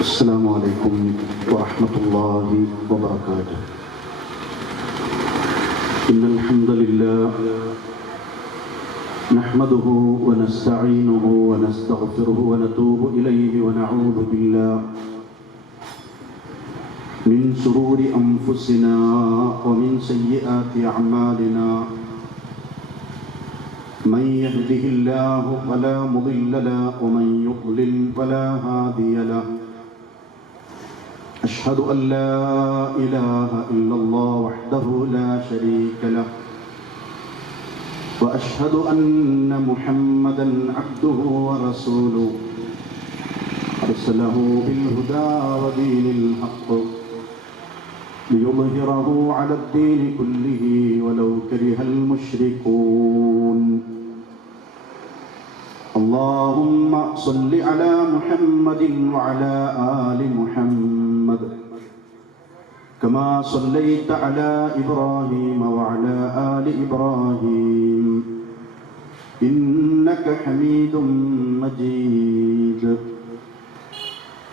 السلام عليكم ورحمة الله وبركاته. إن الحمد لله نحمده ونستعينه ونستغفره ونتوب إليه ونعوذ بالله من شرور أنفسنا ومن سيئات أعمالنا. من يهده الله فلا مضل له ومن يضلل فلا هادي له. أشهد أن لا إله إلا الله وحده لا شريك له وأشهد أن محمدا عبده ورسوله أرسله بالهدى ودين الحق ليظهره على الدين كله ولو كره المشركون. اللهم صل على محمد وعلى آل محمد كما صليت على إبراهيم وعلى آل إبراهيم إنك حميد مجيد.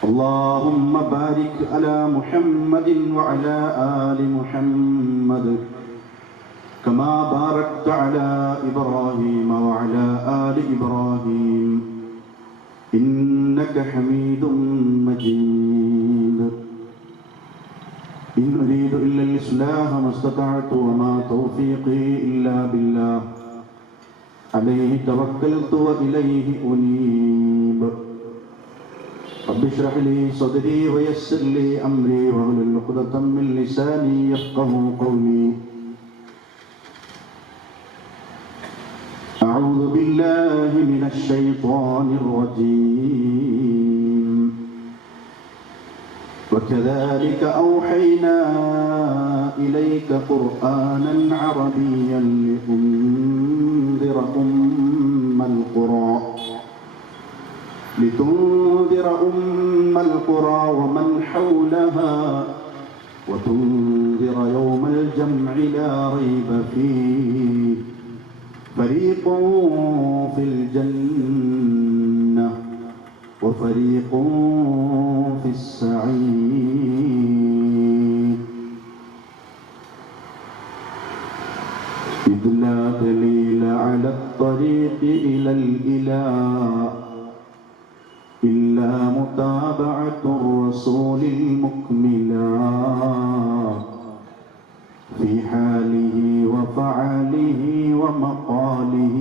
اللهم بارك على محمد وعلى آل محمد كما باركت على إبراهيم وعلى آل إبراهيم إنك حميد مجيد. إن أريد إلا الإصلاح ما استطعت وما توفيقي إلا بالله عليه توكلت وإليه أنيب. رب اشرح لي صدري ويسر لي أمري واحلل عقدة من لساني يفقهوا قولي. أعوذ بالله من الشيطان الرجيم. وكذلك أوحينا إليك قرآنا عربيا لتنذر أم القرى ومن حولها وتنذر يوم الجمع لا ريب فيه فريق في الجنة وفريق في السعير. إذ لا دليل على الطريق إلى الإله إلا متابعة الرسول المكملا في حاله وفعله ومقاله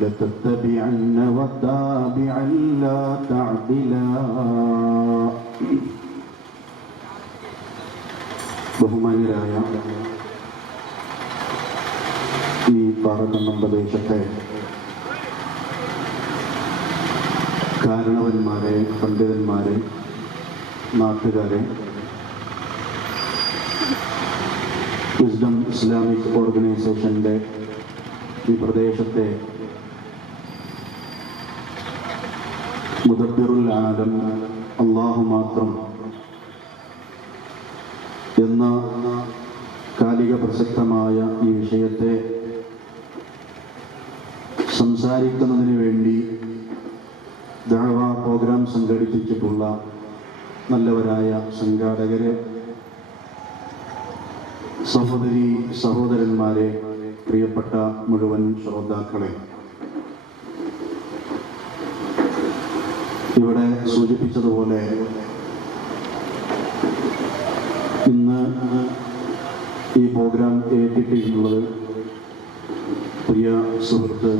لتتبعن وتابعا لا تعدلا. ബഹുമാന്യരായ ഈ പാറക്കണ്ടം പ്രദേശത്തെ കാരണവന്മാരെ, പണ്ഡിതന്മാരെ, നാട്ടുകാരെ, വിസ്ഡം ഇസ്ലാമിക് ഓർഗനൈസേഷൻ്റെ ഈ പ്രദേശത്തെ മുദബ്ബിറുൽ ആലം അല്ലാഹു മാത്രം എന്ന കാലിക പ്രസക്തമായ ഈ വിഷയത്തെ സംസാരിക്കുന്നതിന് വേണ്ടി ദഅവ പ്രോഗ്രാം സംഘടിപ്പിച്ചിട്ടുള്ള നല്ലവരായ സംഘാടകരെ, സഹോദരീ സഹോദരന്മാരെ, പ്രിയപ്പെട്ട മുഴുവൻ ശ്രോതാക്കളെ, ഇവിടെ സൂചിപ്പിച്ചതുപോലെ ഇന്ന് ഈ പ്രോഗ്രാം ഏറ്റിട്ടുള്ളത് പ്രിയ സുഹൃത്ത്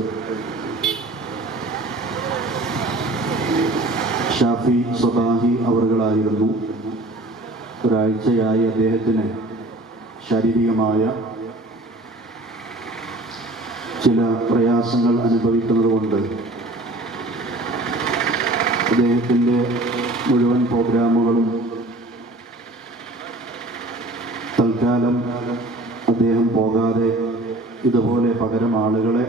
ഷാഫി സ്വബാഹി അവറുകളായിരുന്നു. ഒരാഴ്ചയായി അദ്ദേഹത്തിന് ശാരീരികമായ ചില പ്രയാസങ്ങൾ അനുഭവിക്കുന്നതുകൊണ്ട് അദ്ദേഹത്തിൻ്റെ മുഴുവൻ പ്രോഗ്രാമുകളും തൽക്കാലം അദ്ദേഹം പോകാതെ ഇതുപോലെ പകരം ആളുകളെ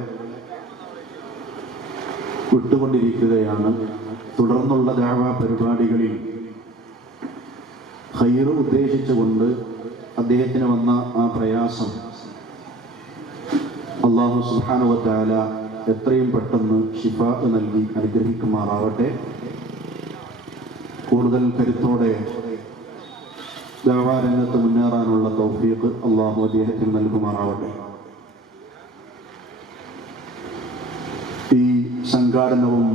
വിട്ടുകൊണ്ടിരിക്കുകയാണ്. തുടർന്നുള്ള ദഅവ പരിപാടികളിൽ ഖൈർ ഉദ്ദേശിച്ചുകൊണ്ട് അദ്ദേഹത്തിന് വന്ന ആ പ്രയാസം അല്ലാഹു സുബ്ഹാനഹു വ തആല എത്രയും പെട്ടെന്ന് ശിഫാ നൽകി അനുഗ്രഹിക്കുമാറാവട്ടെ. കൂടുതൽ കരുത്തോടെ ദഅവാരംഗത്ത് മുന്നേറാനുള്ള തൗഫീഖ് അല്ലാഹു അദ്ദേഹത്തിന് നൽകുമാറാവട്ടെ. ഈ സംഘാടനവും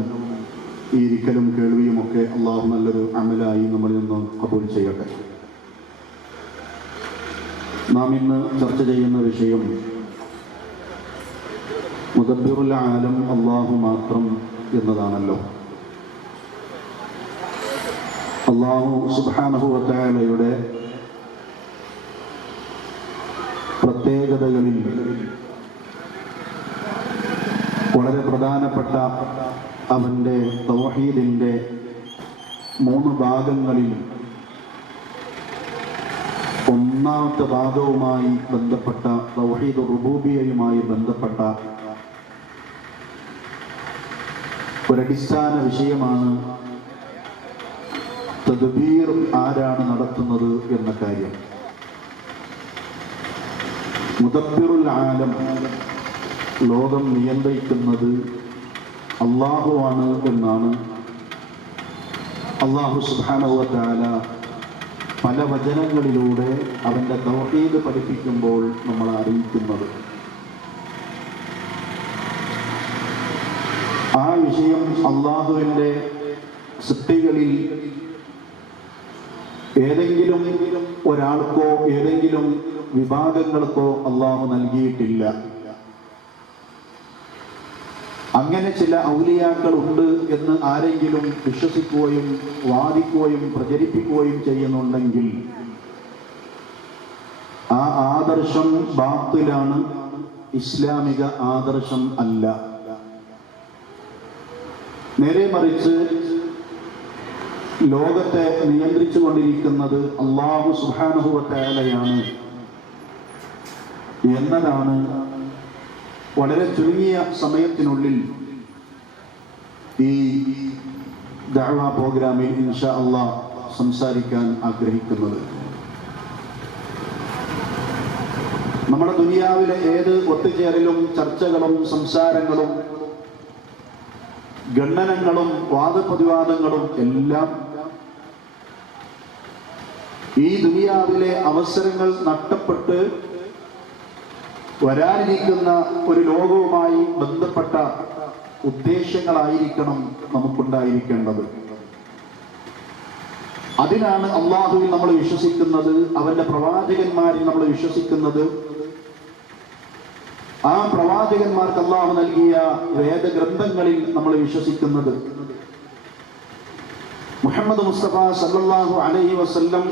ഈ ഇരിക്കലും കേൾവിയുമൊക്കെ അല്ലാഹു നല്ലൊരു അമലായി നമ്മളിൽ നിന്ന് ഖബൂൽ ചെയ്യട്ടെ. നാം ഇന്ന് ചർച്ച ചെയ്യുന്ന വിഷയം മുദബ്ബിറുൽ ആലം അല്ലാഹു മാത്രം എന്നതാണല്ലോ. അല്ലാഹു സുബ്ഹാനഹു വ തആലയുടെ പ്രത്യേകതകളിൽ വളരെ പ്രധാനപ്പെട്ട അവൻ്റെ തൗഹീദിൻ്റെ 3 ഭാഗങ്ങളിൽ ഒന്നാമത്തെ ഭാഗവുമായി ബന്ധപ്പെട്ട തൗഹീദ് റുബൂബിയ്യയുമായി ബന്ധപ്പെട്ട ഒരടിസ്ഥാന വിഷയമാണ് തദ്ബീർ ആരാണ് നടത്തുന്നത് എന്ന കാര്യം. മുദബ്ബിറുൽ ആലം, ലോകം നിയന്ത്രിക്കുന്നത് അല്ലാഹുവാണ് എന്നാണ് അല്ലാഹു സുബ്ഹാനഹു വ തആല പല വചനങ്ങളിലൂടെ അവൻ്റെ തൗഹീദ് പഠിപ്പിക്കുമ്പോൾ നമ്മളെ അറിയിക്കുന്നത്. ആ വിഷയം അല്ലാഹുവിൻ്റെ സൃഷ്ടികളിൽ ഏതെങ്കിലും ഒരാൾക്കോ ഏതെങ്കിലും വിഭാഗങ്ങൾക്കോ അല്ലാഹു നൽകിയിട്ടില്ല. അങ്ങനെ ചില ഔലിയാക്കൾ ഉണ്ട് എന്ന് ആരെങ്കിലും വിശ്വസിക്കുകയും വാദിക്കുകയും പ്രചരിപ്പിക്കുകയും ചെയ്യുന്നുണ്ടെങ്കിൽ ആ ആദർശം ബാത്തിലാണ്, ഇസ്ലാമിക ആദർശം അല്ല. നേരെ മറിച്ച് ലോകത്തെ നിയന്ത്രിച്ചു കൊണ്ടിരിക്കുന്നത് അല്ലാഹു സുബ്ഹാനഹു വ തആലയാണ് എന്നതാണ് വളരെ ചുരുങ്ങിയ സമയത്തിനുള്ളിൽ ഈ ദഅവ പ്രോഗ്രാമിൽ ഇൻഷാ അല്ലാഹ് സംസാരിക്കാൻ ആഗ്രഹിക്കുന്നത്. നമ്മുടെ ദുനിയാവിലെ ഏത് ഒത്തുചേരലും ചർച്ചകളും സംസാരങ്ങളും ഖണ്ഡനങ്ങളും വാദപ്രതിവാദങ്ങളും എല്ലാം ഈ ദുനിയാവിലെ അവസരങ്ങൾ നഷ്ടപ്പെട്ട് വരാനിരിക്കുന്ന ഒരു ലോകവുമായി ബന്ധപ്പെട്ട ഉദ്ദേശങ്ങളായിരിക്കണം നമുക്കുണ്ടായിരിക്കേണ്ടത്. അതിനാണ് അല്ലാഹുവിൽ നമ്മൾ വിശ്വസിക്കുന്നത്, അവന്റെ പ്രവാചകന്മാരിൽ നമ്മൾ വിശ്വസിക്കുന്നത്. ആ പ്രവാചകന്മാർക്ക് അല്ലാഹു നൽകിയ വേദഗ്രന്ഥങ്ങളിൽ നമ്മൾ വിശ്വസിക്കുന്നത്. മുഹമ്മദ് മുസ്തഫ സല്ലല്ലാഹു അലൈഹി വസല്ലം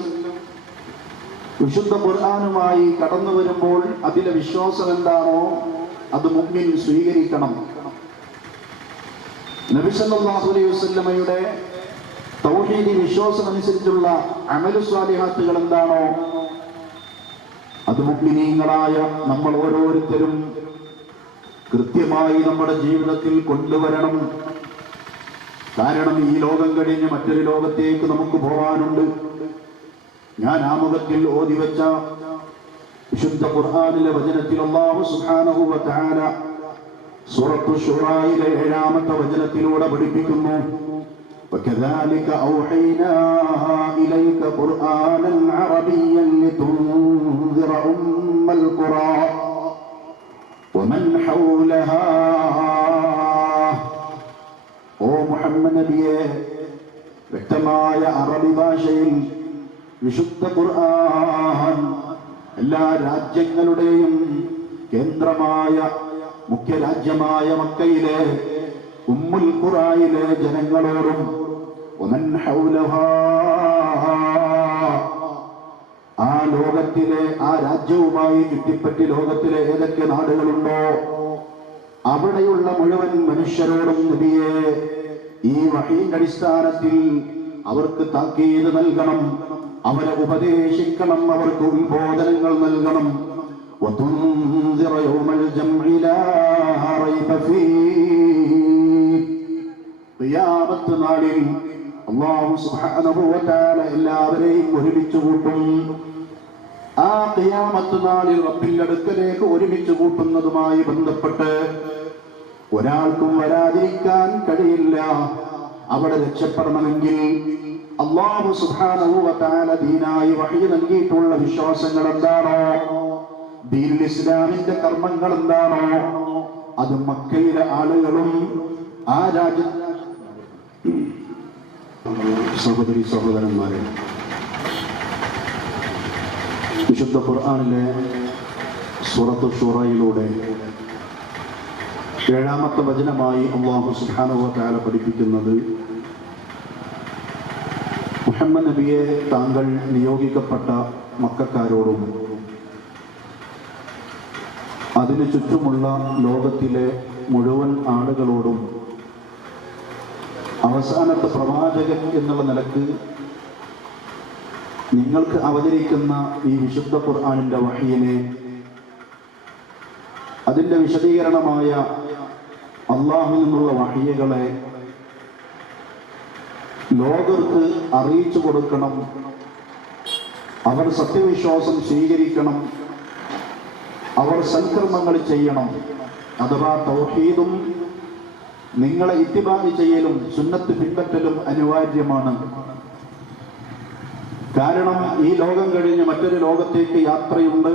വിശുദ്ധ ഖുർആനുമായി കടന്നു വരുമ്പോൾ അതിലെ വിശ്വാസം എന്താണോ അത് മുഅ്മിൻ സ്വീകരിക്കണം. നബി സല്ലല്ലാഹു അലൈഹി വസല്ലമയുടെ തൗഹീദി വിശ്വാസം അനുസരിച്ചുള്ള അമലു സ്വാലിഹാത്തുകൾ എന്താണോ അത് മുഅ്മിനീങ്ങളായ നമ്മൾ ഓരോരുത്തരും കൃത്യമായി നമ്മുടെ ജീവിതത്തിൽ കൊണ്ടുവരണം. കാരണം ഈ ലോകം കഴിഞ്ഞ് മറ്റൊരു ലോകത്തേക്ക് നമുക്ക് പോകാനുണ്ട്. ഞാൻ ആമുഖത്തിൽ ഓതിവെച്ച വിശുദ്ധ ഖുർആനിലെ വചനത്തിൽ അല്ലാഹു സുബ്ഹാനഹു വ തആല സൂറത്തു ശൂറായിലെ 7-ാമത്തെ വചനത്തിലൂടെ പഠിപ്പിക്കുന്നു. وكذلك أوحينا إليك قرآنا عربيا لتنذر أم القرى ومن حولها. ഓ മുഹമ്മദ് നബിയെ, വ്യക്തമായ അറബി ഭാഷയിൽ വിശുദ്ധ ഖുർആൻ എല്ലാ രാജ്യങ്ങളുടെയും കേന്ദ്രമായ മുഖ്യ രാജ്യമായ മക്കയിലെ ഉമ്മുൽ ഖുറായിലെ ജനങ്ങളോടും വമൻ ഹൗലഹാ, ആ ലോകത്തിലെ ആ രാജ്യവുമായി ചുറ്റിപ്പറ്റി ലോകത്തിലെ ഏതൊക്കെ നാടുകളുണ്ടോ അവിടെയുള്ള മുഴുവൻ മനുഷ്യരോടും നബിയെ ഈ വഹീന്റെ അടിസ്ഥാനത്തിൽ അവർക്ക് താക്കീത് നൽകണം, അവരെ ഉപദേശിക്കണം, അവർക്ക് ഉത്ബോധനങ്ങൾ നൽകണം. وتنذر يوم الجمع لا ريب فيه. ഖിയാമത്ത് നാളിൽ അല്ലാഹു സുബ്ഹാനഹു വ തആല എല്ലാവരെയും ഒരുമിച്ച് കൂട്ടും. ആ ഖിയാമത്ത് നാളിൽ റബ്ബിന്റെ അടുക്കലേക്ക് ഒരുമിച്ച് കൂട്ടുന്നതുമായി ബന്ധപ്പെട്ട് ഒരാൾക്കും വരാതിരിക്കാൻ കഴിയില്ല. അവിടെ രക്ഷപ്പെടണമെങ്കിൽ അല്ലാഹു സുബ്ഹാനഹു വ തആല ദീനായി വഹി നൽകിയിട്ടുള്ള വിശ്വാസങ്ങൾ എന്താണോ, ദീനുൽ ഇസ്ലാമിന്റെ കർമ്മങ്ങൾ എന്താണോ, അത് മക്കയിലെ ആളുകളും ആ രാജ്യത്ത്. സഹോദരി സഹോദരന്മാരെ, വിശുദ്ധ ഖുർആനിലെ സൂറത്തു ശൂറയിലൂടെ 7-ാമത്തെ വചനമായി അല്ലാഹു സുബ്ഹാനഹു വ തആല പഠിപ്പിക്കുന്നത്, മുഹമ്മദ് നബിയെ താങ്കൾ നിയോഗിക്കപ്പെട്ട മക്കക്കാരോടും അതിനു ചുറ്റുമുള്ള ലോകത്തിലെ മുഴുവൻ ആളുകളോടും അവസാനത്തെ പ്രവാചകൻ എന്നുള്ള നിലക്ക് നിങ്ങൾക്ക് അവതരിക്കുന്ന ഈ വിശുദ്ധ ഖുർആനിന്റെ വഹയിനെ, അതിന്റെ വിശദീകരണമായ അല്ലാഹുവിൽ നിന്നുള്ള വഹയികളെ ലോകർക്ക് അറിയിച്ചു കൊടുക്കണം. അവർ സത്യവിശ്വാസം സ്വീകരിക്കണം, അവർ സൽക്കർമ്മങ്ങൾ ചെയ്യണം. അഥവാ തൗഹീദും നിങ്ങളെ ഇത്തിബാഅ് ചെയ്യലും സുന്നത്ത് പിൻപറ്റലും അനിവാര്യമാണ്. കാരണം ഈ ലോകം കഴിഞ്ഞ് മറ്റൊരു ലോകത്തേക്ക് യാത്രയുണ്ട്,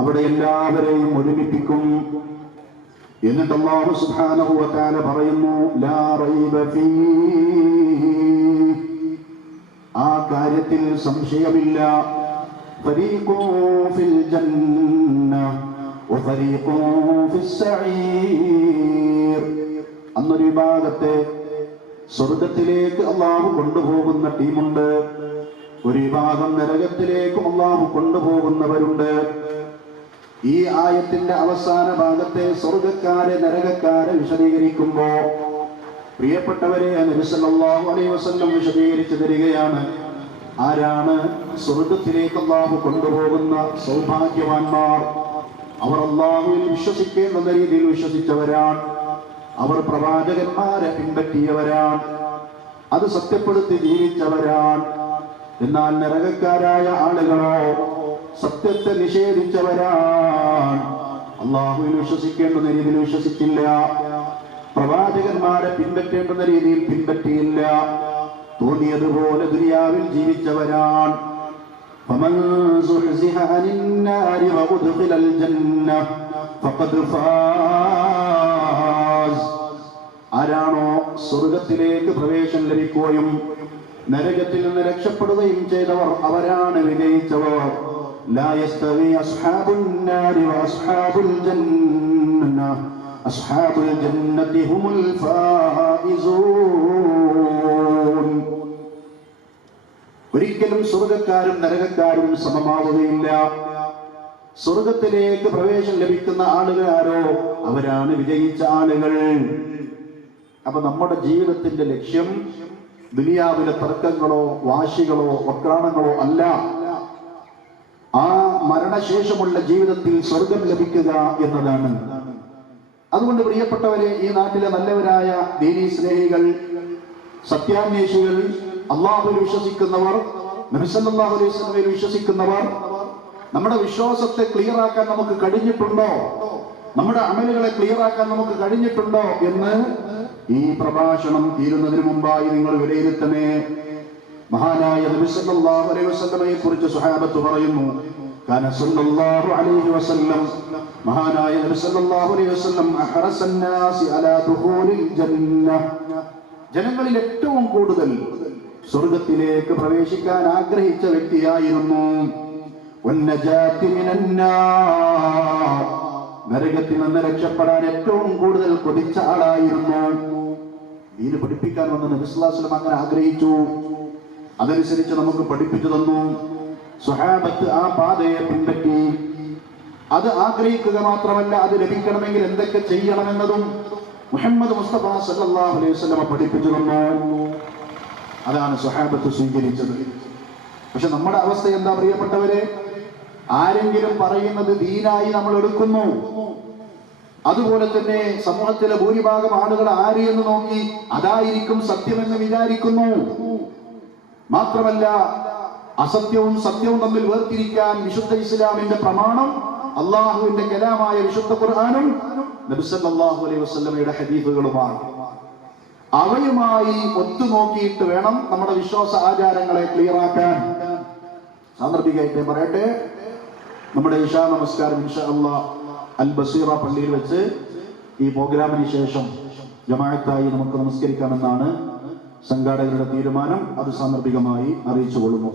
അവിടെ എല്ലാവരെയും ഒരുമിപ്പിക്കും. എന്നിട്ട് അല്ലാഹു സുബ്ഹാനഹു വ തആല പറയുന്നു, ലാ റൈബ ഫീഹി, ആ കാര്യത്തിൽ സംശയമില്ല. ഫരീഖുൻ ഫിൽ ജന്ന വ ഫരീഖുൻ ഫിസ് സഈർ, അന്നൊരു വിഭാഗത്തെ സ്വർഗത്തിലേക്ക് അല്ലാഹു കൊണ്ടുപോകുന്ന ടീമുണ്ട്, ഒരു വിഭാഗം നരകത്തിലേക്ക് അല്ലാഹു കൊണ്ടുപോകുന്നവരുണ്ട്. ഈ ആയത്തിന്റെ അവസാന ഭാഗത്തെ സ്വർഗക്കാരെ നരകക്കാരെ വിശദീകരിക്കുമ്പോ പ്രിയപ്പെട്ടവരെ നബി സല്ലല്ലാഹു അലൈഹി വസല്ലം വിശദീകരിച്ചു തരികയാണ്, ആരാണ് സ്വർഗത്തിലേക്ക് അല്ലാഹു കൊണ്ടുപോകുന്ന സൗഭാഗ്യവാന്മാർ? അവർ അല്ലാഹുവിൽ വിശ്വസിക്കേണ്ടുന്ന രീതിയിൽ വിശ്വസിച്ചവരാണ്, അവർ പ്രവാചകന്മാരെ പിൻപറ്റിയവരാണ്, അത് സത്യപ്പെടുത്തി ജീവിച്ചവരാണ്. എന്നാൽ നരകക്കാരായ ആളുകളോ സത്യത്തെ നിഷേധിച്ചവരാണ്, അല്ലാഹുവിൽ വിശ്വസിക്കേണ്ടുന്ന രീതിയിൽ വിശ്വസിച്ചില്ല, പ്രവാചകന്മാരെ പിൻപറ്റേണ്ടുന്ന രീതിയിൽ പിൻപറ്റിയില്ല, തോന്നിയതുപോലെ ദുനിയാവിൽ ജീവിച്ചവരാണ്. فمن زحزح عن النار وأدخل الجنة فقد فاز, ആരാണോ സ്വർഗത്തിലേക്ക് പ്രവേശനം ലഭിക്കുകയും നരകത്തിൽ നിന്ന് രക്ഷപ്പെടുകയും ചെയ്തവർ അവരാണ് വിജയിച്ചവർ. ലാ യസ്തവി അസ്ഹാബുൻ നാരി വഅസ്ഹാബുൽ ജന്ന, അസ്ഹാബുൽ ജന്നതി ഹുമുൽ ഫായിസൂൻ. ഒരിക്കലും സ്വർഗക്കാരും നരകക്കാരും സമമാവുകയില്ല. സ്വർഗത്തിലേക്ക് പ്രവേശനം ലഭിക്കുന്ന ആളുകാരോ അവരാണ് വിജയിച്ച ആളുകൾ. അപ്പൊ നമ്മുടെ ജീവിതത്തിന്റെ ലക്ഷ്യം ദുനിയാവിലെ തർക്കങ്ങളോ വാശികളോ വക്രാണങ്ങളോ അല്ല, ആ മരണശേഷമുള്ള ജീവിതത്തിൽ സ്വർഗം ലഭിക്കുക എന്നതാണ്. അതുകൊണ്ട് പ്രിയപ്പെട്ടവരെ, ഈ നാട്ടിലെ നല്ലവരായ ദീനീ സ്നേഹികൾ, സത്യാന്വേഷികൾ, അല്ലാഹുവിൽ വിശ്വസിക്കുന്നവർ, നബി സല്ലല്ലാഹു അലൈഹി വസല്ലമയിൽ വിശ്വസിക്കുന്നവർ, നമ്മുടെ വിശ്വാസത്തെ ക്ലിയർ ആക്കാൻ നമുക്ക് കഴിഞ്ഞിട്ടുണ്ടോ, നമ്മുടെ അമലുകളെ ക്ലിയർ ആക്കാൻ നമുക്ക് കഴിഞ്ഞിട്ടുണ്ടോ എന്ന് ഈ പ്രഭാഷണം തീരുന്നതിന് മുമ്പായി നിങ്ങൾ വിലയിരുത്തണേ. മഹാനായ നബി സല്ലല്ലാഹു അലൈഹി വസല്ലമയെ കുറിച്ച് സ്വഹാബത്ത് പറയുന്നു, കാന സല്ലല്ലാഹു അലൈഹി വസല്ലം, മഹാനായ നബി സല്ലല്ലാഹു അലൈഹി വസല്ലം അഹറസൻ നാസി അലാ ദുഖൂലിൽ ജന്ന, ജനങ്ങളിൽ ഏറ്റവും കൂടുതൽ സ്വർഗത്തിലേക്ക് പ്രവേശിക്കാൻ ആഗ്രഹിച്ച വ്യക്തിയായിരുന്നു. വന്നജാതി മിനന്നാർ, നരകത്തിൽ നിന്ന് രക്ഷപ്പെടാൻ ഏറ്റവും കൂടുതൽ കൊതിച്ച ആളായിരുന്നു. ദീന് പഠിപ്പിക്കാൻ വന്ന നബി സല്ലല്ലാഹു അലൈഹി വസല്ലം അങ്ങനെ ആഗ്രഹിച്ചു, അതനുസരിച്ച് നമുക്ക് പഠിപ്പിച്ചു തന്നു. സ്വഹാബത്ത് ആ പാതയെ പിൻപറ്റി. അത് ആഗ്രഹിക്കുക മാത്രമല്ല, അത് ലഭിക്കണമെങ്കിൽ എന്തൊക്കെ ചെയ്യണമെന്നതും മുഹമ്മദ് മുസ്തഫ സല്ലല്ലാഹു അലൈഹി വസല്ലം പഠിപ്പിച്ചു തന്നു. അതാണ് സ്വഹാബത്ത് സ്വീകരിച്ചത്. പക്ഷെ നമ്മുടെ അവസ്ഥ എന്താ പ്രിയപ്പെട്ടവരെ? ആരെങ്കിലും പറയുന്നത് ദീനായി നമ്മൾ എടുക്കുന്നു, അതുപോലെ തന്നെ സമൂഹത്തിലെ ഭൂരിഭാഗം ആളുകൾ ആര് എന്ന് നോക്കി അതായിരിക്കും സത്യമെന്ന് വിചാരിക്കുന്നു. മാത്രമല്ല, അസത്യവും സത്യവും തമ്മിൽ വേർതിരിക്കാൻ വിശുദ്ധ ഇസ്ലാമിന്റെ പ്രമാണം അള്ളാഹുവിന്റെ കലാമായ വിശുദ്ധ ഖുർആനും നബി സല്ലല്ലാഹു അലൈഹി വസല്ലമയുടെ ഹദീസുകളുമാണ്. അവയുമായി ഒത്തുനോക്കിയിട്ട് വേണം നമ്മുടെ വിശ്വാസ ആചാരങ്ങളെ ക്ലിയറാക്കാൻ. സാന്ദർഭികമായിട്ട് പറയട്ടെ, നമ്മുടെ ഇശാ നമസ്കാരം ഇൻഷാ അല്ലാഹ് അൽ ബസീറ പള്ളിയിൽ വെച്ച് ഈ പ്രോഗ്രാമിന് ശേഷം ജമാഅത്തായി നമുക്ക് നമസ്കരിക്കാമെന്നാണ് സംഘാടകരുടെ തീരുമാനം. അത് സാന്ദർഭികമായി അറിയിച്ചുകൊള്ളുന്നു.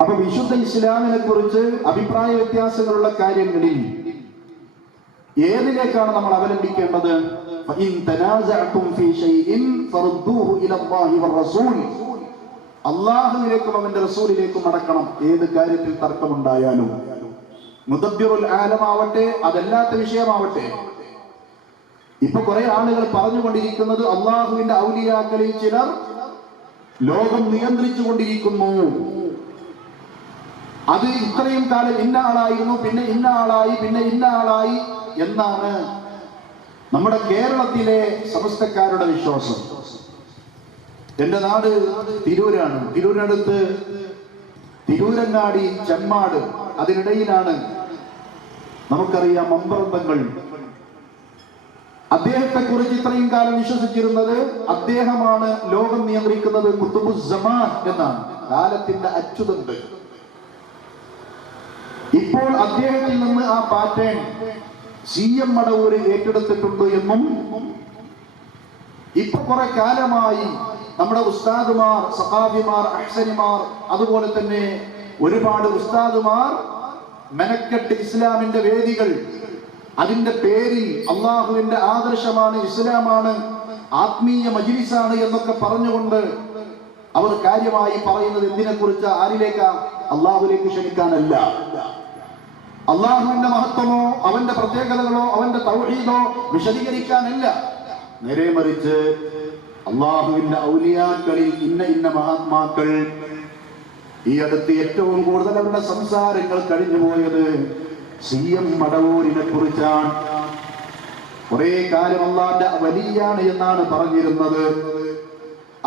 അപ്പൊ വിശുദ്ധ ഇസ്ലാമിനെ കുറിച്ച് അഭിപ്രായ വ്യത്യാസങ്ങളുള്ള കാര്യങ്ങളിൽ ഏതിലേക്കാണ് നമ്മൾ അവലംബിക്കേണ്ടത്? അള്ളാഹുവിലേക്കും അവന്റെ റസൂലിലേക്കും മടക്കണം. ഏത് കാര്യത്തിൽ തർക്കമുണ്ടായാലും, മുദബ്ബിറുൽ ആലമാവട്ടെ, അതല്ലാത്ത വിഷയമാവട്ടെ. ഇപ്പൊ കുറെ ആളുകൾ പറഞ്ഞുകൊണ്ടിരിക്കുന്നത് അള്ളാഹുവിന്റെ ഔലിയാക്കളിൽ ചിലർ ലോകം നിയന്ത്രിച്ചു കൊണ്ടിരിക്കുന്നു. അത് ഇത്രയും കാലം ഇന്ന ആളായിരുന്നു, പിന്നെ ഇന്ന ആളായി, പിന്നെ ഇന്ന ആളായി എന്നാണ് നമ്മുടെ കേരളത്തിലെ സമസ്തക്കാരുടെ വിശ്വാസം. എന്റെ നാട് തിരൂരാണ്. തിരൂരിനടുത്ത് തിരൂരങ്ങാടി, ചെമ്മാട്, അതിനിടയിലാണ് നമുക്കറിയാം മമ്പറന്തങ്ങൾ. അദ്ദേഹത്തെ കുറിച്ച് ഇത്രയും കാലം വിശ്വസിച്ചിരുന്നത് അദ്ദേഹമാണ് ലോകം നിയന്ത്രിക്കുന്നത്, ഖുതുബുസ്സമാൻ എന്നാണ്, കാലത്തിന്റെ അച്യുതണ്ട്. ഇപ്പോൾ അദ്ദേഹത്തിൽ നിന്ന് ആ പാറ്റേൺ CM മടവൂര് ഏറ്റെടുത്തിട്ടുണ്ട് എന്നും ഇപ്പൊ കുറെ കാലമായി നമ്മുടെ ഉസ്താദുമാർ, സഖാഫിമാർ, അഹ്സനിമാർ, അതുപോലെ തന്നെ ഒരുപാട് ഉസ്താദുമാർ മെനക്കെട്ട് ഇസ്ലാമിന്റെ വേദികൾ, അതിന്റെ പേരിൽ അള്ളാഹുവിന്റെ ആദർശമാണ്, ഇസ്ലാമാണ്, ആത്മീയ മജ്ലിസാണ് എന്നൊക്കെ പറഞ്ഞുകൊണ്ട് അവർ കാര്യമായി പറയുന്നത് എന്തിനെ കുറിച്ച്? ആരിലേക്കാ? അള്ളാഹുലേക്ക് ക്ഷണിക്കാനല്ല. അള്ളാഹുവിന്റെ മഹത്വമോ അവന്റെ പ്രത്യേകതകളോ അവന്റെ തൗഹീദോ വിശദീകരിക്കാനല്ല. നേരെ മറിച്ച് അള്ളാഹുവിന്റെ ഔലിയാക്കളിൽ ഇന്ന മഹാത്മാക്കൾ, ഈ അടുത്ത് ഏറ്റവും കൂടുതൽ അവരുടെ സംസാരങ്ങൾ കഴിഞ്ഞുപോയത് CM മടവൂരിനെ കുറിച്ചാണ്. കുറെ കാലം അള്ളാന്റെ വലിയാണ് എന്നാണ് പറഞ്ഞിരുന്നത്.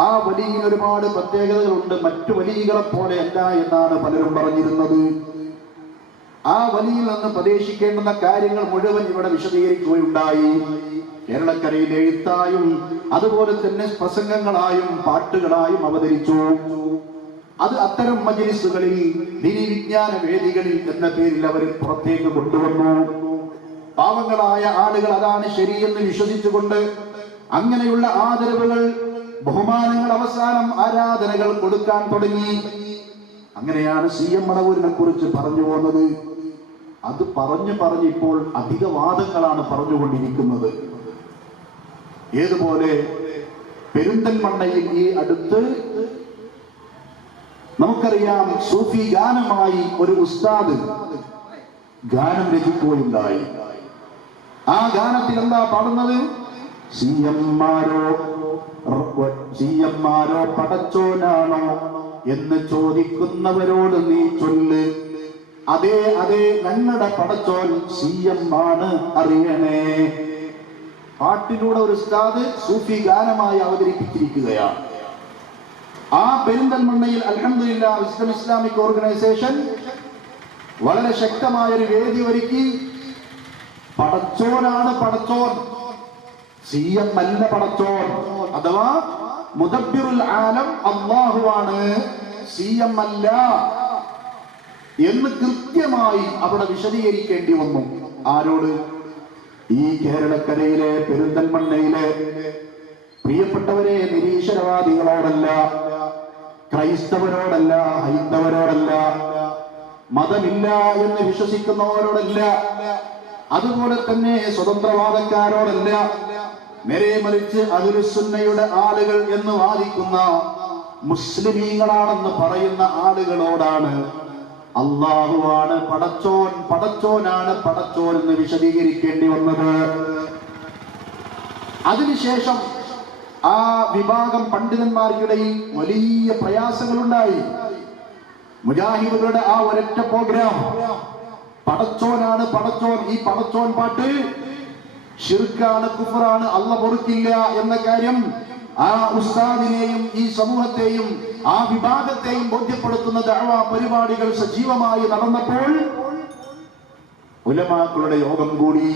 ആ വലിയ ഒരുപാട് പ്രത്യേകതകളുണ്ട്, മറ്റു വലിയകളെ പോലെ അല്ല എന്നാണ് പലരും പറഞ്ഞിരുന്നത്. ആ വലിയിൽ നിന്ന് പ്രതീക്ഷിക്കേണ്ടുന്ന കാര്യങ്ങൾ മുഴുവൻ ഇവിടെ വിശദീകരിക്കുകയുണ്ടായി. കേരളക്കരയിൽ എഴുത്തായും അതുപോലെ തന്നെ പ്രസംഗങ്ങളായും പാട്ടുകളായും അവതരിച്ചു. അത് അത്തരം മജ്ലിസുകളിൽ, ദീനി വിജ്ഞാന വേദികളിൽ എന്ന പേരിൽ അവർ പുറത്തേക്ക് കൊണ്ടുവന്നു. പാവങ്ങളായ ആളുകൾ അതാണ് ശരിയെന്ന് വിശ്വസിച്ചുകൊണ്ട് അങ്ങനെയുള്ള ആദരവുകൾ, ബഹുമാനങ്ങൾ, അവസാനം ആരാധനകൾ കൊടുക്കാൻ തുടങ്ങി. അങ്ങനെയാണ് CM മടവൂരിനെ കുറിച്ച് പറഞ്ഞു പോകുന്നത്. അത് പറഞ്ഞ് ഇപ്പോൾ അധിക വാദങ്ങളാണ് പറഞ്ഞുകൊണ്ടിരിക്കുന്നത്. ഏതുപോലെ പെരിന്തൽമണ്ണയിൽ ഈ അടുത്ത് നമുക്കറിയാം സൂഫി ഗാനമായി ഒരു ഉസ്താദ് ഗാനം രചിക്കുകയുണ്ടായി. ആ ഗാനത്തിൽ എന്താ പാടുന്നത്? CM മാരോ പടച്ചോനാണോ എന്ന് ചോദിക്കുന്നവരോട് നീ ചൊല്ല്, അതെ അതെ ഞങ്ങളുടെ പടച്ചോൻ CM ആണ്, അറിയണേ. പാട്ടിലൂടെ ഒരു ഉസ്താദ് സൂഫി ഗാനമായി അവതരിപ്പിച്ചിരിക്കുകയാണ്. ആ പെരിന്തൽമണ്ണയിൽ അൽഹംദുലില്ലാഹ് വിസ്ഡം ഇസ്ലാമിക് ഓർഗനൈസേഷൻ വളരെ ശക്തമായ ഒരു വേദി ഒരുക്കി. പടച്ചോനാണ് പടച്ചോൻ, CM അല്ല പടച്ചോൻ. അഥവാ മുദബ്ബിറുൽ ആലം അല്ലാഹുവാണ്, CM അല്ല എന്ന് കൃത്യമായി അവിടെ വിശദീകരിക്കേണ്ടി വന്നു. ആരോട്? ഈ കേരളക്കരയിലെ പെരിന്തൽമണ്ണയിലെ പ്രിയപ്പെട്ടവരെ, നിരീശ്വരവാദികളോടല്ല, ക്രൈസ്തവരോടല്ല, ഹൈന്ദവരോടല്ല, മതമില്ല എന്ന് വിശ്വസിക്കുന്നവരോടല്ല, അതുപോലെ തന്നെ സ്വതന്ത്രവാദക്കാരോടല്ല, നേരെ മറിച്ച് അഹ്ലുസുന്നയുടെ ആളുകൾ എന്ന് വാദിക്കുന്ന മുസ്ലിമീങ്ങളാണെന്ന് പറയുന്ന ആളുകളോടാണ് അല്ലാഹുവാണ് പടച്ചോൻ, പടച്ചോനാണ് പടച്ചോൻ എന്ന് വിശദീകരിക്കേണ്ടി വന്നത്. അതിനുശേഷം ആ വിഭാഗം പണ്ഡിതന്മാർക്കിടയിൽ വലിയ പ്രയാസങ്ങളുണ്ടായി. മുജാഹിദുകളുടെ ആ ഒരൊറ്റ പ്രോഗ്രാം, പടച്ചോനാണ് പടച്ചോൻ, ഈ പടച്ചോൻ പാട്ട് ശിർക്കാണ്, കുഫറാണ്, അല്ലാഹ് പൊറുക്കില്ല എന്ന കാര്യം ആ ഉസ്താദിനെയും ഈ സമൂഹത്തെയും ആ വിഭാഗത്തെയും ബോധ്യപ്പെടുത്തുന്ന ദഅവാ പരിപാടികൾ സജീവമായി നടന്നപ്പോൾ ഉലമാക്കളുടെ യോഗം കൂടി.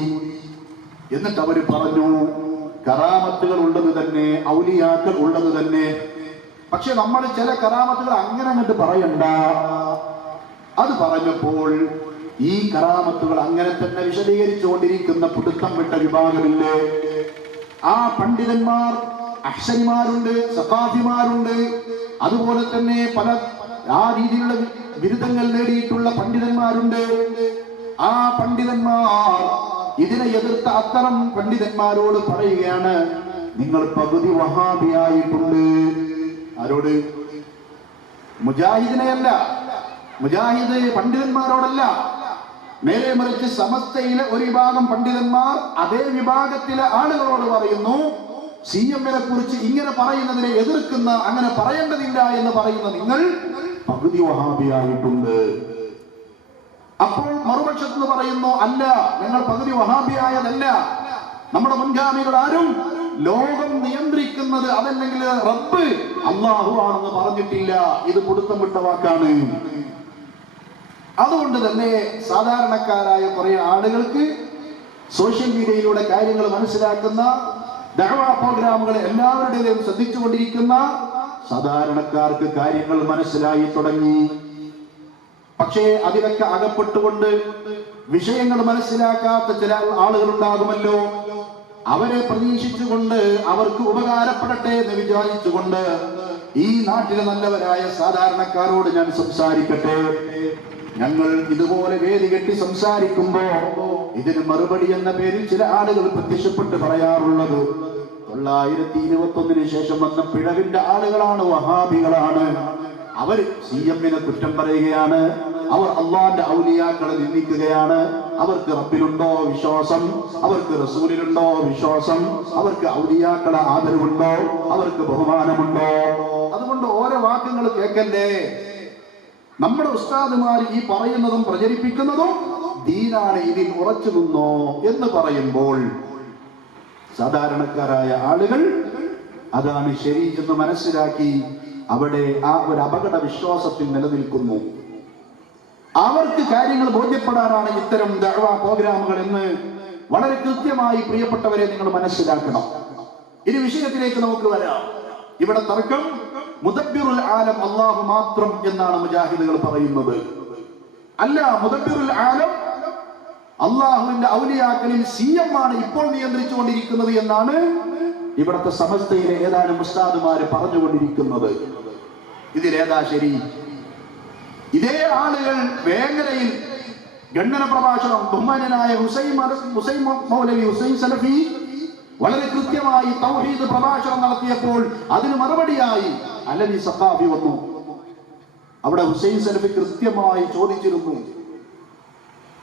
എന്നിട്ട് അവർ പറഞ്ഞു, കറാമത്തുകൾ ഉള്ളത് തന്നെ, ഔലിയാക്കൾ ഉള്ളത് തന്നെ. പക്ഷെ നമ്മൾ ചില കറാമത്തുകൾ അങ്ങനെ അങ്ങോട്ട് പറയണ്ട. അത് പറഞ്ഞപ്പോൾ ഈ കറാമത്തുകൾ അങ്ങനെ തന്നെ വിശദീകരിച്ചുകൊണ്ടിരിക്കുന്ന പുതുക്കം വിട്ട വിഭാഗമില്ലേ? ആ പണ്ഡിതന്മാർ അഹ്സനിമാരുണ്ട്, സഖാഫിമാരുണ്ട്, അതുപോലെ തന്നെ പല ആ രീതിയിലുള്ള ബിരുദങ്ങൾ നേടിയിട്ടുള്ള പണ്ഡിതന്മാരുണ്ട്. ആ പണ്ഡിതന്മാർ ഇതിനെ എതിർത്ത അത്തരം പണ്ഡിതന്മാരോട് പറയുകയാണ്, നിങ്ങൾ പകുതി വഹാബിയായിട്ടുണ്ട്. ആരോട്? മുജാഹിദിനെയല്ല, മുജാഹിദ് പണ്ഡിതന്മാരോടല്ല, നേരെ മറിച്ച് സമസ്തയിലെ ഒരു വിഭാഗം പണ്ഡിതന്മാർ അതേ വിഭാഗത്തിലെ ആളുകളോട് പറയുന്നു, CM-നെ കുറിച്ച് ഇങ്ങനെ പറയുന്നതിനെ എതിർക്കുന്ന, അങ്ങനെ പറയേണ്ടതില്ല എന്ന് പറയുന്ന നിങ്ങൾ പകുതി വഹാബിയായിട്ടുണ്ട്. അപ്പോൾ മറുപക്ഷത്ത് നിന്ന് പറയുന്നു, അല്ല, ഞങ്ങൾ പകുതി വഹാബിയായതല്ല. നമ്മുടെ മുൻഗാമികൾ ആരും ലോകം നിയന്ത്രിക്കുന്നത് അതല്ലെങ്കിൽ റബ്ബ് അല്ലാഹു ആണെന്ന് പറഞ്ഞിട്ടില്ല. ഇത് പുതുക്കം വിട്ട വാക്കാണ്. അതുകൊണ്ട് തന്നെ സാധാരണക്കാരായ കുറെ ആളുകൾക്ക് സോഷ്യൽ മീഡിയയിലൂടെ കാര്യങ്ങൾ മനസ്സിലാക്കുന്ന, ദഅവ പ്രോഗ്രാമുകൾ എല്ലാവരുടെയും ശ്രദ്ധിച്ചുകൊണ്ടിരിക്കുന്ന സാധാരണക്കാർക്ക് കാര്യങ്ങൾ മനസ്സിലായി തുടങ്ങി. പക്ഷേ അതിലൊക്കെ അകപ്പെട്ടുകൊണ്ട് വിഷയങ്ങൾ മനസ്സിലാക്കാത്ത ചില ആളുകൾ ഉണ്ടാകുമല്ലോ. അവരെ പ്രതീക്ഷിച്ചുകൊണ്ട് അവർക്ക് ഉപകാരപ്പെടട്ടെ എന്ന് വിചാരിച്ചുകൊണ്ട് ഈ നാട്ടിലെ നല്ലവരായ സാധാരണക്കാരോട് ഞാൻ സംസാരിക്കട്ടെ. ഞങ്ങൾ ഇതുപോലെ വേദി കെട്ടി സംസാരിക്കുമ്പോ ഇതിന് മറുപടി എന്ന പേരിൽ ചില ആളുകൾ പ്രത്യക്ഷപ്പെട്ട് പറയാറുള്ളത്, 921 ശേഷം വന്ന പിഴവിന്റെ ആളുകളാണ്, വഹാബികളാണ്. അവർ CM-നെ കുറ്റം പറയുകയാണ്, അവർ അള്ളാന്റെ ഔലിയാക്കളെ നിന്ദിക്കുകയാണ്. അവർക്ക് റബ്ബിലുണ്ടോ വിശ്വാസം? അവർക്ക് റസൂലിലുണ്ടോ വിശ്വാസം? അവർക്ക് ഔലിയാക്കളെ ആദരവുണ്ടോ? അവർക്ക് ബഹുമാനമുണ്ടോ? അതുകൊണ്ട് ഓരോ വാക്കുകൾ കേൾക്കല്ലേ. നമ്മുടെ ഉസ്താദുമാർ ഈ പറയുന്നതും പ്രചരിപ്പിക്കുന്നതും ദീനാണ്, ഇതിൽ ഉറച്ചു നിന്നോ എന്ന് പറയുമ്പോൾ സാധാരണക്കാരായ ആളുകൾ അതാണ് ശരി എന്ന് മനസ്സിലാക്കി അവിടെ ആ ഒരു അപകട വിശ്വാസത്തിൽ നിലനിൽക്കുന്നു. അവർക്ക് കാര്യങ്ങൾ ബോധ്യപ്പെടാനാണ് ഇത്തരം ദഅവ പ്രോഗ്രാമുകൾ എന്ന് വളരെ കൃത്യമായി പ്രിയപ്പെട്ടവരെ നിങ്ങൾ മനസ്സിലാക്കണം. ഇനി വിഷയത്തിലേക്ക് നമുക്ക് വരാം. ഇവിടെ തർക്കം മുദബ്ബിറുൽ ആലം അല്ലാഹു മാത്രം എന്നാണ് മുജാഹിദുകൾ പറയുന്നത്. അല്ല, മുദബ്ബിറുൽ ആലം അല്ലാഹുവിന്റെ ഔലിയാക്കളിൽ CM ആണ് ഇപ്പോൾ നിയന്ത്രിച്ചുകൊണ്ടിരിക്കുന്നത് എന്നാണ് ഇവിടുത്തെ സമസ്തയിലെ ഏതാനും ഉസ്താദുമാര് പറഞ്ഞുകൊണ്ടിരിക്കുന്നത്. ഇതിലേതാ ശരി? ഇതേ ആളുകൾ വേങ്ങരയിൽ ഖണ്ഡന പ്രഭാഷണം ബഹുമാന്യനായ ഹുസൈൻ മൗലവി ഹുസൈൻ സലഫി വളരെ കൃത്യമായി തൗഹീദ് പ്രഭാഷണം നടത്തിയപ്പോൾ അതിന് മറുപടിയായി അലവി സഖാഫി വന്നു. അവിടെ ഹുസൈൻ സലഫി കൃത്യമായി ചോദിച്ചിരുന്നു.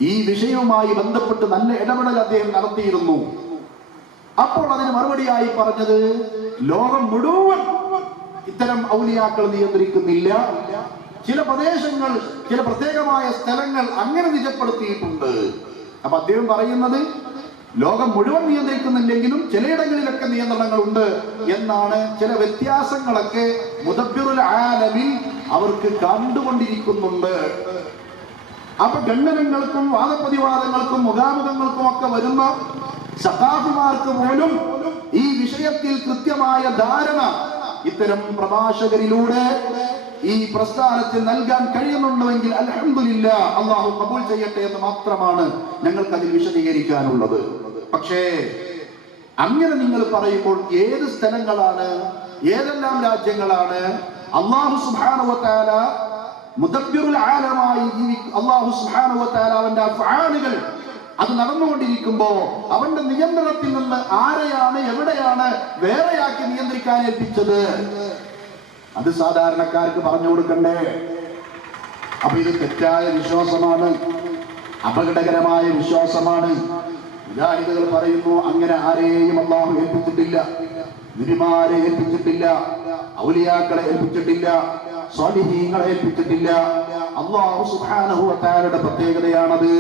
ഈ വിഷയവുമായി ബന്ധപ്പെട്ട് നല്ല ഇടപെടൽ അദ്ദേഹം നടത്തിയിരുന്നു. അപ്പോൾ അതിന് മറുപടിയായി പറഞ്ഞത്, ലോകം മുഴുവൻ ഇത്തരം ഔലിയാക്കൾ നിയന്ത്രിക്കുന്നില്ല, ചില പ്രദേശങ്ങൾ, ചില പ്രത്യേകമായ സ്ഥലങ്ങൾ അങ്ങനെ നിജപ്പെടുത്തിയിട്ടുണ്ട്. അപ്പൊ അദ്ദേഹം പറയുന്നത് ലോകം മുഴുവൻ നിയന്ത്രിക്കുന്നില്ലെങ്കിലും ചിലയിടങ്ങളിലൊക്കെ നിയന്ത്രണങ്ങളുണ്ട് എന്നാണ്. ചില വ്യത്യാസങ്ങളൊക്കെ മുദബ്ബിറുൽ ആലമിൽ അവർക്ക് കണ്ടുകൊണ്ടിരിക്കുന്നുണ്ട്. അപ്പൊ ഖണ്ഡനങ്ങൾക്കും വാദപ്രതിവാദങ്ങൾക്കും മുഖാമുഖങ്ങൾക്കും ഒക്കെ വരുന്ന സഖാഫിമാർക്ക് പോലും ഈ വിഷയത്തിൽ കൃത്യമായ ധാരണ ഇത്തരം പ്രഭാഷകരിലൂടെ ഈ പ്രസ്ഥാനത്തിൽ നൽകാൻ കഴിയുന്നുണ്ടെങ്കിൽ അൽഹംദുലില്ലാഹ്, അല്ലാഹു ഖബൂൽ ചെയ്യട്ടെ എന്ന് മാത്രമാണ് ഞങ്ങൾക്ക് അതിൽ വിശദീകരിക്കാനുള്ളത്. പക്ഷേ അങ്ങനെ നിങ്ങൾ പറയുമ്പോൾ ഏത് സ്ഥലങ്ങളാണ്, ഏതെല്ലാം രാജ്യങ്ങളാണ് അല്ലാഹു സുബ്ഹാനഹു വ തആല മുദബ്ബിറുൽ ആലമായി അല്ലാഹു സുബ്ഹാനഹു വ തആല അവന്റെ അഫ്ആലുകൾ അത് നടന്നുകൊണ്ടിരിക്കുമ്പോ അവന്റെ നിയന്ത്രണത്തിൽ നിന്ന് ആരെയാണ്, എവിടെയാണ് വേറെയാക്കി നിയന്ത്രിക്കാൻ ഏൽപ്പിച്ചത്? അത് സാധാരണക്കാർക്ക് പറഞ്ഞു കൊടുക്കണ്ടേ? അപ്പൊ ഇത് തെറ്റായ വിശ്വാസമാണ്, അപകടകരമായ വിശ്വാസമാണ്. മുജാഹിദുകൾ പറയുന്നു, അങ്ങനെ ആരെയും അല്ലാഹു ഏൽപ്പിച്ചിട്ടില്ല, നബിമാരെ ഏൽപ്പിച്ചിട്ടില്ല, ഔലിയാക്കളെ ഏൽപ്പിച്ചിട്ടില്ല, സ്വാലിഹീങ്ങളെ ഏൽപ്പിച്ചിട്ടില്ല. അല്ലാഹു സുബ്ഹാനഹു വ തആലയുടെ പ്രത്യേകതയാണത്.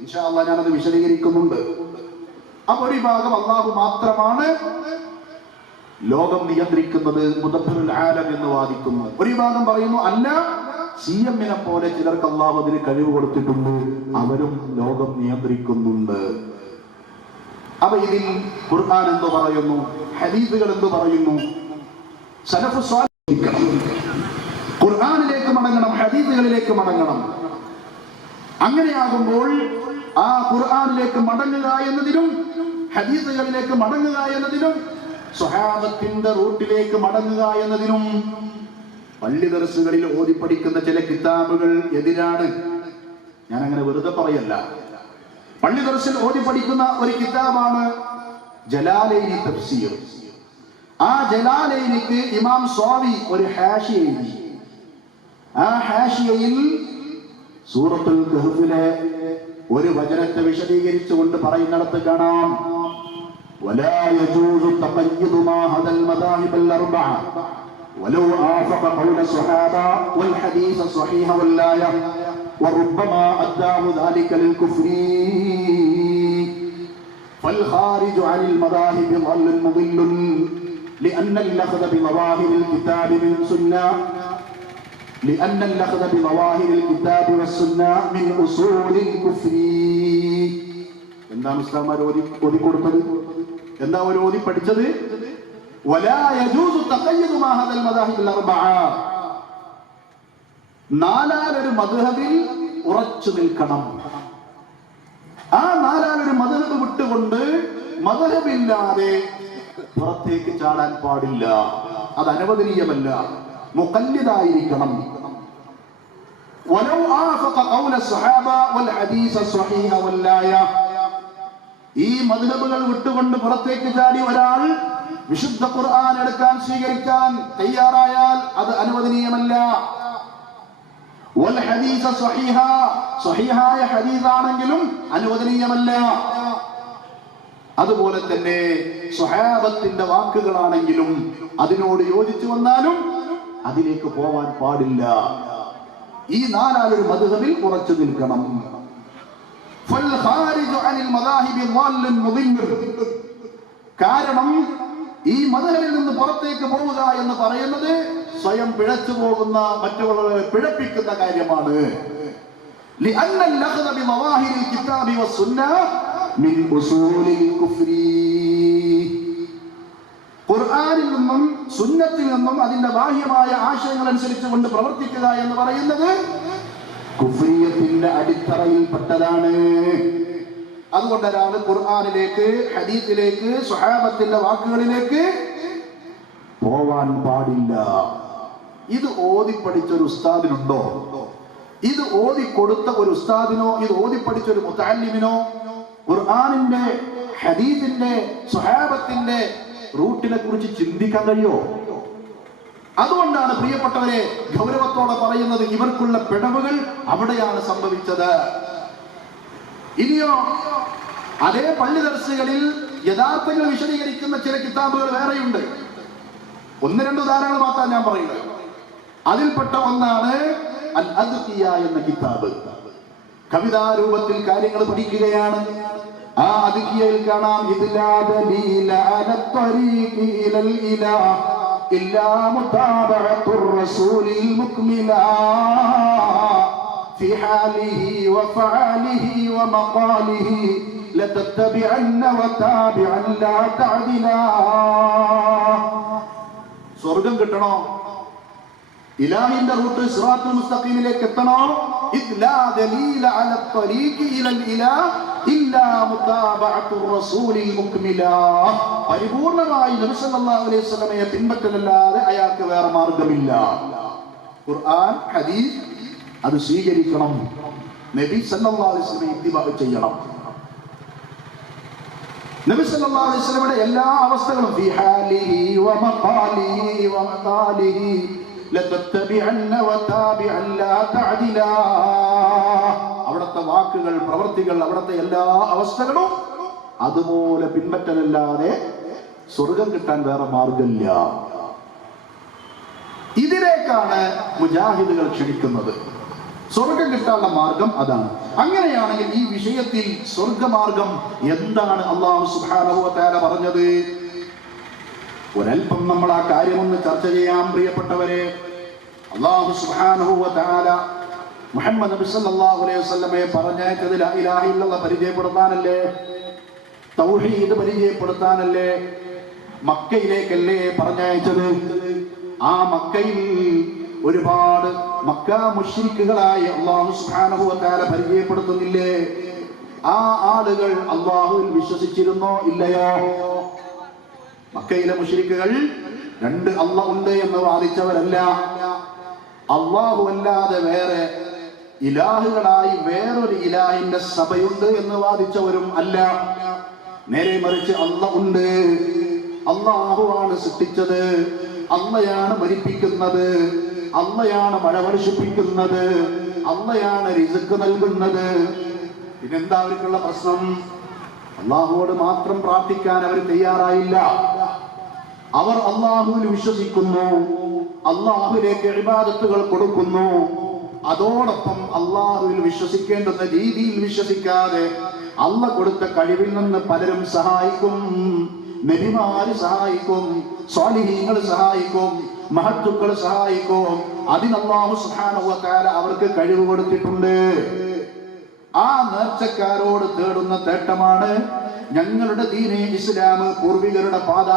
ഇൻഷാ അല്ലാഹ് ഞാനത് വിശദീകരിക്കുന്നുണ്ട്. അപ്പൊ ഒരു ഭാഗം അല്ലാഹു മാത്രമാണ് ലോകം നിയന്ത്രിക്കുന്നത്, മുദബ്ബിറുൽ ആലം എന്ന് വാദിക്കുന്നു. ഒരു ഭാഗം പറയുന്നു, അല്ല, CM-നെ പോലെ ചിലർക്ക് അല്ലാഹു അതിന് കഴിവ് കൊടുത്തിട്ടുണ്ട്, അവരും ലോകം നിയന്ത്രിക്കുന്നുണ്ട്. അപ്പൊ ഇതിൽ ഖുർആൻ എന്ത് പറയുന്നു, ഹദീസുകൾ എന്ത് പറയുന്നു? സലഫു സ്വാലിഹ് ഖുർആനിലേക്ക് മടങ്ങണം, ഹദീസുകളിലേക്ക് മടങ്ങണം. അങ്ങനെയാകുമ്പോൾ ആ ഖുർആനിലേക്ക് മടങ്ങുക എന്നതിനും ഹദീസുകളിലേക്ക് മടങ്ങുക എന്നതിനും സ്വഹാബത്തിന്റെ റൂട്ടിലേക്ക് മടങ്ങുക എന്നതിനും പള്ളി ദർസുകളിൽ ഓതി പഠിക്കുന്ന ചില കിതാബുകൾ എതിരാണ്. ഞാൻ അങ്ങനെ വെറുതെ പറയല്ല. പള്ളി ദർസിൽ ഓതി പഠിക്കുന്ന ഒരു കിതാബാണ് ജലാലൈനി തഫ്സീർ. ആ ജലാലൈനിക്ക് ഇമാം സ്വാവി ഒരു ഹാഷിയ എഴുതി. ആ ഹാഷിയയിൽ സൂറത്തുൽ കഹ്ഫിലെ ഒരു വചനത്തെ വിശദീകരിച്ചുകൊണ്ട് പറയുന്നിടത്ത് കാണാം, ولا يجوز تقيد ما هذا المذاهب الأربعة ولو آفق قول الصحابة والحديث الصحيح والآية وربما أداه ذلك للكفر فالخارج عن المذاهب ضل مضل لأن الأخذ بظواهر الكتاب من سنة لأن الأخذ بظواهر الكتاب والسنة من أصول الكفر. എന്താണ് ഉസ്താദ്മാർ ഓതി കൊടുത്തത്? എന്താ അവർ ഓതി പഠിച്ചത്? ولا يجوز تقيد ما هذا المذاهب الأربعة. നാലാലൊരു മദ്ഹബിൽ ഉറച്ചു നിൽക്കണം. ആ നാലാലൊരു മദ്ഹബ് വിട്ടുകൊണ്ട് മദ്ഹബില്ലാതെ പുറത്തേക്ക് ചാടാൻ പാടില്ല. അത് അനുവദനീയമല്ല. മുഖല്ലിദായിരിക്കണം. ولو آفق قول الصحابة والحديث الصحيح والآية. ഈ മദ്ഹബുകൾ വിട്ടുകൊണ്ട് പുറത്തേക്ക് ചാടി ഒരാൾ വിശുദ്ധ ഖുർആൻ എടുക്കാൻ സ്വീകരിക്കാൻ തയ്യാറായാൽ അത് അനുവദനീയമല്ല. വൽ ഹദീസ സ്വഹീഹ, സ്വഹീഹായ ഹദീസാണെങ്കിലും അനുവദനീയമല്ല. അതുപോലെ തന്നെ സ്വഹാബത്തിന്റെ വാക്കുകളാണെങ്കിലും അതിനോട് യോജിച്ചു വന്നാലും അതിലേക്ക് പോവാൻ പാടില്ല. ഈ നാലാലൊരു മദ്ഹബിൽ ഉറച്ചു നിൽക്കണം. കാരണം ഈ മദ്ഹബിൽ നിന്ന് പുറത്തേക്ക് പോവുക എന്ന് പറയുന്നത് സ്വയം പിഴച്ചു പോകുന്ന, മറ്റുള്ളവരെ പിഴപ്പിക്കുന്ന കാര്യമാണ്. ഖുർആനിൽ നിന്നും സുന്നത്തിൽ നിന്നും അതിന്റെ ബാഹ്യമായ ആശയങ്ങൾ അനുസരിച്ച് കൊണ്ട് പ്രവർത്തിക്കുക എന്ന് പറയുന്നത് കുഫ്രിയത്തിന്റെ അടിത്തറയിൽപ്പെട്ടതാണ്. അതുകൊണ്ടൊരാള് ഖുർആനിലേക്ക്, ഹദീസിലേക്ക്, സ്വഹാബത്തിന്റെ വാക്കുകളിലേക്ക് പോവാൻ പാടില്ല. ഇത് ഓതി പഠിച്ച ഒരു ഉസ്താദിനുണ്ടോ? ഇത് ഓതി കൊടുത്ത ഒരു ഉസ്താദിനോ, ഇത് ഓതി പഠിച്ച ഒരു മുതഅല്ലിമിനോ ഖുർആനിന്റെ, ഹദീസിന്റെ, സ്വഹാബത്തിന്റെ റൂട്ടിനെ കുറിച്ച് ചിന്തിക്കാൻ കഴിയോ? അതുകൊണ്ടാണ് പ്രിയപ്പെട്ടവരെ ഗൗരവത്തോടെ പറയുന്നത്, ഇവർക്കുള്ള പിഴവുകൾ അവിടെയാണ് സംഭവിച്ചത്. ഇനിയോ അതേ പള്ളി ദർസുകളിൽ യഥാർത്ഥങ്ങൾ വിശദീകരിക്കുന്ന ചില കിതാബുകൾ വേറെയുണ്ട്. ഒന്ന് രണ്ട് ഉദാഹരണങ്ങൾ മാത്രം ഞാൻ പറയുന്നത്. അതിൽപ്പെട്ട ഒന്നാണ് അൽ അദ്ഖിയ എന്ന കിതാബ്. കവിതാ രൂപത്തിൽ കാര്യങ്ങൾ പഠിക്കുകയാണ്. ആ അദ്ഖിയയിൽ കാണാം, ഇല്ലാ ദലീല അല ത്വരീഖി ഇലൽ ഇലാഹ് ഇല്ലാ മുതാബഅത്തുർ റസൂലിൽ മുക്മിലാ في حاله وفعاله ومقاله لتتبعن وتابعا لا تعدلا. സ്വർഗം കിട്ടണോ, ഇലാഹിന്റെ റൂട്ട് സിറാത്തുൽ മുസ്തഖീമിലേക്ക് എത്തണോ, ഇല്ലാ ദലീല അല ത്വരീഖി ഇലൽ ഇലാഹ് ഇല്ലാ മുതാബഅത്തുർ റസൂലിൽ മുക്മിലാ. പരിപൂർണമായി നബി സല്ലല്ലാഹു അലൈഹി വസല്ലമയെ പിൻപറ്റലല്ലാതെ അയാൾക്ക് വേറെ മാർഗമില്ല. ഖുർആൻ, ഹദീസ് അത് സ്വീകരിക്കണം. നബി സല്ലല്ലാഹു അലൈഹി വസല്ലം ഇത്തിബാ ചെയ്യണം. നബി സല്ലല്ലാഹു അലൈഹി വസല്ലമയുടെ എല്ലാ അവസ്ഥകളും ഫീ ഹാലിഹി വമഖാലിഹി വമഖാലിഹി ലതത്തബിഅന്ന വതാബിഅൻ ലാ തഅദിലാ. അവിടുത്തെ വാക്കുകൾ, പ്രവൃത്തികൾ, അവിടുത്തെ എല്ലാ അവസ്ഥകളും അതുപോലെ പിൻപറ്റലല്ലാതെ സ്വർഗം കിട്ടാൻ വേറെ മാർഗമില്ല. ഇതിലേക്കാണ് മുജാഹിദുകൾ ക്ഷണിക്കുന്നത്. സ്വർഗം കിട്ടാനുള്ള മാർഗം അതാണ്. അങ്ങനെയാണെങ്കിൽ ഈ വിഷയത്തിൽ സ്വർഗമാർഗം എന്താണ് അല്ലാഹു സുബ്ഹാനഹു വ തആല പറഞ്ഞത്? ഒരൽപ്പം നമ്മൾ ആ കാര്യമൊന്ന് ചർച്ച ചെയ്യാം പ്രിയപ്പെട്ടവരെ. അല്ലാഹു സുബ്ഹാനഹു വ തആല മുഹമ്മദ് നബി സല്ലല്ലാഹു അലൈഹി വസല്ലമയെ പറഞ്ഞയച്ചത് ലാ ഇലാഹ ഇല്ലല്ലാഹ് പരിചയപ്പെടുത്താനല്ലേ? തൗഹീദ് പരിചയപ്പെടുത്താനല്ലേ, മക്കയിലേക്കല്ലേ പറഞ്ഞയച്ചത്. ആ മക്കയിൽ ഒരുപാട് മക്ക മുശ്രിക്കുകളായ അല്ലാഹു സുബ്ഹാനഹു വ തആല പരിചയപ്പെടുത്തുന്നില്ലേ? ആ ആളുകൾ അല്ലാഹുവിൽ വിശ്വസിച്ചിരുന്നോ ഇല്ലയോ? മക്കയിലെ മുശ്രിക്കുകൾ രണ്ട് അല്ലാഹ് ഉണ്ട് എന്ന് വാദിച്ചവരല്ല, അല്ലാഹു അല്ലാതെ വേറെ ഇലാഹുകളായി വേറൊരു ഇലാഹിന്റെ സഭയുണ്ട് എന്ന് വാദിച്ചവരും അല്ല. നേരെ മറിച്ച് അല്ലാഹ് ഉണ്ട്, അല്ലാഹുവാണ് സൃഷ്ടിച്ചത്, അള്ളയാണ് മരിപ്പിക്കുന്നത്, അള്ളയാണ് മഴ വർഷിപ്പിക്കുന്നത്, അള്ളയാണ് റിസ്ക് നൽകുന്നത്. പിന്നെന്താ അവർക്കുള്ള പ്രശ്നം? അള്ളാഹുവോട് മാത്രം പ്രാർത്ഥിക്കാൻ അവർ തയ്യാറായില്ല. അവർ അള്ളാഹുവിൽ വിശ്വസിക്കുന്നു, അള്ളാഹുവിലേക്ക് ഇബാദത്തുകൾ കൊടുക്കുന്നു. അതോടൊപ്പം അള്ളാഹുവിൽ വിശ്വസിക്കേണ്ടുന്ന രീതിയിൽ വിശ്വസിക്കാതെ അള്ളാഹ് കൊടുത്ത കഴിവിൽ നിന്ന് പലരും സഹായിക്കും. നബിമാര് സഹായിക്കും, സ്വാലിഹീങ്ങൾ സഹായിക്കും, മഹത്തുക്കൾ സഹായിക്കും. അതിന് അല്ലാഹു സുബ്ഹാനഹു വ തആല അവർക്ക് കഴിവ് കൊടുത്തിട്ടുണ്ട്. ആ നേർച്ചക്കാരോട് തേടുന്ന തേട്ടമാണ് ഞങ്ങളുടെ ദീനേ ഇസ്ലാം, പൂർവികരുടെ പാത.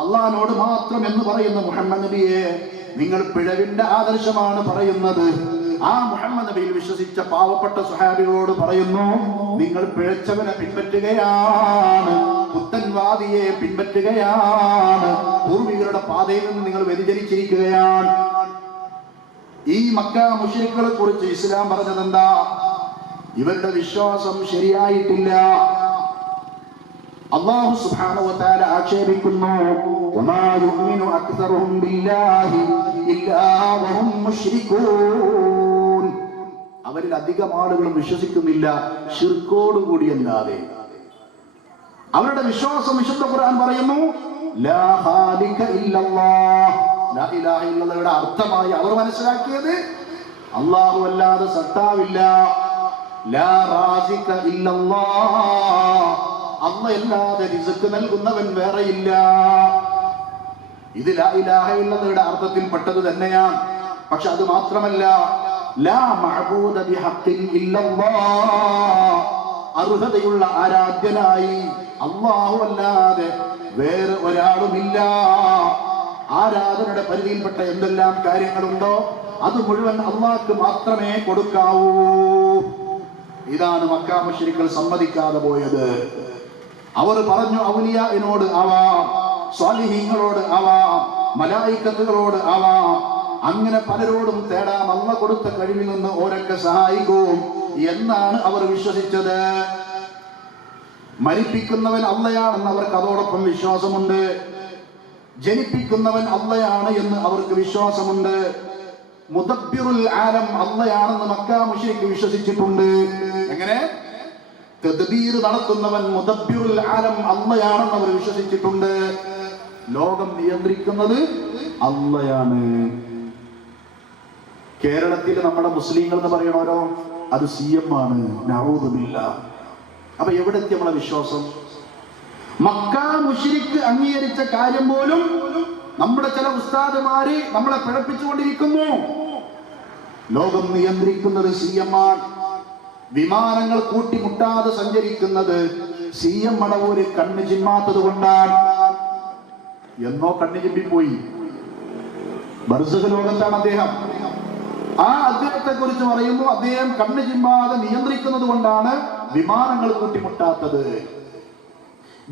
അള്ളാഹിനോട് മാത്രം എന്ന് പറയുന്ന മുഹമ്മദ് നബിയെ നിങ്ങൾ പിഴവിന്റെ ആദർശമാണ് പറയുന്നത്. ആ മുഹമ്മദ് നബിയിൽ വിശ്വസിച്ച പാവപ്പെട്ട സ്വഹാബികളോട് പറയുന്നു, നിങ്ങൾ പിഴച്ചവനെ പിൻപറ്റുകയാണ്, പുത്തൻവാദിയെ പിൻപറ്റുകയാണ്, പൂർവികരുടെ പാതയിൽ നിന്ന് നിങ്ങൾ വ്യതിചലിച്ചിരിക്കുകയാണ്. ഈ മക്ക മുശ്രിക്കുകളെ കുറിച്ച് ഇസ്ലാം പറഞ്ഞത് എന്താ? ഇവരുടെ വിശ്വാസം ശരിയായിട്ടില്ല. അല്ലാഹു സുബ്ഹാനഹു വ തആല ആക്ഷേപിക്കുന്നു, വമാ യുഅ്മിനു അക്സറുഹും ബില്ലാഹി ഇല്ലാ വഹും മുശ്രികൂൻ. അവരിൽ അധികം ആളുകളും വിശ്വസിക്കുന്നില്ല ശിർക്കോട് കൂടിയല്ലാതെ. അവരുടെ വിശ്വാസം വിശുദ്ധ ഖുർആൻ പറയുന്നു, ലാ ഖാലിക ഇല്ലല്ലാഹ്. ലാ ഇലാഹ ഇല്ലല്ലാഹയുടെ അർത്ഥമായി അവർ മനസ്സിലാക്കിയത് അല്ലാഹു അല്ലാതെ സത്താവില്ല. ലാ റാസിക ഇല്ലല്ലാഹ്, അല്ലാഹുവല്ലാതെ റിസ്ക് നൽകുന്നവൻ വേറെയില്ല. ഇത് ലാ ഇലാഹ ഇല്ലല്ലാഹയുടെ അർത്ഥത്തിൽ പെട്ടത് തന്നെയാണ്. പക്ഷെ അത് മാത്രമല്ല, ലാ മഅബൂദ ബിഹഖിൻ ഇല്ലല്ലാഹ്, അർഹതയുള്ള ആരാധ്യനായി അല്ലാഹു അല്ലാതെ വേറെ ഒരാളുമില്ല. ആരാധനയുടെ പരിധിയിൽപ്പെട്ട എന്തെല്ലാം കാര്യങ്ങളുണ്ടോ അത് മുഴുവൻ അല്ലാഹ്ക്ക് മാത്രമേ കൊടുക്കാവൂ. ഇതാണ് മക്ക മുശ്രിക്കുകൾ സമ്മതിക്കാതെ പോയത്. അവർ പറഞ്ഞു, ഔലിയാഇനോട് ആവാം, സ്വാലിഹീങ്ങളോട് ആവാം, മലായിക്കത്തുകളോട് ആവാം, അങ്ങനെ പലരോടും തേടാം, അല്ലാഹ് കൊടുത്ത കഴിവിൽ നിന്ന് ഓരൊക്കെ സഹായിക്കും എന്നാണ് അവർ വിശ്വസിച്ചത്. മരിപ്പിക്കുന്നവൻ അള്ളയാണെന്ന് അവർക്ക് അതോടൊപ്പം വിശ്വാസമുണ്ട്, ജനിപ്പിക്കുന്നവൻ അള്ളയാണ് എന്ന് അവർക്ക് വിശ്വാസമുണ്ട്, മുദബ്ബിറുൽ ആലം അള്ളയാണെന്ന് മക്ക മുശ്രിക്ക് വിശ്വസിച്ചിട്ടുണ്ട്. എങ്ങനെ? തദ്ബീർ നടത്തുന്നവൻ മുദബ്ബിറുൽ ആലം അള്ളയാണെന്ന് അവർ വിശ്വസിച്ചിട്ടുണ്ട്. ലോകം നിയന്ത്രിക്കുന്നത് അള്ളയാണ്. കേരളത്തിൽ നമ്മുടെ മുസ്ലിങ്ങൾ എന്ന് പറയണോരോ അത് CM ആണ്. നഊദു ബില്ലാഹ്. അപ്പൊ എവിടെ എത്തി നമ്മളെ വിശ്വാസം? മക്ക മുശ്രിക്ക് അംഗീകരിച്ച കാര്യം പോലും നമ്മുടെ ചില ഉസ്താദുമാര് നമ്മളെ പിഴപ്പിച്ചുകൊണ്ടിരിക്കുന്നു. ലോകം നിയന്ത്രിക്കുന്നത് CM ആണ്. വിമാനങ്ങൾ കൂട്ടിമുട്ടാതെ സഞ്ചരിക്കുന്നത് CM മടവൂര് കണ്ണ് ചിമ്മാത്തത് കൊണ്ടാണ്. എന്നോ കണ്ണ് ചിമ്മിപ്പോയി. ബർസഖ് ലോകത്താണ് അദ്ദേഹം. ആ അദ്ദേഹത്തെ കുറിച്ച് പറയുമ്പോൾ അദ്ദേഹം കണ്ണ് ചിമ്മാതെ നിയന്ത്രിക്കുന്നത് കൊണ്ടാണ് വിമാനങ്ങൾ കൂട്ടിമുട്ടാത്തത്.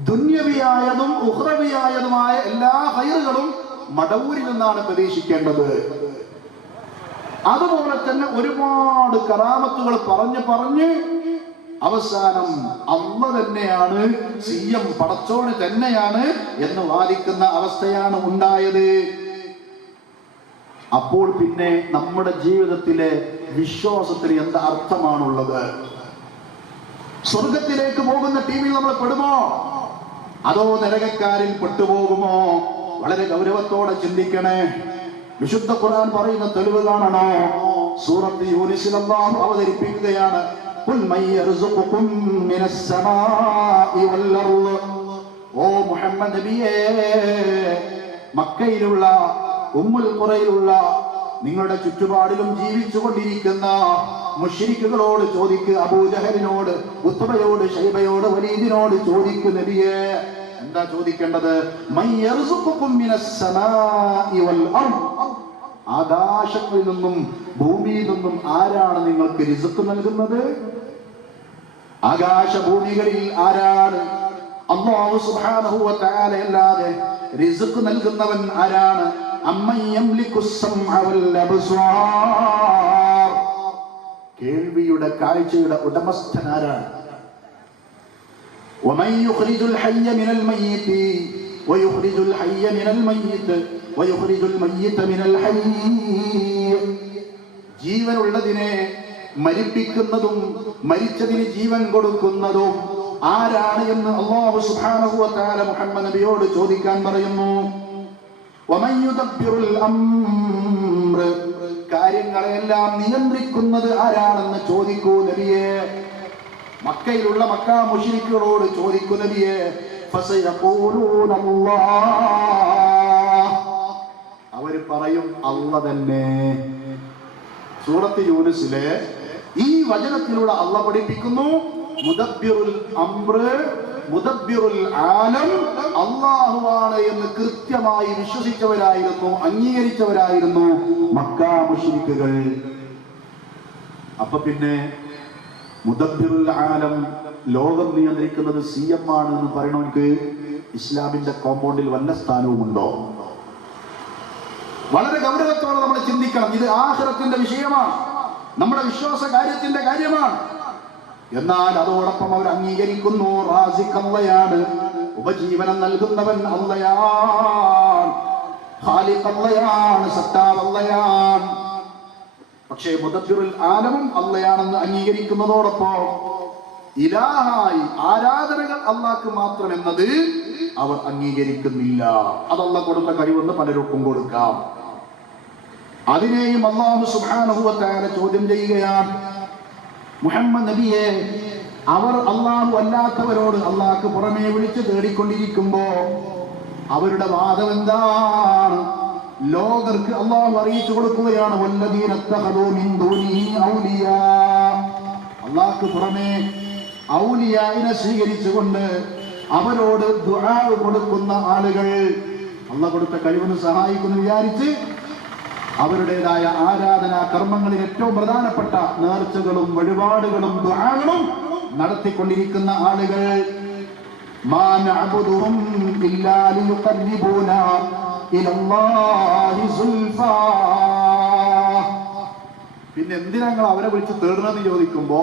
ദുന്യവിയായതും ഉഖ്റവിയായതുമായ എല്ലാ ഖൈറുകളും മടവൂരിൽ നിന്നാണ് പ്രതീക്ഷിക്കേണ്ടത്. അതുപോലെ തന്നെ ഒരുപാട് കറാമത്തുകൾ പറഞ്ഞ് അവസാനം അല്ലാഹ് തന്നെയാണ് CM, പടച്ചോന് തന്നെയാണ് എന്ന് വാദിക്കുന്ന അവസ്ഥയാണ് ഉണ്ടായത്. അപ്പോൾ പിന്നെ നമ്മുടെ ജീവിതത്തിലെ വിശ്വാസത്തിന് എന്ത് അർത്ഥമാണുള്ളത്? സ്വർഗത്തിലേക്ക് പോകുന്ന ടീമിൽ നമ്മൾ പെടുമോ അതോ നരകക്കാരിൽ പെട്ടുപോകുമോ? വളരെ ഗൗരവത്തോടെ ചിന്തിക്കണേ. വിശുദ്ധ ഖുർആൻ പറയുന്ന തെളിവ് കാണണോ? സൂറത്ത് യൂനിസിൽ അല്ലാഹു അവതരിപ്പിക്കുകയാണ്, ഖുൽ മൻ യർസുഖുകും മിനസ് സമാഇ വൽ അർള്. ഓ മുഹമ്മദ് നബിയേ, മക്കയിലുള്ള ഉമ്മുൽ ഖുറയിലുള്ള നിങ്ങളുടെ ചുറ്റുപാടിലും ജീവിച്ചു കൊണ്ടിരിക്കുന്ന മുശ്രിക്കുകളോട് ചോദിക്ക്, അബൂജഹലിനോട്, ഉത്ബയോട്, ശൈബയോട്, വലീദിനോട് ചോദിക്കു നബിയെ. എന്താ ചോദിക്കേണ്ടത്? മൻ യർസുഖുകും മിനസ് സമാഇ വൽ അർദ്, ആകാശങ്ങളിൽ നിന്നും ഭൂമിയിൽ നിന്നും ആരാണ് നിങ്ങൾക്ക് റിസ്ക് നൽകുന്നത്? ആകാശഭൂമികളിൽ ആരാണ്? അല്ലാഹു സുബ്ഹാനഹു വ തആല അല്ലാതെ റിസ്ക് നൽകുന്നവൻ ആരാണ്? അമ്മൻ യംലികുസ് സമഅ വൽ അബ്സാർ, കേൾവിയുടെ കാഴ്ചയുടെ ഉടമസ്ഥൻ ആരാണ്? വമൻ യുഖ്രിജുൽ ഹയ്യ മിനൽ മയ്യിതി വയുഖ്രിജുൽ ഹയ്യ മിനൽ മയ്യിത് വയുഖ്രിജുൽ മയ്യിത മിനൽ ഹയ്യ, ജീവനുള്ളതിനെ മരിപ്പിക്കുന്നതും മരിച്ചതിന് ജീവൻ കൊടുക്കുന്നതും ആരാണ് എന്ന് അല്ലാഹു സുബ്ഹാനഹു വ തആല മുഹമ്മദ് നബിയോട് ചോദിക്കാൻ പറയുന്നു. വമൻ യുദബ്ബിറുൽ അംർ, കാര്യങ്ങളെല്ലാം നിയന്ത്രിക്കുന്നത് ആരാണെന്ന് ചോദിക്കൂ നബിയെ. മക്കയിലുള്ള മക്കാ മുശ്രിക്കുകളോട് ചോദിക്കൂ നബിയെ. ഫസയഖൂലൂന അല്ലാഹ്, അവർ പറയും അല്ലാഹ് തന്നെ. സൂറത്ത് യൂനുസിലെ ഈ വചനത്തിലൂടെ അല്ലാഹ് പഠിപ്പിക്കുന്നു, മുദബ്ബിറുൽ അംർ, മുദബ്ബിറുൽ ആലം അല്ലാഹുവാണ് എന്ന് കൃത്യമായി വിശ്വസിച്ചവരായിരുന്നു, അംഗീകരിച്ചവരായിരുന്നു മക്കാ മുശ്രിക്കുകൾ. അപ്പൊ പിന്നെ മുദബ്ബിറുൽ ആലം, ലോകം നിയന്ത്രിക്കുന്നത് CM ആണ് എന്ന് പറയണമെങ്കിൽ ഇസ്ലാമിന്റെ കോമ്പൗണ്ടിൽ വല്ല സ്ഥാനവുമുണ്ടോ? വളരെ ഗൗരവത്തോടെ നമ്മൾ ചിന്തിക്കണം. ഇത് ആഖിറത്തിന്റെ വിഷയമാണ്, നമ്മുടെ വിശ്വാസ കാര്യത്തിന്റെ കാര്യമാണ്. എന്നാൽ അതോടൊപ്പം അവർ അംഗീകരിക്കുന്നു റാസിഖ് അല്ലാഹയാണ്, ഉപജീവനം നൽകുന്നവൻ അല്ലാഹയാണ്, ഖാലിഖ് അല്ലാഹയാണ്, സത്താവ് അല്ലാഹയാണ്. പക്ഷേ മുദബ്ബിറുൽ ആലമും അല്ലാഹയാണെന്ന് അംഗീകരിക്കുന്നതോടൊപ്പം ഇലാഹായി ആരാധനകൾ അല്ലാഹ്ക്ക് മാത്രം എന്നത് അവർ അംഗീകരിക്കുന്നില്ല. അത് അല്ലാഹ് കൊടുത്ത കഴിവെന്ന് പലർക്കും കൊടുക്കാം. അതിനെയും അല്ലാഹു സുബ്ഹാനഹു വ തആല ചോദ്യം ചെയ്യുകയാണ്. മുഹമ്മദ് നബിയെ, അവർ അല്ലാഹു അല്ലാത്തവരോട് അല്ലാഹ്ക്ക് പുറമേ വിളിച്ച് തേടിക്കൊണ്ടിരിക്കുമ്പോ അവരുടെ വാദം എന്താണ്? ലോകർക്ക് അല്ലാഹു അറിയിച്ചു കൊടുക്കുകയാണ്, വല്ലദീന ഇത്തഖദൂ മിൻ ദൂനിഹി ഔലിയാ, അല്ലാഹ്ക്ക് പുറമേ ഔലിയായിനെ സ്വീകരിച്ചുകൊണ്ട് അവരോട് ദുആ കൊടുക്കുന്ന ആളുകൾ, അല്ലാഹ് കൊടുത്ത കഴിവിന് സഹായിക്കുന്നു വിചാരിച്ച് അവരുടേതായ ആരാധനാ കർമ്മങ്ങളിൽ ഏറ്റവും പ്രധാനപ്പെട്ട നേർച്ചകളും വഴിപാടുകളും ദുആകളും നടത്തിക്കൊണ്ടിരിക്കുന്ന ആളുകൾ, മാ നഅബുദുഹും ഇല്ലാ ലിയുഖർരിബൂനാ ഇലല്ലാഹി സുൽഫാ, പിന്നെ എന്തിനാ നിങ്ങൾ അവരെ വിളിച്ച് തേടണമെന്ന് ചോദിക്കുമ്പോ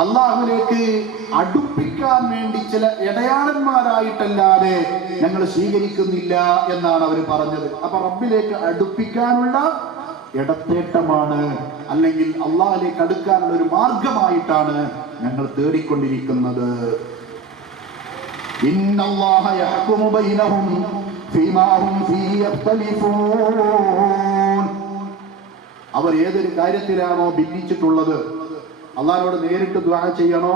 അള്ളാഹുവിലേക്ക് അടുപ്പിക്കാൻ വേണ്ടി ചില ഇടയാളന്മാരായിട്ടല്ലാതെ ഞങ്ങൾ സ്വീകരിക്കുന്നില്ല എന്നാണ് അവർ പറഞ്ഞത്. അപ്പൊ റബ്ബിലേക്ക് അടുപ്പിക്കാനുള്ള ഇടത്തേട്ടമാണ്, അല്ലെങ്കിൽ അള്ളാഹിലേക്ക് അടുക്കാനുള്ള ഒരു മാർഗമായിട്ടാണ് ഞങ്ങൾ തേടിക്കൊണ്ടിരിക്കുന്നത്. ഇന്നല്ലാഹ യഹ്കുമു ബൈനഹും ഫീമാ ഹും ഫീഹി യഖ്തലിഫൂൻ, അവർ ഏതൊരു കാര്യത്തിലാണോ ഭിന്നിച്ചിട്ടുള്ളത് അള്ളാഹിനോട് നേരിട്ട് ദുആ ചെയ്യണോ,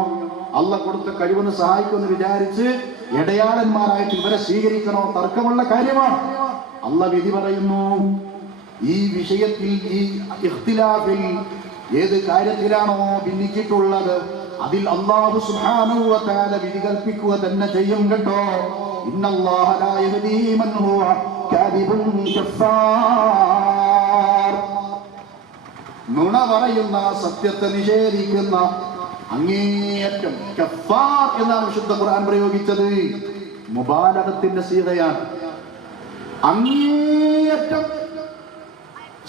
അള്ളാഹ് കൊടുത്ത കഴിവിന് സഹായിക്കുമെന്ന് വിചാരിച്ച് ഇടയാളന്മാരായിട്ട് ഇവരെ സ്വീകരിക്കണോ, തർക്കമുള്ള കാര്യമാണ്. അള്ളാഹ് വിധി പറയുന്നു ഈ വിഷയത്തിൽ, ഈ ഇഖ്തിലാഫിൽ ഏത് കാര്യത്തിലാണോ ഭിന്നിച്ചിട്ടുള്ളത് അതിൽ അല്ലാഹു സുബ്ഹാനഹു വ തആല വിധി കൽപ്പിക്കുക തന്നെ ചെയ്യും കേട്ടോ. ഇന്നല്ലാഹ ലാ യഹ്ദീ മൻ ഹുവ കാദിബുൻ കഫാർ, നുണ പറയുന്ന, സത്യത്തെ നിഷേധിക്കുന്ന, അങ്ങേയറ്റം കഫാർ എന്നാണ് വിശുദ്ധ ഖുർആൻ പ്രയോഗിച്ചത്. മുബാലഗത്തിന്റെ സീഗയാണ്. അങ്ങേയറ്റം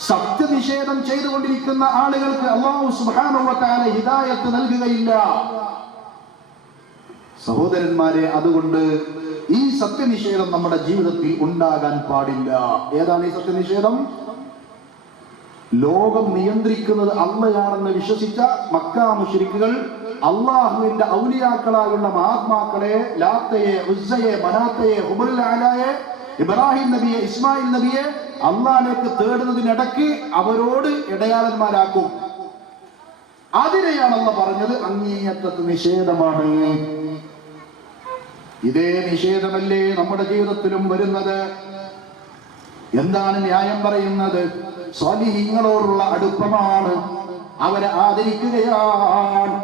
സത്യനിഷേധം ചെയ്തുകൊണ്ടിരിക്കുന്ന ആളുകൾക്ക് അല്ലാഹു സുബ്ഹാനഹു വ തആല ഹിദായത്ത് നൽകുകയില്ല. സഹോദരന്മാരെ, അതുകൊണ്ട് ഈ സത്യനിഷേധം നമ്മുടെ ജീവിതത്തിൽ ഉണ്ടാകാൻ പാടില്ല. ഏതാണ് ഈ സത്യനിഷേധം? ലോകം നിയന്ത്രിക്കുന്നത് അള്ളയാണെന്ന് വിശ്വസിച്ച മക്കാ മുശ്രിക്കുകൾ അള്ളാഹുവിന്റെ ഔലിയാക്കളായുള്ള മഹാത്മാക്കളെ, ലാത്തയെ, ഉസ്സയെ, മനാത്തയെ, ഹുബുൽ ആലയെ, ഇബ്രാഹിം നബിയെ, ഇസ്മായിൽ നബിയെ അള്ളാഹിലേക്ക് തേടുന്നതിനിടയ്ക്ക് അവരോട് ഇടയാളന്മാരാക്കും. അതിനെയാണ് അള്ളാഹ് പറഞ്ഞത് അങ്ങേയറ്റത്തെ നിഷേധമാണ്. ഇതേ നിഷേധമല്ലേ നമ്മുടെ ജീവിതത്തിലും വരുന്നത്? എന്താണ് ന്യായം പറയുന്നത്? സ്വാലിഹീങ്ങളോടുള്ള അടുപ്പമാണ്. അവരെ ആദരിക്കുകയാണ്.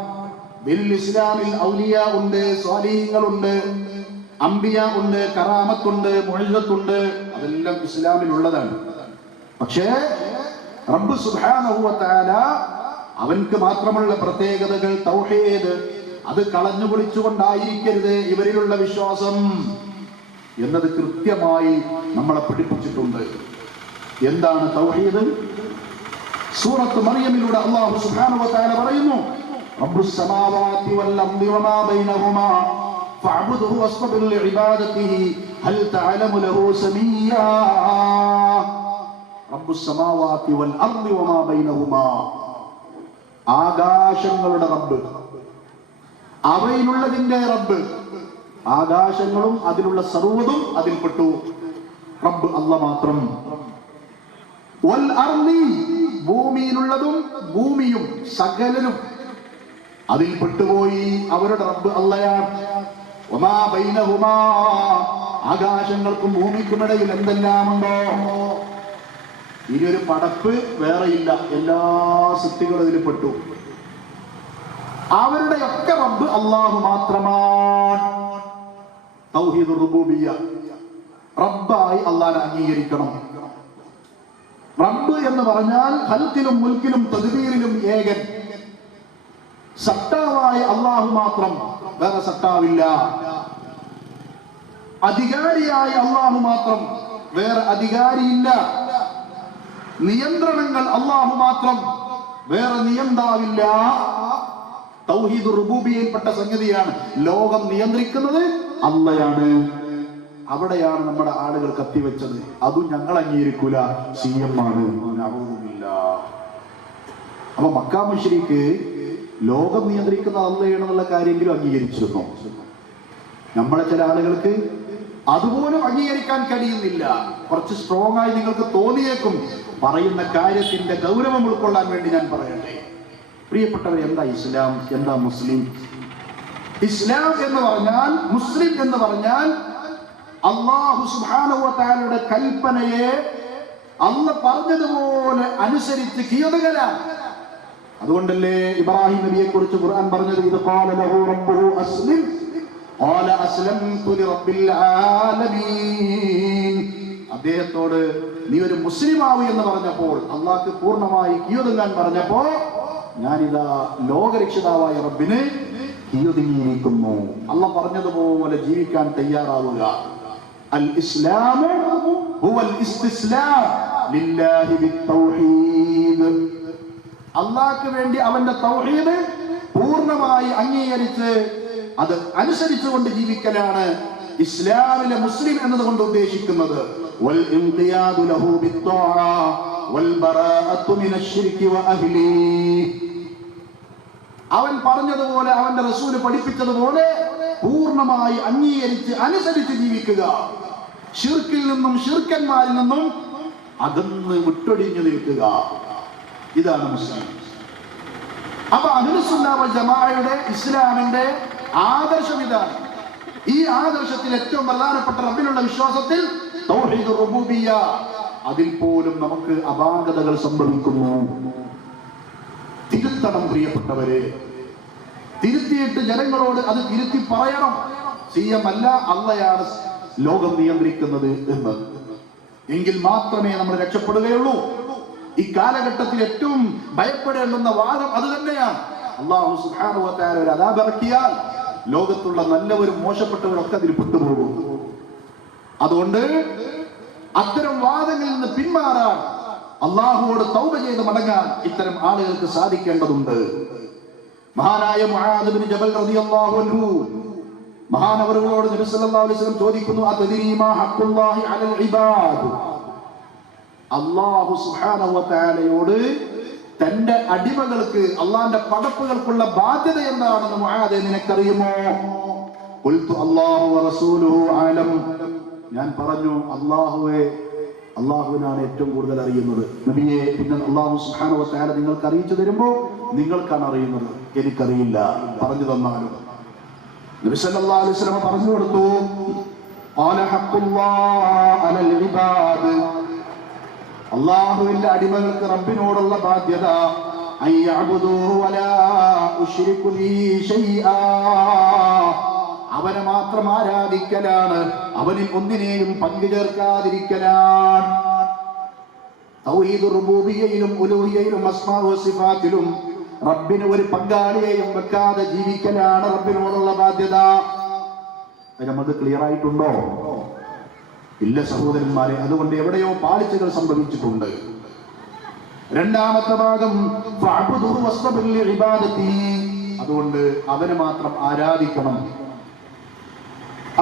ഇസ്ലാമിൽ ഔലിയ ഉണ്ട്, സ്വാലിഹീങ്ങളുണ്ട്, അംബിയ ഉണ്ട്, കറാമത്തുണ്ട്, മുഅ്ജിസത്തുണ്ട്. അതെല്ലാം ഇസ്ലാമിൽ ഉള്ളതാണ്. പക്ഷേ റബ്ബ് സുബ്ഹാനഹു വ തആല അവൻക്ക് മാത്രമുള്ള പ്രത്യേകതകൾ തൗഹീദ്, അത് കളഞ്ഞു പൊളിച്ചുകൊണ്ടായിരിക്കരുത് ഇവരിലുള്ള വിശ്വാസം എന്നത് കൃത്യമായി നമ്മളെ പഠിപ്പിച്ചിട്ടുണ്ട്. എന്താണ് തൗഹീദ്? സൂറത്ത് മറിയമിലൂടെ അല്ലാഹു സുബ്ഹാനഹു വ തആല പറയുന്നു, റബ്ബുസ് സമാവാതി വൽ അർദി വമാ ബൈനഹുമാ ഫഅബ്ദുഹു വസ്തബിർ ലിഇബാദതിഹി ഹൽ തഅലമു ലഹു സമീയാ. റബ്ബുസ് സമാവാതി വൽ അർദി വമാ ബൈനഹുമാ, ആകാശങ്ങളുടെ റബ്ബ്, അവയിലുള്ളതിന്റെ റബ്ബ്, ആകാശങ്ങളും അതിലുള്ള സർവ്വതും അതിൽപ്പെട്ടു. റബ്ബ് അല്ലാഹ് മാത്രം. വൽ അർദി, ഭൂമിയിലുള്ളതും ഭൂമിയും സകലരും അതിൽപ്പെട്ടുപോയി. അവരുടെ റബ്ബ് അല്ലാഹയാണ്. വമാ ബൈനഹുമാ, ആകാശങ്ങൾക്കും ഭൂമിക്കുമിടയിൽ എന്തെല്ലാമുണ്ടോ, ഇനിയൊരു പടപ്പ് വേറെയില്ല, എല്ലാ സൃഷ്ടികളും ഇതിൽ പെട്ടു. അവരുടെ ഒക്കെ റബ്ബ് അല്ലാഹു മാത്രമാണ്. തൗഹീദുർ റുബൂബിയ്യ, റബ്ബായി അല്ലാഹനെ അംഗീകരിക്കണം. റബ്ബ് എന്ന് പറഞ്ഞാൽ ഖൽഖിലും മുൽക്കിലും തദ്ബീറിലും ഏകൻ, സത്താവായ അല്ലാഹു മാത്രം, വേറെ സത്താവില്ല. അധികാരിയായ അല്ലാഹു മാത്രം, വേറെ അധികാരിയില്ല. നിയന്ത്രണങ്ങൾ അല്ലാഹു മാത്രം, വേറെ നിയന്താവില്ല. തൗഹീദുർ റുബൂബിയ്യയിൽപ്പെട്ട സംഗതിയാണ്. ലോകം നിയന്ത്രിക്കുന്നത് അല്ലാഹയാണ്. അവിടെയാണ് നമ്മുടെ ആളുകൾ കത്തിവെച്ചത്. അതും ഞങ്ങൾ അംഗീകരിക്കൂല, CM ആണ്. അപ്പൊ മക്കാ മുശ്രിക്ക് ലോകം നിയന്ത്രിക്കുന്ന അല്ലാഹയാണെന്നുള്ള കാര്യമെങ്കിലും അംഗീകരിച്ചിരുന്നു. നമ്മളെ ചില ആളുകൾക്ക് അതുപോലും അംഗീകരിക്കാൻ കഴിയുന്നില്ല. കുറച്ച് സ്ട്രോങ് ആയി നിങ്ങൾക്ക് തോന്നിയേക്കും. പറയുന്ന കാര്യത്തിന്റെ ഗൗരവം ഉൾക്കൊള്ളാൻ വേണ്ടി ഞാൻ പറയട്ടെ. പ്രിയപ്പെട്ടവർ, എന്താ ഇസ്ലാം, എന്താ മുസ്ലിം? ഇസ്ലാം എന്ന് പറഞ്ഞാൽ, മുസ്ലിം എന്ന് പറഞ്ഞാൽ അല്ലാഹു സുബ്ഹാനഹു വ തആലയുടെ കൽപ്പനയെ അല്ലാഹ് പറഞ്ഞതുപോലെ അനുസരിച്ച് കീഴടങ്ങലാണ്. അതുകൊണ്ടല്ലേ ഇബ്രാഹിം നബിയെ കുറിച്ച് ഖുർആൻ പറഞ്ഞത്, ഇത് ഖാല ലഹു റബ്ബുഹു അസ്ലിം ഖാല അസ്ലംതു ലിറബ്ബിൽ ആലമീൻ. അദ്ദേഹത്തോട് നീ ഒരു മുസ്ലിം ആവൂ എന്ന് പറഞ്ഞപ്പോൾ, അള്ളാഹ്ക്ക് പൂർണ്ണമായി കീഴടങ്ങാൻ പറഞ്ഞപ്പോ, ഞാനിതാ ലോകരക്ഷിതാവായ റബ്ബിന് കീഴടങ്ങിയിരിക്കുന്നു. അള്ളാഹ് പറഞ്ഞതുപോലെ ജീവിക്കാൻ തയ്യാറാവുക. അൽ ഇസ്ലാമു ഹുവൽ ഇസ്തിസ്ലാം ലില്ലാഹി ബിത്തൗഹീദ്. അള്ളാഹ്ക്ക് വേണ്ടി അവന്റെ തൗഹീദ് പൂർണ്ണമായി അംഗീകരിച്ച് അത് അനുസരിച്ചുകൊണ്ട് ജീവിക്കലാണ് ഇസ്ലാമിലെ മുസ്ലിം എന്നതുകൊണ്ട് ഉദ്ദേശിക്കുന്നത്. വൽ ഇൻഖിയാദു ലഹു ബിത്ത്വാഅ വൽ ബറാഅത്തു മിനശ് ശിർകി വ അഹ്ലിഹി. അവൻ പറഞ്ഞതുപോലെ, അവന്റെ റസൂൽ പഠിപ്പിച്ചതുപോലെ പൂർണ്ണമായി അംഗീകരിച്ച് അനുസരിച്ച് ജീവിക്കുക. ശിർക്കിൽ നിന്നും ശിർക്കന്മാരിൽ നിന്നും അകന്ന് വിട്ടൊടിഞ്ഞു നിൽക്കുക. ഇതാണ് മുസ്ലിം. അപ്പൊ അഹ്ലുസുന്ന വൽ ജമാഅയുടെ ഇസ്ലാമിന്റെ ആദർശം ഇതാണ്. ഈ ആദർശത്തിൽ ഏറ്റവും പ്രധാനപ്പെട്ട റബ്ബിലുള്ള വിശ്വാസത്തിൽ തൗഹീദുർ റുബൂബിയ്യ, അതിൽ പോലും നമുക്ക് അപാകതകൾ സംഭവിക്കുന്നു. തിരുത്തണം പ്രിയപ്പെട്ടവരെ. തിരുത്തിയിട്ട് ജനങ്ങളോട് അത് തിരുത്തി പറയണം. CM അല്ല, അള്ളയാണ് ലോകം നിയന്ത്രിക്കുന്നത് എന്ന്. എങ്കിൽ മാത്രമേ നമ്മൾ രക്ഷപ്പെടുകയുള്ളൂ. ഈ കാലഘട്ടത്തിൽ ഏറ്റവും ഭയപ്പെടേണ്ടുന്ന വാദം അത് തന്നെയാണ്. അല്ലാഹു സുബ്ഹാനഹു വ തആല ഒരു അദാബ് ഇറക്കിയാൽ ലോകത്തുള്ള നല്ലവരും മോശപ്പെട്ടവരും ഒക്കെ അതിൽ പെട്ടുപോകും. അതുകൊണ്ട് അത്തരം വാദങ്ങളിൽ നിന്ന് പിന്മാറാൻ, അള്ളാഹുവോട് തൗബ ചെയ്ത് മടങ്ങാൻ ഇത്തരം ആളുകൾക്ക് സാധിക്കേണ്ടതുണ്ട്. മഹാനായ മുആദ് ഇബ്നു ജബൽ റളിയല്ലാഹു അൻഹു, മഹാനവറുകളോട് നബി സല്ലല്ലാഹു അലൈഹി വസല്ലം ചോദിക്കുന്നു, അതദരീ മാ ഹഖ്ഖുല്ലാഹി അലൽ ഇബാദ്. അല്ലാഹു സുബ്ഹാനഹു വ തആലയോട് തന്റെ അടിമകൾക്ക്, അള്ളാന്റെ പടപ്പുകൾക്കുള്ള ബാധ്യത എന്താണെന്ന് മുആദ് നിനക്കറിയുമോ? ഖുൽതു അല്ലാഹു വ റസൂലുഹു ആലം. ഞാൻ പറഞ്ഞു, അള്ളാഹുവിനാണ് ഏറ്റവും കൂടുതൽ അറിയുന്നത്. നബിയെ, പിന്നെ അല്ലാഹു സുബ്ഹാനഹു വ തആല നിങ്ങൾക്ക് അറിയിച്ചു തരുമ്പോൾ നിങ്ങൾക്കാണ് അറിയുന്നത്, എനിക്കറിയില്ല, പറഞ്ഞു തന്നാലും. നബി സല്ലല്ലാഹു അലൈഹി വസല്ലം പറഞ്ഞു കൊടുത്തു, ഖാല ഹഖ്ഖുല്ലാഹി അലൽ ഇബാദ്. അള്ളാഹുവിന്റെ അടിമകൾക്ക് റബ്ബിനോടുള്ള ബാധ്യത അവനെ മാത്രം ആരാധിക്കലാണ്, അവനിൽ ഒന്നിനെയും പങ്കു ചേർക്കാതിരിക്കലാണ്. തൗഹീദുർ റുബൂബിയ്യയിലും ഉലൂഹിയ്യയിലും അസ്മാഉ വസിഫാത്തിലും റബ്ബിന് ഒരു പങ്കാളിയെയും വെക്കാതെ ജീവിക്കലാണ് റബ്ബിനോടുള്ള ബാധ്യത. നമുക്ക് ക്ലിയർ ആയിട്ടുണ്ടോ? ഇല്ല സഹോദരന്മാരെ. അതുകൊണ്ട് എവിടെയോ പാളിച്ചകൾ സംഭവിച്ചിട്ടുണ്ട്. രണ്ടാമത്തെ ഭാഗം അതുകൊണ്ട് അവനെ മാത്രം ആരാധിക്കണം.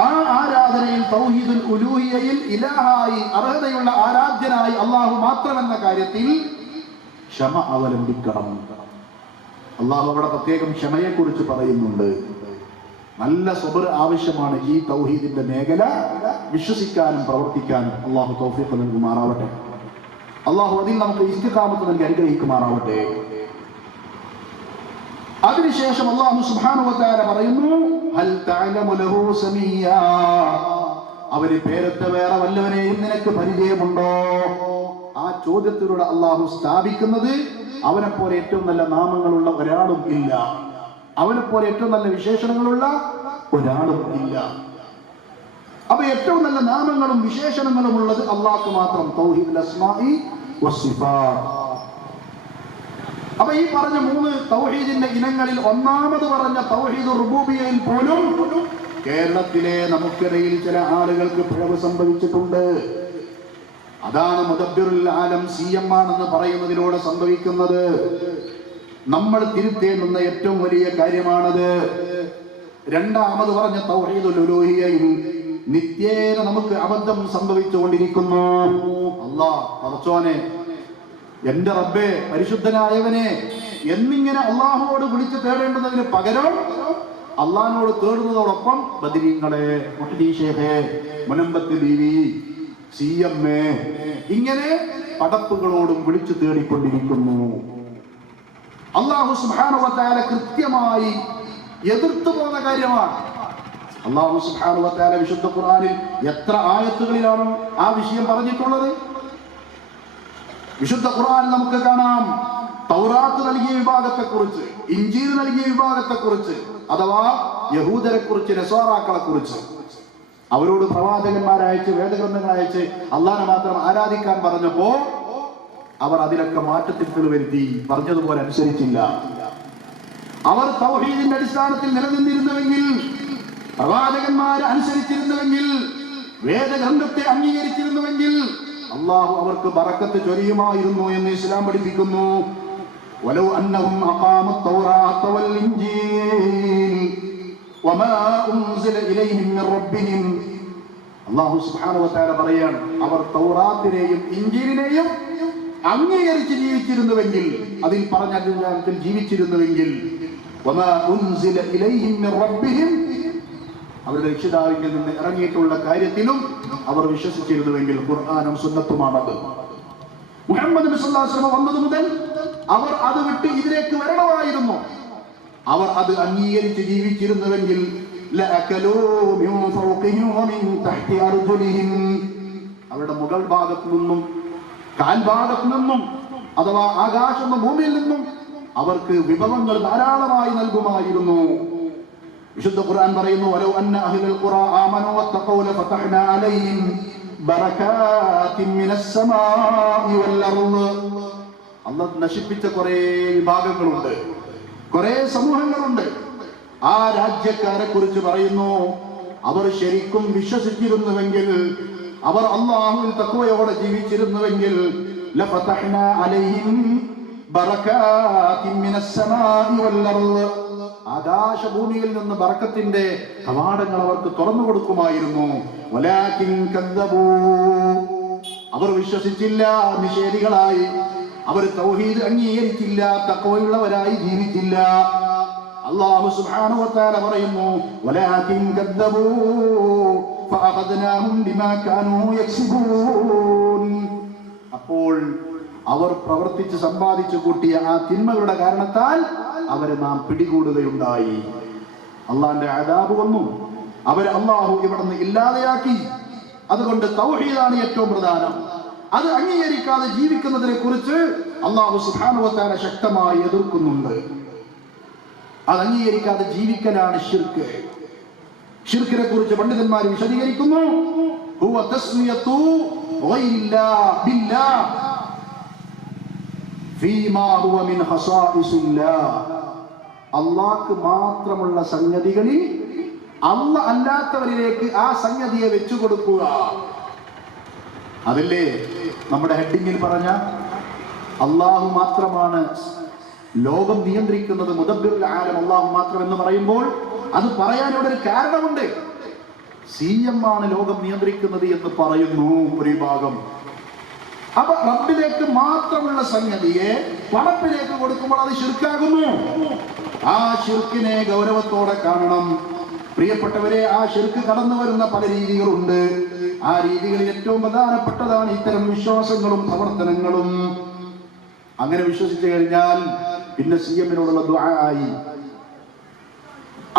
ആ ആരാധനയിൽ തൗഹീദുൽ ഉലൂഹിയ്യയിൽ ഇലാഹായി അർഹതയുള്ള ആരാധ്യനായി അള്ളാഹു മാത്രമെന്ന കാര്യത്തിൽ ക്ഷമ അവലംബിക്കണം. അള്ളാഹു അവിടെ പ്രത്യേകം ക്ഷമയെ കുറിച്ച് പറയുന്നുണ്ട്. നല്ല സബർ ആവശ്യമാണ് ഈ തൗഹീദിന്റെ മേഖല വിശ്വസിക്കാനും പ്രവർത്തിക്കാനും. അള്ളാഹു തൗഫീഖ് നൽകുമാറാവട്ടെ. അള്ളാഹു അതിൽ നമുക്ക് ഇസ്തിഖാമത്ത് നൽകി അനുഗ്രഹിക്കുമാറാവട്ടെ. അതിനുശേഷം അല്ലാഹു സുബ്ഹാനഹു വ തആല പറയുന്നു, ഹൽ തഅലമു ലഹു സമീയാ, അവന് പേരൊത്ത വേറെ വല്ലവനെയും നിനക്ക് പരിചയമുണ്ടോ? ആ ചോദ്യത്തിലൂടെ അള്ളാഹു സ്ഥാപിക്കുന്നത് അവനെ പോലെ ഏറ്റവും നല്ല നാമങ്ങളുള്ള ഒരാളും ഇല്ല, അവനെ പോലെ ഏറ്റവും നല്ല വിശേഷണങ്ങളുള്ള ഒരാളും ഇല്ല. അപ്പൊ ഏറ്റവും നല്ല നാമങ്ങളും വിശേഷണങ്ങളും ഉള്ളത് അള്ളാഹ്ക്ക് മാത്രം. തൗഹീദുൽ അസ്മാഇ വസ്സിഫാത്ത്. അപ്പൊ ഈ പറഞ്ഞ 3 തൗഹീദിന്റെ ഇനങ്ങളിൽ ഒന്നാമത് പറഞ്ഞ തൗഹീദുർ റുബൂബിയ്യയിൽ പോലും കേരളത്തിലെ നമുക്കിടയിൽ ചില ആളുകൾക്ക് പിഴവ് സംഭവിച്ചിട്ടുണ്ട്. അതാണ് മുദബ്ബിറുൽ ആലം CM ആണെന്ന് പറയുന്നതിലൂടെ സംഭവിക്കുന്നത്. നമ്മൾ തിരുത്തേണ്ടുന്ന ഏറ്റവും വലിയ കാര്യമാണത്. രണ്ടാമത് പറഞ്ഞ തൗഹീദുൽ ഉലൂഹിയ്യയിൽ നിത്യേന നമുക്ക് അബദ്ധം സംഭവിച്ചുകൊണ്ടിരിക്കുന്നു. അല്ലാഹ് പടച്ചോനെ, എന്റെ റബ്ബേ, പരിശുദ്ധനായവനെ എന്നിങ്ങനെ അള്ളാഹുവോട് വിളിച്ചു തേടേണ്ടതിന് പകരം അള്ളാഹിനോട് തേടുന്നതോടൊപ്പം ബദരീങ്ങളെ, മുഹ്ദി ശേഖേ, മുനമ്പത്ത് ബീവി, CM ഇങ്ങനെ പടപ്പുകളോടും വിളിച്ചു തേടിക്കൊണ്ടിരിക്കുന്നു. അല്ലാഹു സുബ്ഹാനഹു വ തആല കൃത്യമായി എതിർത്തു പോകുന്ന കാര്യമാണ്. അല്ലാഹു സുബ്ഹാനഹു വ തആല വിശുദ്ധ ഖുർആനിൽ എത്ര ആയത്തുകളിലാണ് ആ വിഷയം പറഞ്ഞിട്ടുള്ളത്? വിശുദ്ധ ഖുർആനിൽ നമുക്ക് കാണാം തൗറാത്ത് നൽകിയ വിഭാഗത്തെക്കുറിച്ച്, ഇഞ്ചീൽ നൽകിയ വിഭാഗത്തെക്കുറിച്ച്, അഥവാ യഹൂദരെ കുറിച്ച്, നസ്വാറാക്കളെ കുറിച്ച്. അവരോട് പ്രവാചകന്മാരയച്ച് വേദഗ്രന്ഥങ്ങൾ അയച്ച് അള്ളാഹനെ മാത്രം ആരാധിക്കാൻ പറഞ്ഞപ്പോ അവർ അതിലൊക്കെ മാറ്റത്തിരുത്തൽ വരുത്തി, പറഞ്ഞതുപോലെ അനുസരിച്ചില്ല. അവർ തൗഹീദിന്റെ അടിസ്ഥാനത്തിൽ നിലനിന്നിരുന്നുവെങ്കിൽ, പ്രവാചകന്മാരെ അനുസരിച്ചിരുന്നുവെങ്കിൽ, വേദഗ്രന്ഥത്തെ അംഗീകരിച്ചിരുന്നുവെങ്കിൽ അള്ളാഹു അവർക്ക് ബറക്കത്ത് ചൊരിയുമായിരുന്നു എന്ന് ഇസ്ലാം പഠിപ്പിക്കുന്നു. വലൗ അന്നഹും അഖാമുത് തൗറാത്ത വൽ ഇൻജീൽ വമാ ഉൻസില ഇലൈഹിം മിർ റബ്ബിഹിം. അല്ലാഹു സുബ്ഹാനഹു വ തആല പറയാണ്, അവർ തൗറാത്തിനെയും ഇൻജീലിനെയും അംഗീകരിച്ച് ജീവിച്ചിരുന്നുവെങ്കിൽ, അതിൽ പറഞ്ഞ അടിസ്ഥാനത്തിൽ ജീവിച്ചിരുന്നുവെങ്കിൽ, വമാ ഉൻസില ഇലൈഹിം മിർ റബ്ബിഹിം, അവരുടെ രക്ഷിതാവിൽ നിന്ന് ഇറങ്ങിയിട്ടുള്ള കാര്യത്തിലും അവർ വിശ്വസിച്ചിരുന്നുവെങ്കിൽ, ഖുർആനും സുന്നത്തുമാണത്. മുഹമ്മദ് നബി സല്ലല്ലാഹു അലൈഹി വസല്ലം വന്നത് മുതൽ അവർ അത് വിട്ട് ഇതിലേക്ക് വരണമായിരുന്നു. അവർ അത് അംഗീകരിച്ച് ജീവിച്ചിരുന്നുവെങ്കിൽ ലഅകലൂ മിൻ ഫൗഖിഹിം വമിൻ തഹ്തി അർജുലിഹിം, അവരുടെ മുകൾ ഭാഗത്തു നിന്നും കാൽഭാഗത്തു നിന്നും, അഥവാ ആകാശം ഭൂമിയിൽ നിന്നും അവർക്ക് വിഭവങ്ങൾ ധാരാളമായി നൽകുമായിരുന്നു. വിശുദ്ധ ഖുർആൻ പറയുന്നു, വലൗ അന്ന അഹ്ലൽ ഖുറാ ആമനൂ വത്തഖൂ ലഫതഹ്നാ അലൈഹിം ബറകാതിൻ മിനസ് സമാഇ വൽ അർദ്. അല്ലാഹു നശിപ്പിച്ച കുറേ വിഭാഗങ്ങളുണ്ട്, കുറേ സമൂഹങ്ങളുണ്ട്. ആ രാജ്യക്കാരെ കുറിച്ച് പറയുന്നു, അവർ ശരിക്കും വിശ്വസിച്ചിരുന്നുവെങ്കിൽ, അവർ അല്ലാഹുവിൽ തഖ്വയോടെ ജീവിച്ചിരുന്നുവെങ്കിൽ ലഫതഹ്നാ അലൈഹിം ബറകാതിൻ മിനസ് സമാഇ വൽ അർദ്, ആകാശഭൂമിയിൽ നിന്ന് ബറക്കത്തിന്റെ കവാടങ്ങൾ അവർക്ക് തുറന്നു കൊടുക്കുമായിരുന്നു. വലാകിൻ കദ്ദബൂ, അവർ വിശ്വസിച്ചില്ല, നിഷേധികളായി. അവർ തൗഹീദ് അംഗീകരിച്ചില്ല, തഖ്വയുള്ളവരായി ജീവിച്ചില്ല. അല്ലാഹു സുബ്ഹാനഹു വ തആല പറയുന്നു, വലാകിൻ കദ്ദബൂ ഫഅഖദ്നാഹും ബിമാ കാനൂ യക്സിബൂൻ. അപ്പോൾ അവർ പ്രവർത്തിച്ച് സമ്പാദിച്ചു കൂട്ടിയ ആ തിന്മകളുടെ കാരണത്താൽ അവരെ നാം പിടികൂടുകയുണ്ടായി. അള്ളാന്റെ അദാബ് വന്നു, അവരെ അള്ളാഹു ഇവിടെ നിന്ന് ഇല്ലാതെയാക്കി. അതുകൊണ്ട് തൗഹീദാണ് ഏറ്റവും പ്രധാനം. അത് അംഗീകരിക്കാതെ ജീവിക്കുന്നതിനെ കുറിച്ച് അല്ലാഹു സുബ്ഹാനഹു വ തആല ശക്തമായി എതിർക്കുന്നുണ്ട്. അത് അംഗീകരിക്കാതെ ജീവിക്കലാണ് ശിർക്ക്. ശിർക്കിനെ കുറിച്ച് പണ്ഡിതന്മാർ വിശദീകരിക്കുന്നു. ഹുവ തസ്മിയതു ഗൈരില്ലാഹി ബില്ലാഹ് ഫീമാ ഹുവ മിൻ ഖസാഇസില്ലാഹ്. അല്ലാഹ്ക്ക് മാത്രമുള്ള സംഗതികളിൽ അല്ലാഹ് അല്ലാത്തവരിലേക്ക് ആ സംഗതിയെ വെച്ചു കൊടുക്കുക. അതല്ലേ നമ്മുടെ ഹെഡിങ്ങിൽ പറഞ്ഞ അല്ലാഹു മാത്രമാണ് ലോകം നിയന്ത്രിക്കുന്നത്, മുദബ്ബിറുൽ ആലം അല്ലാഹു മാത്രം എന്ന് പറയുമ്പോൾ അത് പറയാൻ ഇവിടെ ഒരു കാരണമുണ്ട്. CM ആണ് ലോകം നിയന്ത്രിക്കുന്നത് എന്ന് പറയുന്നു ഒരു വിഭാഗം. അപ്പൊ റബ്ബിലേക്ക് മാത്രമുള്ള സംഗതിയെ പടപ്പിലേക്ക് കൊടുക്കുമ്പോൾ അത് ശിർക്കാകുന്നു. ആ ശിർക്കിനെ ഗൗരവത്തോടെ കാണണം പ്രിയപ്പെട്ടവരെ. ആ ശിർക്ക് കടന്നു വരുന്ന പല രീതികളുണ്ട്. ആ രീതികളിൽ ഏറ്റവും പ്രധാനപ്പെട്ടതാണ് ഇത്തരം വിശ്വാസങ്ങളും പ്രവർത്തനങ്ങളും. അങ്ങനെ വിശ്വസിച്ചു കഴിഞ്ഞാൽ പിന്നെ CM-നോടുള്ള ദുആ ആയി.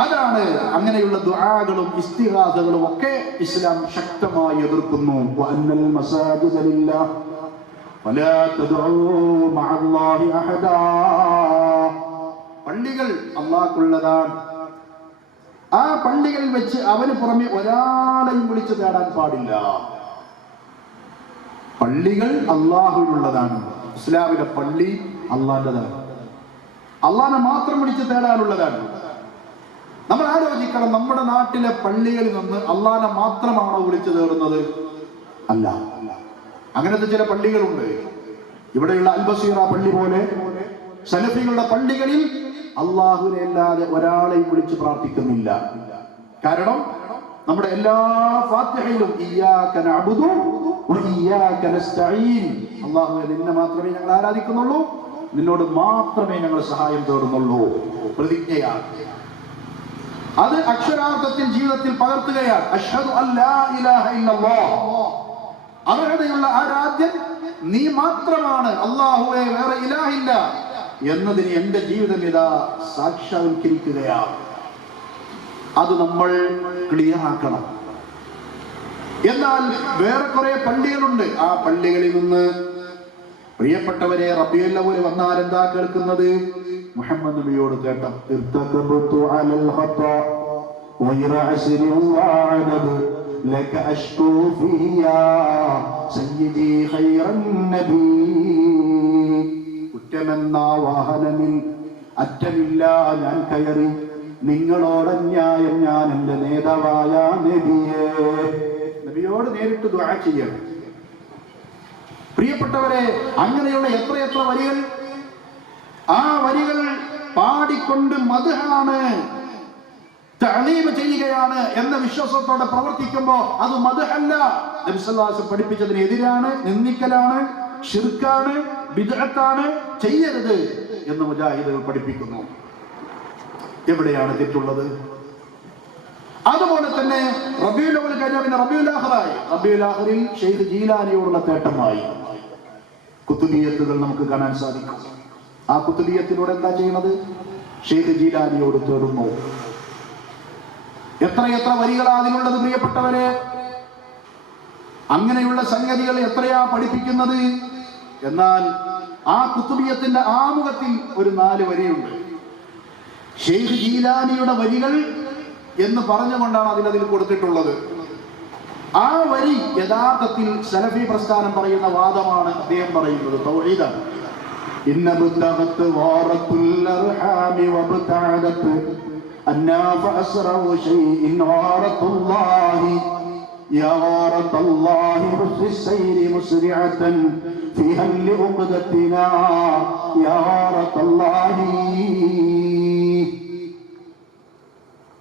അതാണ് അങ്ങനെയുള്ള ദുആകളും ഇസ്തിഗാസകളും ഒക്കെ ഇസ്ലാം ശക്തമായി എതിർക്കുന്നു. വഅന്നൽ മസാജിദ ലില്ലാഹ് ഫലാ തദ്ഉ മഅല്ലാഹി അഹദാ. പള്ളികൾ അല്ലാഹുവിനുള്ളതാണ്. ആ പള്ളികളിൽ വെച്ച് അവന് പുറമെ ഒരാളെയും വിളിച്ചു തേടാൻ പാടില്ല. പള്ളികൾ അല്ലാഹുവിനുള്ളതാണ്. ഇസ്ലാമിലെ പള്ളി അല്ലാഹുവിൻ്റെതാണ്. അല്ലാഹുവിനെ മാത്രം വിളിച്ചു തേടാനുള്ളതാണ്. നമ്മൾ ആലോചിക്കണം, നമ്മുടെ നാട്ടിലെ പള്ളികളിൽ നിന്ന് അല്ലാഹുവിനെ മാത്രമാണോ വിളിച്ചു തേടുന്നത്? അല്ല. അങ്ങനത്തെ ചില പള്ളികളുണ്ട്. ഇവിടെയുള്ള അൽബസീറ പള്ളി പോലെ സലഫികളുടെ പള്ളികളിൽ അല്ലാഹുവിനെ അല്ലാതെ ഒരാളെയും വിളിച്ച് പ്രാർത്ഥിക്കുന്നില്ല. കാരണം നമ്മുടെ എല്ലാ ഫാത്തിഹയിലും ഇയ്യാക നഅ്ബുദു വ ഇയ്യാക നസ്തഈൻ, അല്ലാഹുവേ നിന്നെ മാത്രമേ ഞങ്ങൾ ആരാധിക്കുന്നുള്ളൂ, നിന്നോട് മാത്രമേ ഞങ്ങൾ സഹായം തേടുന്നുള്ളൂ പ്രതിജ്ഞയാണ്. അത് അക്ഷരാർത്ഥത്തിൽ ജീവിതത്തിൽ പകർത്തുകയാണ്. അഷ്ഹദു അല്ലാ ഇലാഹ ഇല്ലല്ലാഹ്, അർഹതയുള്ള ആരാധ്യൻ നീ മാത്രമാണ്, അല്ലാഹുവേ വേറെ ഇലാഹില്ല എന്നതിന് എന്റെ ജീവിതം ഇതാ സാക്ഷാത്കരിക്കുകയാണ്. അത് നമ്മൾ ക്ലിയർ ആക്കണം. എന്നാൽ വേറെ കുറെ പള്ളികളുണ്ട്. ആ പള്ളികളിൽ നിന്ന് പ്രിയപ്പെട്ടവരെ റബീഉൽ അവ്വൽ വന്നാൽ എന്താ കേൾക്കുന്നത്? മുഹമ്മദ് നബിയോട് കേട്ട ഇർതകബതു അലൽ ഖതാ വൈറ അസ്രി വഅദബ് ലക അഷ്കു ഫിയാ സയ്യിദി ഖൈറൻ നബി. കുറ്റമെന്ന വാഹനമിൽ അറ്റമില്ല ഞാൻ കയറി, നിങ്ങളോട് അന്യായം ഞാൻ എന്റെ നേതാവായ നബിയെ. നബിയോട് നേരിട്ട് ദുആ ചെയ്യണം. പ്രിയപ്പെട്ടവരെ, അങ്ങനെയുള്ള എത്രയെത്ര വരികൾ, ആ വരികൾ പാടിക്കൊണ്ട് മദ്ഹാണ്, തഅലീം ചെയ്യുകയാണ് എന്ന വിശ്വാസത്തോടെ പ്രവർത്തിക്കുമ്പോൾ അത് മദ്ഹല്ല, നബി സല്ലല്ലാഹു അലൈഹി വസല്ലം പഠിപ്പിച്ചതിന് എതിരാണ്, നിന്ദിക്കലാണ്, ശിർക്കാണ്, ബിദ്അത്താണ്, ചെയ്യരുത് എന്ന് മുജാഹിദുകൾ പഠിപ്പിക്കുന്നു. എവിടെയാണ് തെറ്റുള്ളത്? അതുപോലെ തന്നെ റബീഉൽ അവ്വൽ കഴിഞ്ഞ പിന്നെ റബീഉൽ ആഖിറായി. റബീഉൽ ആഖിറിൽ ഷെയ്ഖ് ജീലാനിയോടുള്ള തേട്ടമായി കുത്തുബിയത്തുകൾ നമുക്ക് കാണാൻ സാധിക്കും. ആ കുത്തുബിയത്തിലൂടെ എന്താ ചെയ്യുന്നത്? ഷെയ്ഖ് ജീലാനിയോട് തേടുന്നു. എത്രയെത്ര വരികളാണ് അതിനുള്ളത് പ്രിയപ്പെട്ടവരെ. അങ്ങനെയുള്ള സംഗതികൾ എത്രയാ പഠിപ്പിക്കുന്നത്. എന്നാൽ ആ കുത്തുബിയത്തിന്റെ ആമുഖത്തിൽ ഒരു 4 വരിയുണ്ട്. ഷെയ്ഖ് ജീലാനിയുടെ വരികൾ എന്ന് പറഞ്ഞുകൊണ്ടാണ് അതിൽ കൊടുത്തിട്ടുള്ളത്. ആ വരി യഥാർത്ഥത്തിൽ സലഫി പ്രസ്ഥാനം പറയുന്ന വാദമാണ്. അദ്ദേഹം പറയുന്നത് തൗഹീദാണ്. ഇന്നബുദ്ദഖത്ത് വാറത്തുൽ അർഹാമി വബ്തഅദത്ത് അന്നാ ഫഅസ്റഉ ശൈഇൻ വാറത്തുല്ലാഹി യാ വാറത്തുല്ലാഹി ബിസ്സൈരി മുസ്രിഅതൻ ഫിഹാ ലിഉഖദത്തിനാ യാ വാറത്തുല്ലാഹി.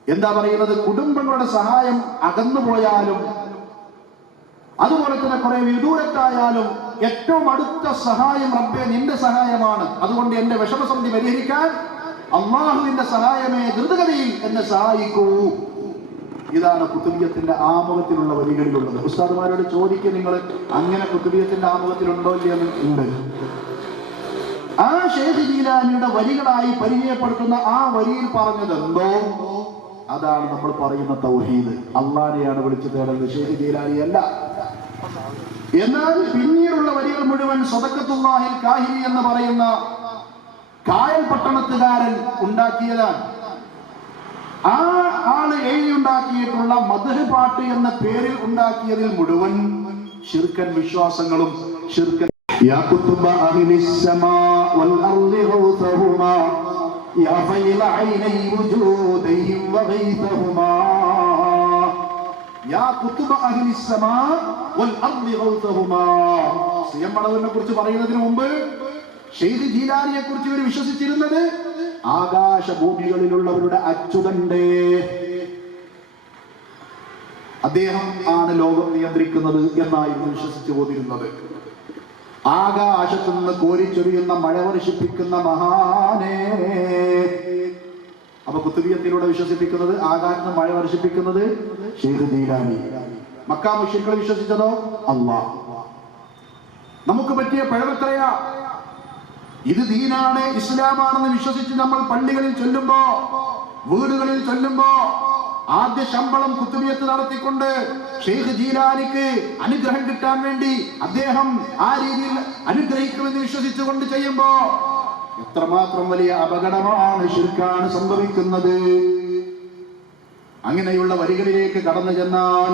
എന്താ പറയുന്നത്? കുടുംബങ്ങളുടെ സഹായം അകന്നു പോയാലും അതുപോലെ തന്നെ കുറെ വിദൂരത്തായാലും ഏറ്റവും അടുത്ത സഹായം റബ്ബേ നിന്റെ സഹായമാണ്. അതുകൊണ്ട് എന്റെ വിഷമസന്ധി പരിഹരിക്കാൻ അള്ളാഹുവിന്റെ സഹായമേ ദ്രുതഗതിയിൽ എന്നെ സഹായിക്കൂ. ഇതാണ് കുത്തുബിയത്തിന്റെ ആമുഖത്തിലുള്ള വരികളിലുള്ളത്. ഉസ്താദുമാരോട് ചോദിക്കുക, നിങ്ങൾ അങ്ങനെ കുത്തുബിയത്തിന്റെ ആമുഖത്തിലുണ്ടോ ഇല്ലെന്ന്. ഉണ്ട്. ആ ഷെയ്ഖ് ജീലാനിയുടെ വരികളായി പരിചയപ്പെടുത്തുന്ന ആ വരിയിൽ പറഞ്ഞത് എന്തോ അതാണ് നമ്മൾ പറയുന്ന തൗഹീദ്. അള്ളാഹുവിനെയാണ് വിളിച്ചു തേടുന്നത്, ഷെയ്ഖ് ജീലാനി അല്ല. എന്നാൽ പിന്നീടുള്ള വരികൾ മുഴുവൻ സദഖത്തുല്ലാഹിൽ കാഹിരി എന്ന് പറയുന്ന കായൽ പട്ടണത്തുകാരൻ ഉണ്ടാക്കിയതാണ്. ആ ആള് എഴുതിയുണ്ടാക്കിയിട്ടുള്ള മദ്ഹ് പാട്ട് എന്ന പേരിൽ ഉണ്ടാക്കിയതിൽ മുഴുവൻ ശിർക്കൻ വിശ്വാസങ്ങളും ശിർക്കൻ. യാ കുതുബ അഹ്ലിസ് സമാ വൽ അർളി ഗൗതഹുമാ യാ ഫൈല ഐനൈ വജൂദിഹിം വഗൈതഹുമാ യാ കുതുബ അഹ്ലിസ് സമാ വൽ അർളി ഗൗതഹുമാ. സിയമളവിനെ കുറിച്ച് പറയുന്നതിന് മുമ്പ് ഷെയ്ഖ് ജീലാനിയെ കുറിച്ച് ഇവർ വിശ്വസിച്ചിരുന്നത് ആകാശഭൂമികളിലുള്ളവരുടെ അച്യുതന്റെ അദ്ദേഹം ആണ് ലോകം നിയന്ത്രിക്കുന്നത് എന്നായിരുന്നു വിശ്വസിച്ചു പോന്നിരുന്നത്. ആകാശത്തു നിന്ന് കോരിച്ചൊരിയുന്ന മഴ വർഷിപ്പിക്കുന്ന മഹാനേ. അപ്പൊ കുത്തുബിയത്തിലൂടെ വിശ്വസിപ്പിക്കുന്നത് ആകാശത്ത് മഴ വർഷിപ്പിക്കുന്നത് ഷെയ്ഖ് ജീലാനി. മക്കാ മുശ്രിക്കുകൾ വിശ്വസിച്ചതോ അല്ലാഹ്. നമുക്ക് പറ്റിയ പിഴവെത്രയാ? ഇത് ദീനാണ്, ഇസ്ലാമാണെന്ന് വിശ്വസിച്ച് നമ്മൾ പള്ളികളിൽ ചൊല്ലുമ്പോ, വീടുകളിൽ ചൊല്ലുമ്പോ ആദ്യ ശമ്പളം കുത്തുബിയത്ത് നടത്തിക്കൊണ്ട് ഷെയ്ഖ് ജീലാനിക്ക് അനുഗ്രഹം കിട്ടാൻ വേണ്ടി അദ്ദേഹം ആ രീതിയിൽ അനുഗ്രഹിക്കുമെന്ന് വിശ്വസിച്ചുകൊണ്ട് ചെയ്യുമ്പോ എത്രമാത്രം വലിയ അപകടമാണ്, ശിർക്കാണ് സംഭവിക്കുന്നത്. അങ്ങനെയുള്ള വരികളിലേക്ക് കടന്നു ചെന്നാൽ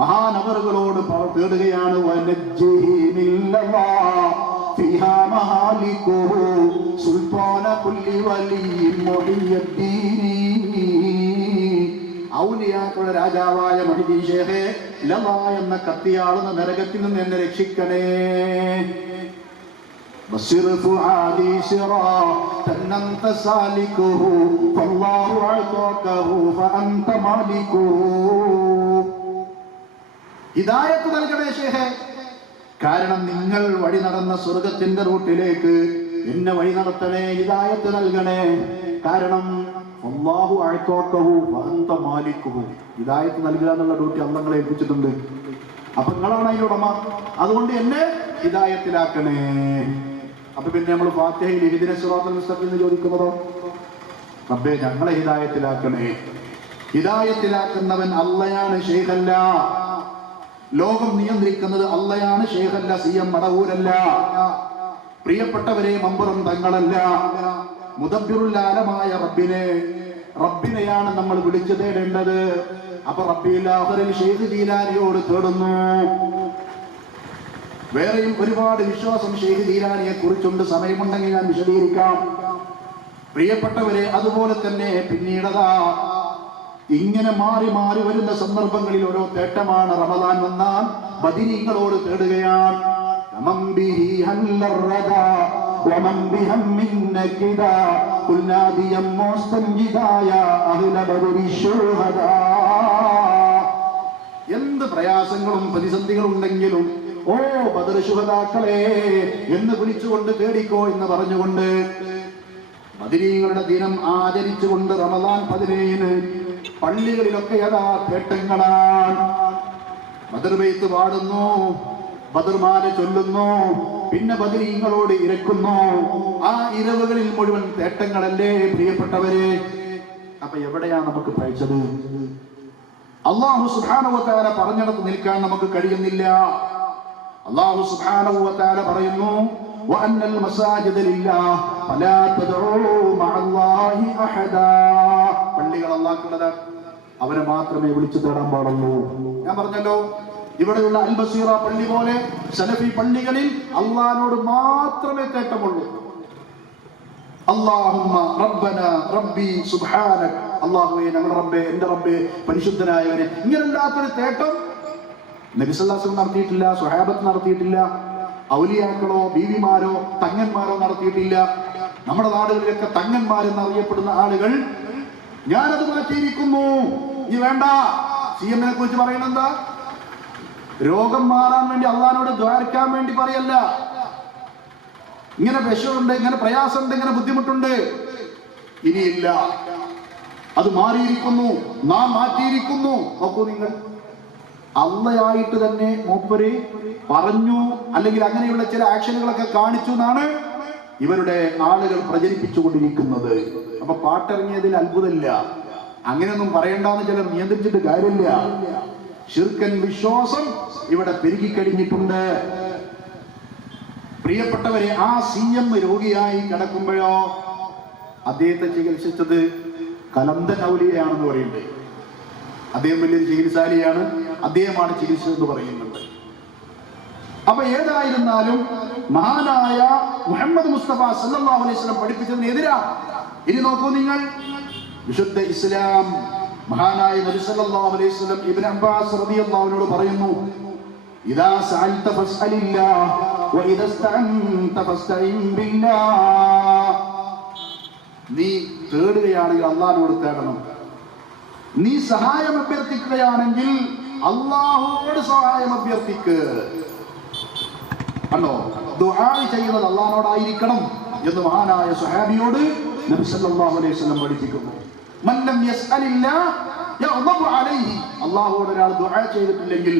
മഹാനവറുകളോട് തേടുകയാണ് ഔലിയാക്കളുടെ രാജാവായ മുഹ്യിദ്ദീൻ ശൈഖേ, ലവാ എന്ന കത്തിയാളുന്ന നരകത്തിൽ നിന്ന് എന്നെ രക്ഷിക്കണേ. ഹിദായത്ത് നൽകണേ ശൈഖേ, കാരണം നിങ്ങൾ വഴി നടന്ന സ്വർഗത്തിന്റെ റൂട്ടിലേക്ക് എന്നെ വഴി നടത്തണേ, ഹിദായത്ത് നൽകണേ. കാരണം അല്ലാഹു അഅ്താഖഹു വഅൻത മാലിക്കുഹു, ഹിദായത്ത് നൽകുക എന്നുള്ള ഡ്യൂട്ടി അല്ലാഹ് നിങ്ങളെ ഏൽപ്പിച്ചിട്ടുണ്ട്. അപ്പൊ നിങ്ങളാണ് അതിന്റെ ഉടമ, അതുകൊണ്ട് എന്നെ ഹിദായത്തിലാക്കണേ. അപ്പൊ പിന്നെ നമ്മൾ ഫാത്തിഹയിൽ ഇഹ്ദിന സിറാത്തൽ മുസ്തഖീം എന്ന് ചോദിക്കുന്നതോ റബ്ബേ ഞങ്ങളെ ഹിദായത്തിലാക്കണേ. ഹിദായത്തിലാക്കുന്നവൻ അല്ലാഹയാണ്, ശൈഖല്ല. ലോകം നിയന്ത്രിക്കുന്നത് അല്ലാഹയാണ്, ശൈഖല്ല, സിഎം മടവൂരല്ല. പ്രിയപ്പെട്ടവരെ, മമ്പുറം തങ്ങളല്ല. മുദബ്ബിറുൽ ആലമായ റബ്ബിനെയാണ് നമ്മൾ വിളിച്ചു തേടേണ്ടത്. അപ്പൊ റബ്ബിൽ ആഖിറിൽ ഷെയ്ഖ് ജീലാനിയോട് തേടുന്നു. വേറെയും ഒരുപാട് വിശ്വാസം ഷെയ്ഖ് ജീലാനിയെ കുറിച്ചുണ്ട്, സമയമുണ്ടെങ്കിൽ ഞാൻ വിശദീകരിക്കാം. പ്രിയപ്പെട്ടവരെ, അതുപോലെ തന്നെ പിന്നീടതാ ഇങ്ങനെ മാറി മാറി വരുന്ന സന്ദർഭങ്ങളിൽ ഓരോ തേട്ടമാണ്. റമദാൻ വന്നാൽ ബദരീങ്ങളോട് തേടുകയാണ്. എന്ത് പ്രയാസങ്ങളും പ്രതിസന്ധികളും ഉണ്ടെങ്കിലും ഓ ബദർ ശുഹദാക്കളെ എന്ന് വിളിച്ചുകൊണ്ട് തേടിക്കോ എന്ന് പറഞ്ഞുകൊണ്ട് ബദരീങ്ങളുടെ ദിനം ആചരിച്ചുകൊണ്ട് റമദാൻ 17 പള്ളികളിലൊക്കെ യഥാ തേട്ടങ്ങളാണ്. ബദർ ബൈത്ത് പാടുന്നു, ബദർമാല ചൊല്ലുന്നു, പിന്നെ ബദരീങ്ങളോട് ഇരക്കുന്നു. ആ ഇരവുകളിൽ മുഴുവൻ തേട്ടങ്ങളല്ലേ പ്രിയപ്പെട്ടവരെ. അപ്പൊ എവിടെയാ നമുക്ക് പഴിച്ചത്? അല്ലാഹു സുബ്ഹാനഹു വ തആല പറഞ്ഞിടത്ത് നിൽക്കാൻ നമുക്ക് കഴിയുന്നില്ല. അല്ലാഹു സുബ്ഹാനഹു വ തആല പറയുന്നു, വഅന്നൽ മസാജിദ ലില്ലാഹ് ഫലാ തദ്ഉ മഅല്ലാഹി അഹദാ. പള്ളികൾ അല്ലാഹുവിൻ്റെതാണ്, അവനെ മാത്രമേ വിളിച്ചു തേടാൻ പാടുള്ളൂ. ഞാൻ പറഞ്ഞല്ലോ, ഇവിടെയുള്ള അൽ ബസീറ പള്ളി പോലെ സലഫി പള്ളികളിൽ അല്ലാഹുവിനോട് മാത്രമേ തേട്ടമുള്ളൂ. അല്ലാഹുമ്മ റബ്ബന റബ്ബി സുബ്ഹാനക, അല്ലാഹുവേ ഞങ്ങളുടെ റബ്ബേ, എൻ്റെ റബ്ബേ പരിശുദ്ധനായവനെ. ഇങ്ങനല്ലാത്തൊരു തേട്ടം നബി സല്ലല്ലാഹു അലൈഹി വസല്ലം നടത്തിയിട്ടില്ല, സ്വഹാബത്ത് നടത്തിയിട്ടില്ല, ഔലിയാക്കളോ ബീവിമാരോ തങ്ങന്മാരോ നടത്തിയിട്ടില്ല. നമ്മുടെ നാടുകളിലൊക്കെ തങ്ങന്മാരെന്നറിയപ്പെടുന്ന ആളുകൾ ഞാനത് മാറ്റിയിരിക്കുന്നു, ഇനി വേണ്ട. സിഎമ്മിനെ കുറിച്ച് പറയുന്നത് എന്താ? രോഗം മാറാൻ വേണ്ടി അള്ളാഹിനോട് ദ്വാരക്കാൻ വേണ്ടി പറയല്ല. ഇങ്ങനെ വിഷമുണ്ട്, ഇങ്ങനെ പ്രയാസമുണ്ട്, ഇങ്ങനെ ബുദ്ധിമുട്ടുണ്ട്, ഇനിയില്ല, അത് മാറിയിരിക്കുന്നു, നാം മാറ്റിയിരിക്കുന്നു. നോക്കൂ നിങ്ങൾ, അള്ളയായിട്ട് തന്നെ മൂപ്പര് പറഞ്ഞു, അല്ലെങ്കിൽ അങ്ങനെയുള്ള ചില ആക്ഷനുകളൊക്കെ കാണിച്ചു എന്നാണ് ഇവരുടെ ആളുകൾ പ്രചരിപ്പിച്ചുകൊണ്ടിരിക്കുന്നത്. അപ്പൊ പാട്ടിറങ്ങിയതിൽ അത്ഭുതമില്ല. അങ്ങനെയൊന്നും പറയണ്ടെന്ന് ചിലർ നിയന്ത്രിച്ചിട്ട് കാര്യമില്ല. ശിർക്കൻ വിശ്വാസം ഇവിടെ പെരുകിക്കഴിഞ്ഞിട്ടുണ്ട്. പ്രിയപ്പെട്ടവരെ, ആ CM രോഗിയായി കിടക്കുമ്പോഴോ അദ്ദേഹത്തെ ചികിത്സിച്ചത് കലന്തൻ ഔലിയാണെന്ന് പറയുന്നത്. അദ്ദേഹം വലിയൊരു ചികിത്സാലിയാണ്, അദ്ദേഹമാണ് ചികിത്സിച്ചതെന്ന് പറയുന്നുണ്ട്. അപ്പൊ ഏതായിരുന്നാലും മഹാനായ മുഹമ്മദ് മുസ്തഫ സല്ലല്ലാഹു അലൈഹി വസല്ലം പഠിപ്പിച്ചതിന് എതിരാണ്. ഇനി നോക്കൂ നിങ്ങൾ, വിശുദ്ധ ഇസ്ലാം മഹാനായ നബി സല്ലല്ലാഹു അലൈഹി വസല്ലം ഇബ്നു അബ്ബാസ് റളിയല്ലാഹു അൻഹു പറയുന്നു, ഇദാ സഅൽത ഫസ്അലില്ലാഹ് വഇദാ ഇസ്തഅൻത ഫസ്തഇൻ ബില്ലാഹ്. നീ തേടുകയാണെങ്കിൽ അല്ലാഹുവോട് തേടണം. നീ സഹായം അഭ്യർത്ഥിക്കുകയാണെങ്കിൽ അല്ലാഹുവോട് സഹായം അഭ്യർത്ഥിക്ക്. അല്ലോ, ദുആ ചെയ്യുന്നത് അല്ലാഹുവോടായിരിക്കണം എന്ന് മഹാനായ സ്വഹാബിയോട് നബി സല്ലല്ലാഹു അലൈഹി വസല്ലം പഠിപ്പിക്കുന്നു. മൻ ലം യസ്അലില്ലാഹ് യഗ്ദബു അലൈഹി. അല്ലാഹുവോട് ഒരാൾ ദുആ ചെയ്തിട്ടില്ലെങ്കിൽ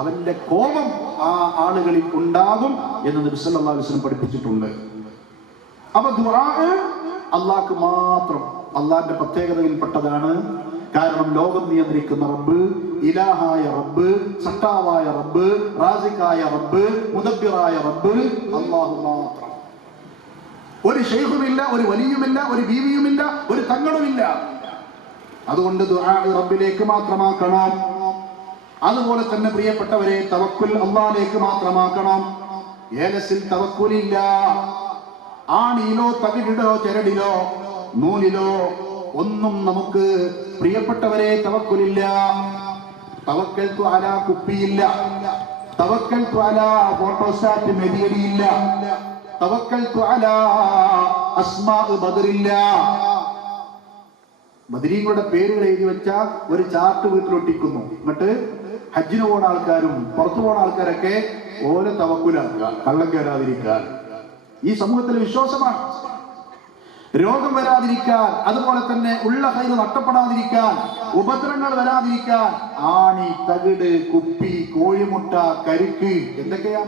അവന്റെ കോപം ആ ആളുകളിൽ ഉണ്ടാകും എന്ന് നബി സല്ലല്ലാഹു അലൈഹി വസല്ലം പഠിപ്പിച്ചിട്ടുണ്ട്. അപ്പൊ ദുആ അല്ലാഹ്ക്ക് മാത്രം, അല്ലാഹുവിന്റെ പ്രത്യേകതയിൽപ്പെട്ടതാണ്. കാരണം ലോകം നിയന്ത്രിക്കുന്ന റബ്ബ്, ഇലാഹായ റബ്ബ്, സട്ടാവായ റബ്ബ്, റാസിഖായ റബ്ബ്, മുദബ്ബിറായ റബ്ബ് അല്ലാഹു മാത്രം. ഒരു ശൈഖുമില്ല, ഒരു വലിയുമില്ല, ഒരു ബീവിയുമില്ല, ഒരു തങ്ങളുമില്ല. അതുകൊണ്ട് ദുആ റബ്ബിലേക്ക് മാത്രമാക്കണം. അതുപോലെ തന്നെ പ്രിയപ്പെട്ടവരെ, തവക്കുൽ അല്ലാഹുവിലേക്ക് മാത്രമാക്കണം. ഏലസിൽ തവക്കുലില്ല. ആണിയിലോ തകിടിലോ ചരടിലോ നൂലിലോ ഒന്നും നമുക്ക് പ്രിയപ്പെട്ടവരെ തവക്കുലില്ല. തവക്കൽതു അലാ കുപ്പിയില്ല, തവക്കൽതു അലാ ഫോട്ടോസ്റ്റാറ്റ് മെതിയടിയില്ല, തവക്കൽതു അലാ അസ്മാ ബദറില്ല. ബദരീങ്ങളുടെ പേരുകൾ എഴുതി വെച്ച ഒരു ചാർട്ട് വീട്ടിലൊട്ടിക്കുന്നു. എന്നിട്ട് ഹജ്ജിന് പോണ ആൾക്കാരും പുറത്തു പോണ ആൾക്കാരൊക്കെ ഓരോ തവക്കുലാക്കുക, കള്ളം കയറാതിരിക്കാൻ. ഈ സമൂഹത്തിലെ വിശ്വാസമാണ്. രോഗം വരാതിരിക്കാൻ, അതുപോലെ തന്നെ ഉള്ള ഹൈറ് നഷ്ടപ്പെടാതിരിക്കാൻ, ഉപദ്രവങ്ങൾ വരാതിരിക്കാൻ ആണി, തകിട്, കുപ്പി, കോഴിമുട്ട, കരിക്ക്, എന്തൊക്കെയാ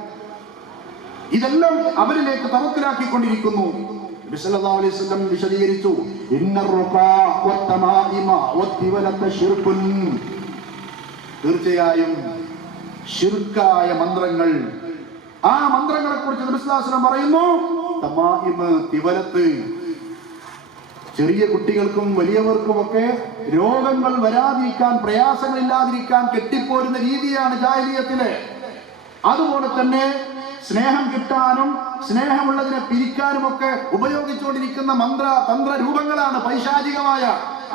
ഇതെല്ലാം അവരിലേക്ക് തവക്കുലാക്കിക്കൊണ്ടിരിക്കുന്നു. നബി സല്ലല്ലാഹു അലൈഹി വസല്ലം വിശദീകരിച്ചു, ഇന്നർ റുഖാ വത്തമാഇമ വത്തിവലത ശിർകുൻ. തീർച്ചയായും ശിർക്കായ മന്ത്രങ്ങൾ, ആ മന്ത്രങ്ങളെ കുറിച്ച് നബി സല്ലല്ലാഹു അലൈഹി വസല്ലം പറയുന്നു, തമാഇമ്, തിവലത്ത്. ചെറിയ കുട്ടികൾക്കും വലിയവർക്കുമൊക്കെ രോഗങ്ങൾ വരാതിരിക്കാൻ, പ്രയാസങ്ങളില്ലാതിരിക്കാൻ കെട്ടിപ്പോരുന്ന രീതിയാണ് ജാഹിലിയ്യത്തിലെ. അതുപോലെ തന്നെ സ്നേഹം കിട്ടാനും സ്നേഹമുള്ളതിനെ പിരിക്കാനുമൊക്കെ ഉപയോഗിച്ചുകൊണ്ടിരിക്കുന്ന തന്ത്ര രൂപങ്ങളാണ് പൈശാചികമായ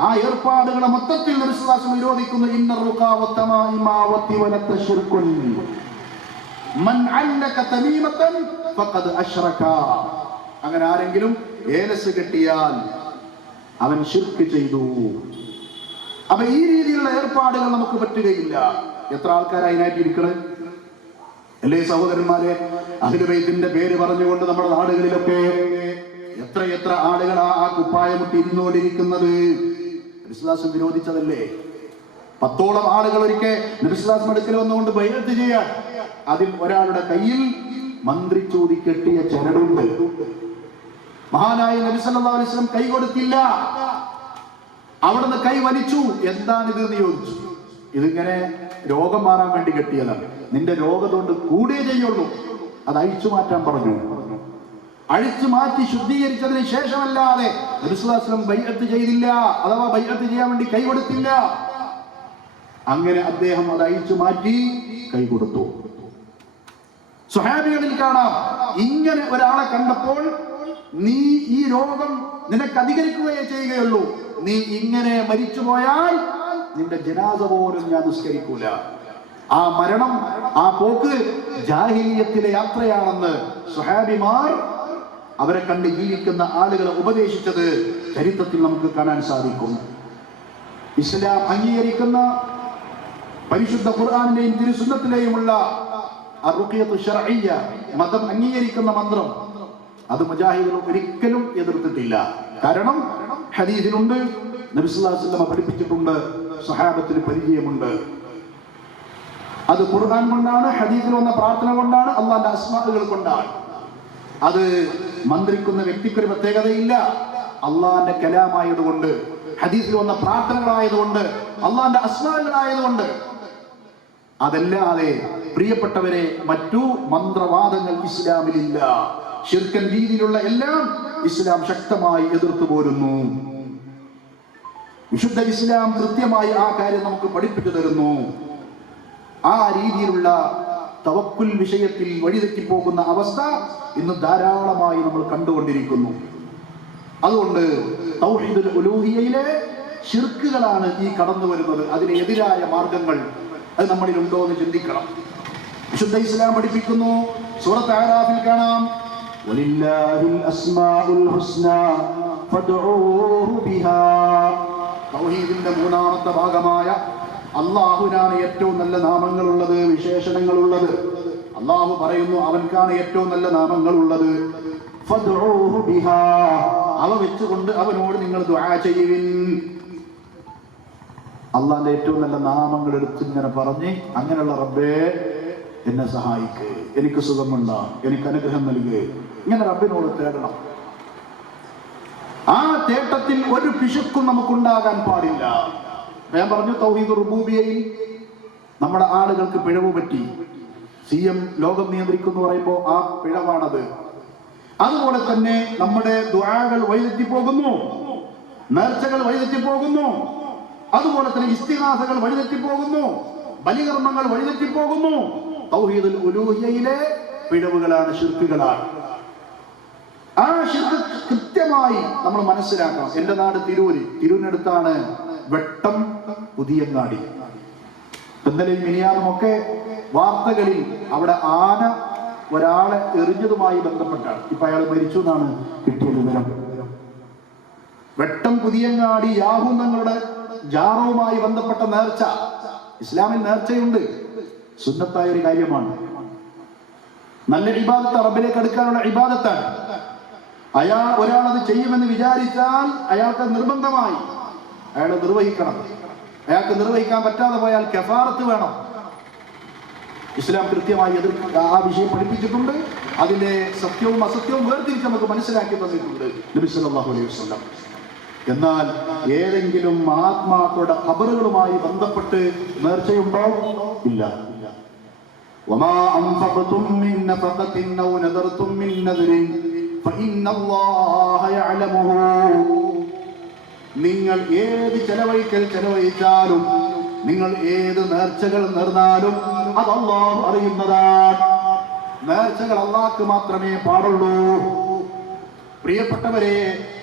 ആ ഏർപ്പാടുകളെ മൊത്തത്തിൽ നബി സല്ലല്ലാഹു അലൈഹി വസല്ലം വിരോധിക്കുന്നു. ഇന്നർ റുഖാ വത്തമാഇമ വത്തിവലത ശിർകുൻ മൻ അല്ലക തമീമതൻ ഫഖദ് അശ്റക. അങ്ങനെ ആരെങ്കിലും ഏലസ് കെട്ടിയാൽ അവൻ ശിർക്ക് ചെയ്തു. അപ്പൊ ഈ രീതിയിലുള്ള ഏർപ്പാടുകൾ നമുക്ക് പറ്റുകയില്ല. എത്ര ആൾക്കാർ അതിനായിട്ട് ഇരിക്കണേ അല്ലേ സഹോദരന്മാരെ? അഹ്ലു ബൈത്തിന്റെ പേര് പറഞ്ഞുകൊണ്ട് നമ്മുടെ നാടുകളിലൊക്കെ എത്ര ആളുകളാ ആ കുപ്പായമുട്ടി ഇരുന്നുകൊണ്ടിരിക്കുന്നത്. നബി സല്ലല്ലാഹു അലൈഹി വസല്ലം വിരോധിച്ചതല്ലേ? 10ഓളം ആളുകൾ ഒരിക്കൽ നബി സല്ലല്ലാഹു അലൈഹി വസല്ലം അടുക്കൽ വന്നുകൊണ്ട് ബൈഅത്ത് ചെയ്യാൻ, അതിൽ ഒരാളുടെ കയ്യിൽ മന്ത്രിച്ചൂതി കെട്ടിയ ചരടുണ്ട്. മഹാനായ നബി സല്ലല്ലാഹു അലൈഹി വസല്ലം കൈ കൊടുത്തില്ല. അവിടുന്ന് കൈ വലിച്ചു. എന്താണിത് എന്ന് ചോദിച്ചു. ഇതിങ്ങനെ രോഗം മാറാൻ വേണ്ടി കെട്ടിയതാണ്. നിന്റെ രോഗം കൊണ്ട് കൂടിയേ ചെയ്യുള്ളൂ, അത് അഴിച്ചു മാറ്റാൻ പറഞ്ഞു. അഴിച്ചു മാറ്റി ശുദ്ധീകരിച്ചതിന് ശേഷമല്ലാതെ നബി സല്ലല്ലാഹു അലൈഹി വസല്ലം ബൈഅത്ത് ചെയ്തില്ല, അഥവാ ബൈഅത്ത് ചെയ്യാൻ വേണ്ടി കൈ കൊടുത്തില്ല. അങ്ങനെ അദ്ദേഹം അത് അഴിച്ചു മാറ്റി കൈ കൊടുത്തു. സ്വഹാബികളിൽ കാണാം, ഇങ്ങനെ ഒരാളെ കണ്ടപ്പോൾ നീ ഈ രോഗം നിനക്ക് അധികരിക്കുകയേ ചെയ്യുകയുള്ളൂ, നീ ഇങ്ങനെ മരിച്ചുപോയാൽ നിന്റെ ജനാസ പോലും ഞാൻ നിസ്കരിക്കൂല. ആ മരണം, ആ പോക്ക് ജാഹിലിയ്യത്തിലെ യാത്രയാണെന്ന് സ്വഹാബിമാർ അവരെ കണ്ട് ജീവിക്കുന്ന ആളുകളെ ഉപദേശിച്ചത് ചരിത്രത്തിൽ നമുക്ക് കാണാൻ സാധിക്കും. ഇസ്ലാം അംഗീകരിക്കുന്ന പരിശുദ്ധ ഖുർആനിന്റെയും തിരുസുന്നത്തിലെയുമുള്ള അർറുഖിയത്തു ശർഇയ്യ, മതം അംഗീകരിക്കുന്ന മന്ത്രം, അത് മുജാഹിദുകൾ ഒരിക്കലും എതിർത്തിട്ടില്ല. കാരണം ഹദീസിലുണ്ട്, നബി സല്ലല്ലാഹു അലൈഹി വസല്ലം പഠിപ്പിച്ചിട്ടുണ്ട്, സ്വഹാബത്തിന് പരിചയമുണ്ട്. അത് ഖുർആൻ കൊണ്ടാണ്, ഹദീസിൽ വന്ന പ്രാർത്ഥന കൊണ്ടാണ്, അള്ളാന്റെ അസ്മാഉകൾ കൊണ്ടാണ്. അത് മന്ത്രിക്കുന്ന വ്യക്തിക്കൊരു പ്രത്യേകതയില്ല. അള്ളാന്റെ കലാമായതുകൊണ്ട്, ഹദീസിൽ വന്ന പ്രാർത്ഥനകളായതുകൊണ്ട്, അള്ളാന്റെ അസ്മാഉകളായതുകൊണ്ട്. അതല്ലാതെ പ്രിയപ്പെട്ടവരെ, മറ്റു മന്ത്രവാദങ്ങൾ ഇസ്ലാമിലില്ല. ശിർക്കൻ രീതിയിലുള്ള എല്ലാം ഇസ്ലാം ശക്തമായി എതിർത്തു പോരുന്നു. വിശുദ്ധ ഇസ്ലാം കൃത്യമായി ആ കാര്യം നമുക്ക് പഠിപ്പിച്ചു തരുന്നു. ആ രീതിയിലുള്ള തവക്കുൽ വിഷയത്തിൽ വഴിതെറ്റിപ്പോകുന്ന അവസ്ഥ ഇന്ന് ധാരാളമായി നമ്മൾ കണ്ടുകൊണ്ടിരിക്കുന്നു. അതുകൊണ്ട് തൗഹീദുൽ ഉലൂഹിയയിലെ ശിർക്കുകളാണ് ഈ കടന്നു വരുന്നത്. അതിനെതിരായ മാർഗങ്ങൾ അത് നമ്മളിൽ ഉണ്ടോ എന്ന് ചിന്തിക്കണം. വിശുദ്ധ ഇസ്ലാം പഠിപ്പിക്കുന്നു, സൂറത്ത് അഅറാഫിൽ കാണാം, വലില്ലാഹിൽ അസ്മാഉൽ ഹുസ്നാ ഫദ്ഉഹു ബിഹാ. തൗഹീദിന്റെ മൂന്നാമത്തെ ഭാഗമായ അല്ലാഹുവിനാണ് ഏറ്റവും നല്ല നാമങ്ങളുള്ളത്, വിശേഷണങ്ങളുള്ളത്. അല്ലാഹു പറയുന്നു അവൻക്കാണ് ഏറ്റവും നല്ല നാമങ്ങളുള്ളത്. ഫദ്ഉഹു ബിഹാ, അവ വെച്ചുകൊണ്ട് അവനോട് നിങ്ങൾ ദുആ ചെയ്യുവിൻ. അള്ളാന്റെ ഏറ്റവും നല്ല നാമങ്ങൾ എടുത്ത് ഇങ്ങനെ പറഞ്ഞ്, അങ്ങനെയുള്ള റബ്ബേ എന്നെ സഹായിക്ക്, എനിക്ക് സുഖമുണ്ട, എനിക്ക് അനുഗ്രഹം നൽകുക, ഇങ്ങനെ റബ്ബിനോട് തേടണം. ആ തേട്ടത്തിൽ ഒരു പിശുക്കും നമുക്കുണ്ടാകാൻ പാടില്ല. ഞാൻ പറഞ്ഞു, തൗഹീദ് റുബൂബിയയിൽ നമ്മുടെ ആളുകൾക്ക് പിഴവ് പറ്റി. CM ലോകം നിയന്ത്രിക്കുന്നു പറയുമ്പോൾ ആ പിഴവാണത്. അതുപോലെ തന്നെ നമ്മുടെ ദുആകൾ വഴിതെറ്റിപ്പോകുന്നു, നേർച്ചകൾ വഴിതെറ്റിപ്പോകുന്നു, അതുപോലെ തന്നെ ഇസ്തിഗാസകൾ വഴിതെറ്റിപ്പോകുന്നു, ബലികർമ്മങ്ങൾ വഴിതെറ്റിപ്പോകുന്നു. തൗഹീദുൽ ഉലൂഹിയയിലെ പിഴവുകളാണ്, ശിർക്കുകളാണ്. ആ ശിർക്ക് കൃത്യമായി നമ്മൾ മനസ്സിലാക്കണം. എന്റെ നാട് തിരൂരിനടുത്താണ് വെട്ടം പുതിയങ്ങാടി. ഇന്നലെയും മിനിയാന്നുമൊക്കെ വാർത്തകളിൽ അവിടെ ആന ഒരാളെ എറിഞ്ഞതുമായി ബന്ധപ്പെട്ടാണ്. ഇപ്പൊ അയാൾ മരിച്ചു എന്നാണ് കിട്ടിയ വിവരം. വെട്ടം പുതിയങ്ങാടി യാഹൂദങ്ങളുടെ ജാറവുമായി ബന്ധപ്പെട്ട നേർച്ച. ഇസ്ലാമിൽ നേർച്ചയുണ്ട്, സുന്നത്തായ ഒരു കാര്യമാണ്. നല്ല ഇബാദത്ത്, റബ്ബിലേക്ക് അടുക്കാനുള്ള ഇബാദത്താണ്. ഒരാൾ അത് ചെയ്യുമെന്ന് വിചാരിച്ചാൽ അയാൾക്ക് നിർബന്ധമായി അയാൾ നിർവഹിക്കണം. അയാൾക്ക് നിർവഹിക്കാൻ പറ്റാതെ പോയാൽ കഫാറത്ത് വേണം. ഇസ്ലാം കൃത്യമായി ആ വിഷയം പഠിപ്പിച്ചിട്ടുണ്ട്. അതിന്റെ സത്യവും അസത്യവും വേർതിരിച്ച് നമുക്ക് മനസ്സിലാക്കി തന്നിട്ടുണ്ട് നബി സല്ലല്ലാഹു അലൈഹി വസല്ലം. എന്നാൽ ഏതെങ്കിലും മഹാത്മാക്കളുടെ ഖബറുകളുമായി ബന്ധപ്പെട്ട് നേർച്ചയുണ്ടോ? ഇല്ല. വമാ അൻഫഖതും മിൻ നഫഖത്തിൻ ഔ നദർതും മിൻ നദറിൻ ഫഇന്നല്ലാഹ യഅലമുഹു. നിങ്ങൾ ഏത് ചെലവഴിച്ചാലും, നിങ്ങൾ ഏത് നേർച്ചകൾ നേർന്നാലും അത് അല്ലാഹു അറിയുന്നതാണ്. നേർച്ചകൾ അല്ലാഹുക്ക് മാത്രമേ പാടുള്ളൂ. പ്രിയപ്പെട്ടവരെ,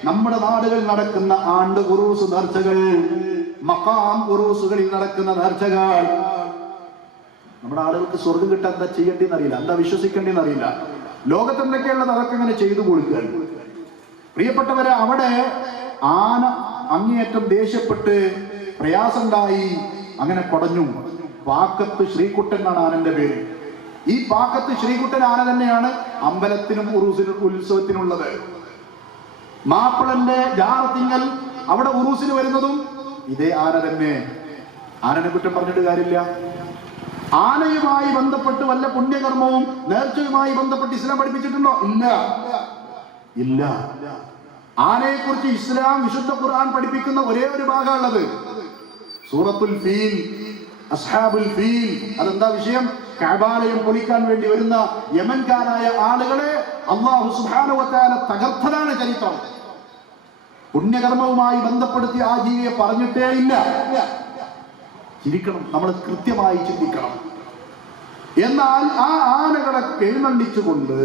നമ്മുടെ നാടുകളിൽ നടക്കുന്ന ആണ്ട് ഉറൂസ് നേർച്ചകൾ, മഖാം ഉറൂസുകളിൽ നടക്കുന്ന നേർച്ചകൾ, നമ്മുടെ ആളുകൾക്ക് സ്വർഗം കിട്ടാൻ എന്താ ചെയ്യേണ്ടെന്ന് അറിയില്ല, എന്താ വിശ്വസിക്കേണ്ടെന്ന് അറിയില്ല. ലോകത്തെന്തൊക്കെയുള്ളത് അതൊക്കെ ഇങ്ങനെ ചെയ്തു കൊടുക്കുക. പ്രിയപ്പെട്ടവരെ, അവിടെ ആന അങ്ങേയറ്റം ദേഷ്യപ്പെട്ട് പ്രയാസമുണ്ടായി, അങ്ങനെ കുടഞ്ഞു. പാക്കത്ത് ശ്രീകുട്ടൻ എന്നാണ് ആനന്റെ പേര്. ഈ പാക്കത്ത് ശ്രീകുട്ടൻ ആന തന്നെയാണ് അമ്പലത്തിനും ഉറൂസിനും ഉത്സവത്തിനുള്ളത്. മാപ്പിളന്റെ ജാറത്തിങ്ങൽ അവിടെ ഉറൂസിന് വരുന്നതും ഇതേ ആന തന്നെ. ആനനെ കുറ്റം പറഞ്ഞിട്ട് കാര്യമില്ല. ആനയുമായി ബന്ധപ്പെട്ട് വല്ല പുണ്യകർമ്മവും നേർച്ചയുമായി ബന്ധപ്പെട്ട് ഇസ്ലാം പഠിപ്പിച്ചിട്ടുണ്ടോ? ഇല്ല. ആനയെ കുറിച്ച് ഇസ്ലാം വിശുദ്ധ ഖുർആൻ പഠിപ്പിക്കുന്ന ഒരേ ഒരു ഭാഗമുള്ളത് സൂറത്തുൽ ഫീൽ, അസ്ഹാബുൽ ഫീൽ. അതെന്താ വിഷയം? കഅബാലയം പൊളിക്കാൻ വേണ്ടി വരുന്ന യമൻകാരായ ആളുകളെ അല്ലാഹു സുബ്ഹാനഹു വ തആല തകർത്തതാണ് ചരിത്രം. പുണ്യകർമ്മവുമായി ബന്ധപ്പെടുത്തി ആ ജീവിയെ പറഞ്ഞിട്ടേ ഇല്ല. ചിരിക്കണം, നമ്മൾ കൃത്യമായി ചിന്തിക്കണം. എന്നാൽ ആ ആനകളെ എഴുന്നള്ളിച്ചുകൊണ്ട്